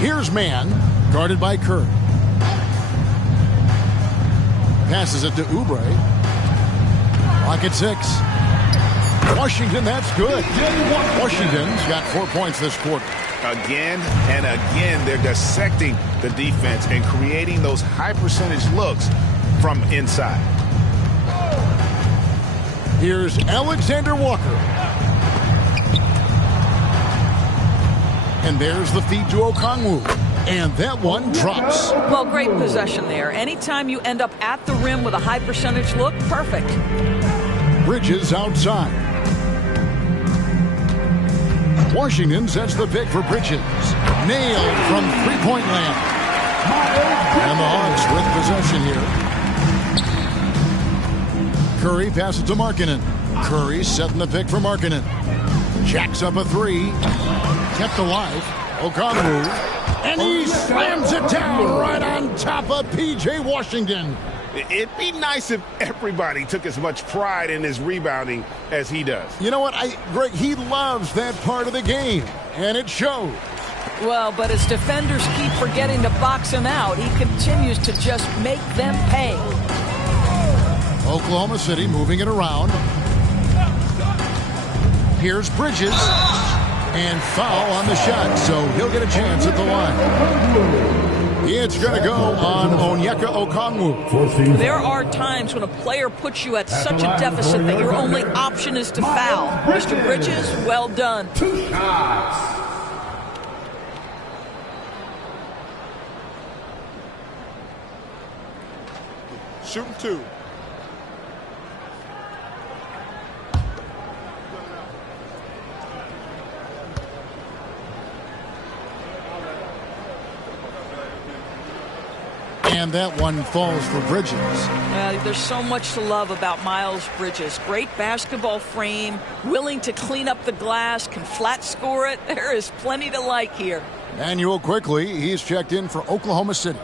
Here's Mann, guarded by Curry. Passes it to Oubre. Clock at 6. Washington, that's good. Washington's got 4 points this quarter. Again and again, they're dissecting the defense and creating those high-percentage looks from inside. Here's Alexander Walker. And there's the feed to Okongwu. And that one drops. Well, great possession there. Anytime you end up at the rim with a high percentage look, perfect. Bridges outside. Washington sets the pick for Bridges. Nailed from three-point land. And the Hawks with possession here. Curry passes to Markkanen. Curry setting the pick for Markkanen. Jacks up a 3. Kept alive. Okongwu. And he slams it down right on top of P.J. Washington. It'd be nice if everybody took as much pride in his rebounding as he does. You know what, Greg, he loves that part of the game, and it shows. Well, but as defenders keep forgetting to box him out, he continues to just make them pay. Oklahoma City moving it around. Here's Bridges. And foul on the shot, so he'll get a chance at the line. It's going to go on Onyeka Okongwu. There are times when a player puts you at such a deficit that your only option is to foul. Mr. Bridges, well done. 2 shots. Shooting 2. And that one falls for Bridges. There's so much to love about Miles Bridges. Great basketball frame, willing to clean up the glass, can flat score it. There is plenty to like here. Manuel quickly, he's checked in for Oklahoma City.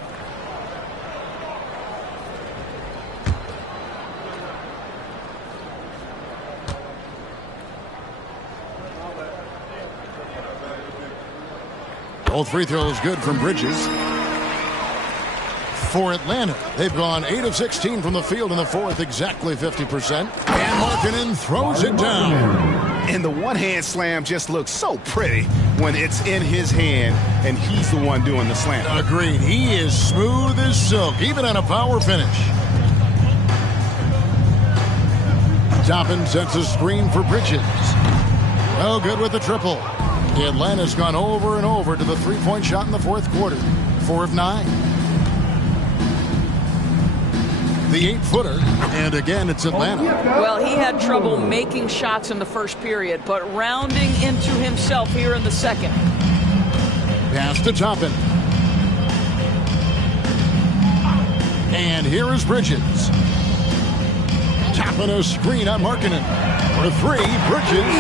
Both free throws good from Bridges. For Atlanta, they've gone 8 of 16 from the field in the fourth, exactly 50%. And Markkanen throws it down. And the one-hand slam just looks so pretty when it's in his hand and he's the one doing the slam. Agreed. He is smooth as silk, even on a power finish. Toppin sets a screen for Bridges. Well, good with the triple. Atlanta's gone over and over to the three-point shot in the fourth quarter. 4 of 9. The 8-footer, and again, it's Atlanta. Well, he had trouble making shots in the first period, but rounding into himself here in the second. Pass to Toppin. And here is Bridges. Toppin a screen on Markkanen. For 3, Bridges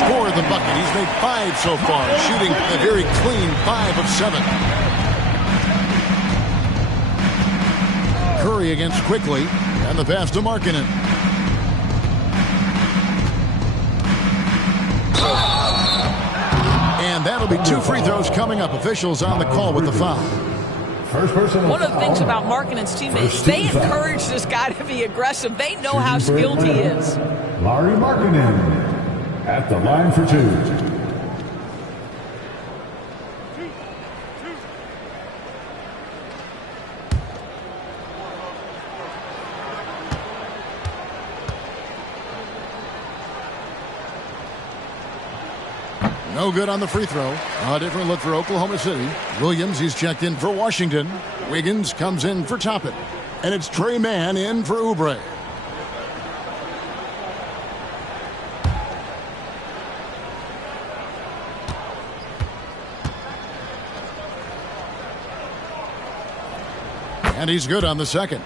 scored the bucket. He's made 5 so far, shooting a very clean 5 of 7. Curry against Quickly, and the pass to Markkanen. And that'll be 2 free throws coming up. Officials on the call with the foul. One of the things about Markkanen's teammates, they encourage this guy to be aggressive. They know how skilled he is. Larry Markkanen at the line for 2. No good on the free throw. A different look for Oklahoma City. Williams, he's checked in for Washington. Wiggins comes in for Toppin. And it's Trey Mann in for Oubre. And he's good on the second.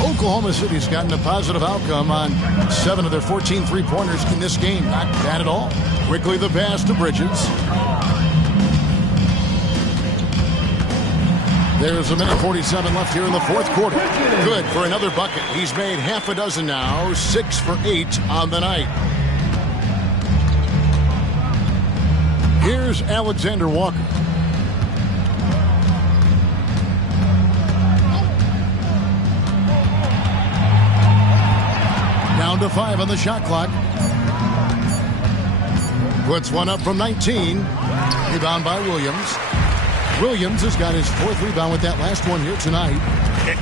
Oklahoma City's gotten a positive outcome on 7 of their 14 three-pointers in this game. Not bad at all. Quickly the pass to Bridges. There's a minute 47 left here in the fourth quarter. Good for another bucket. He's made half a dozen now. 6 for 8 on the night. Here's Alexander Walker. Down to 5 on the shot clock. Puts one up from 19. Rebound by Williams. Williams has got his 4th rebound with that last one here tonight.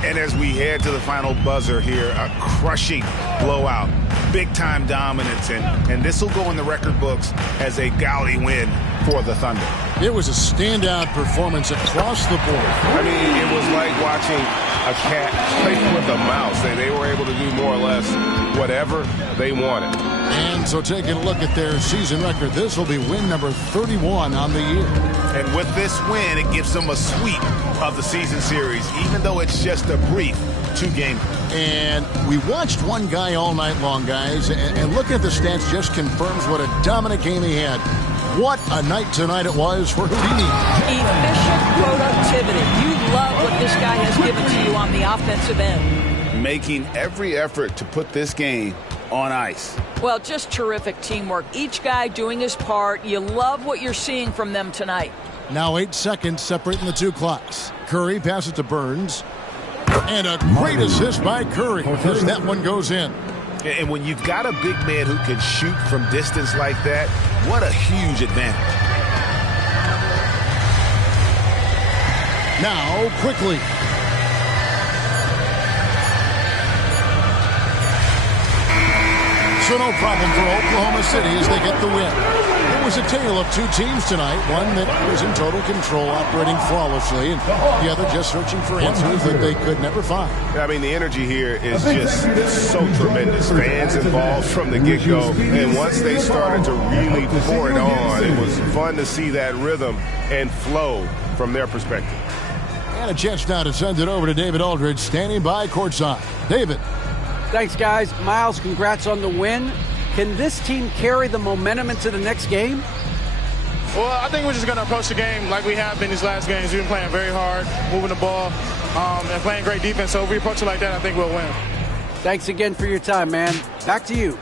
And as we head to the final buzzer here, a crushing blowout. Big-time dominance, and this will go in the record books as a gaudy win for the Thunder. It was a standout performance across the board. I mean, it was like watching a cat play with a mouse. They were able to do more or less whatever they wanted. And so taking a look at their season record, this will be win number 31 on the year. And with this win, it gives them a sweep of the season series, even though it's just a brief 2-game. And we watched one guy all night long, guys, and looking at the stats just confirms what a dominant game he had. What a night tonight it was for Houdini. Efficient productivity. You love what this guy has given to you on the offensive end. Making every effort to put this game on ice. Well, just terrific teamwork. Each guy doing his part. You love what you're seeing from them tonight. Now 8 seconds separating the 2 clocks. Curry passes to Burns. And a great assist by Curry as that one goes in. And when you've got a big man who can shoot from distance like that, what a huge advantage. Now, quickly. So no problem for Oklahoma City as they get the win. It was a tale of two teams tonight, one that was in total control, operating flawlessly, and the other just searching for answers that they could never find. I mean, the energy here is just so tremendous. Fans involved from the get-go, and once they started to really pour it on, it was fun to see that rhythm and flow from their perspective. And a chance now to send it over to David Aldridge, standing by courtside. David. Thanks, guys. Miles, congrats on the win. Can this team carry the momentum into the next game? Well, I think we're just going to approach the game like we have been these last games. We've been playing very hard, moving the ball, and playing great defense. So if we approach it like that, I think we'll win. Thanks again for your time, man. Back to you.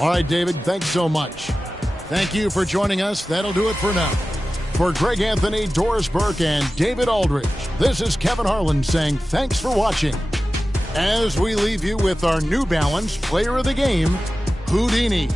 All right, David, thanks so much. Thank you for joining us. That'll do it for now. For Greg Anthony, Doris Burke, and David Aldridge, this is Kevin Harlan saying thanks for watching. As we leave you with our New Balance Player of the Game, Houdini.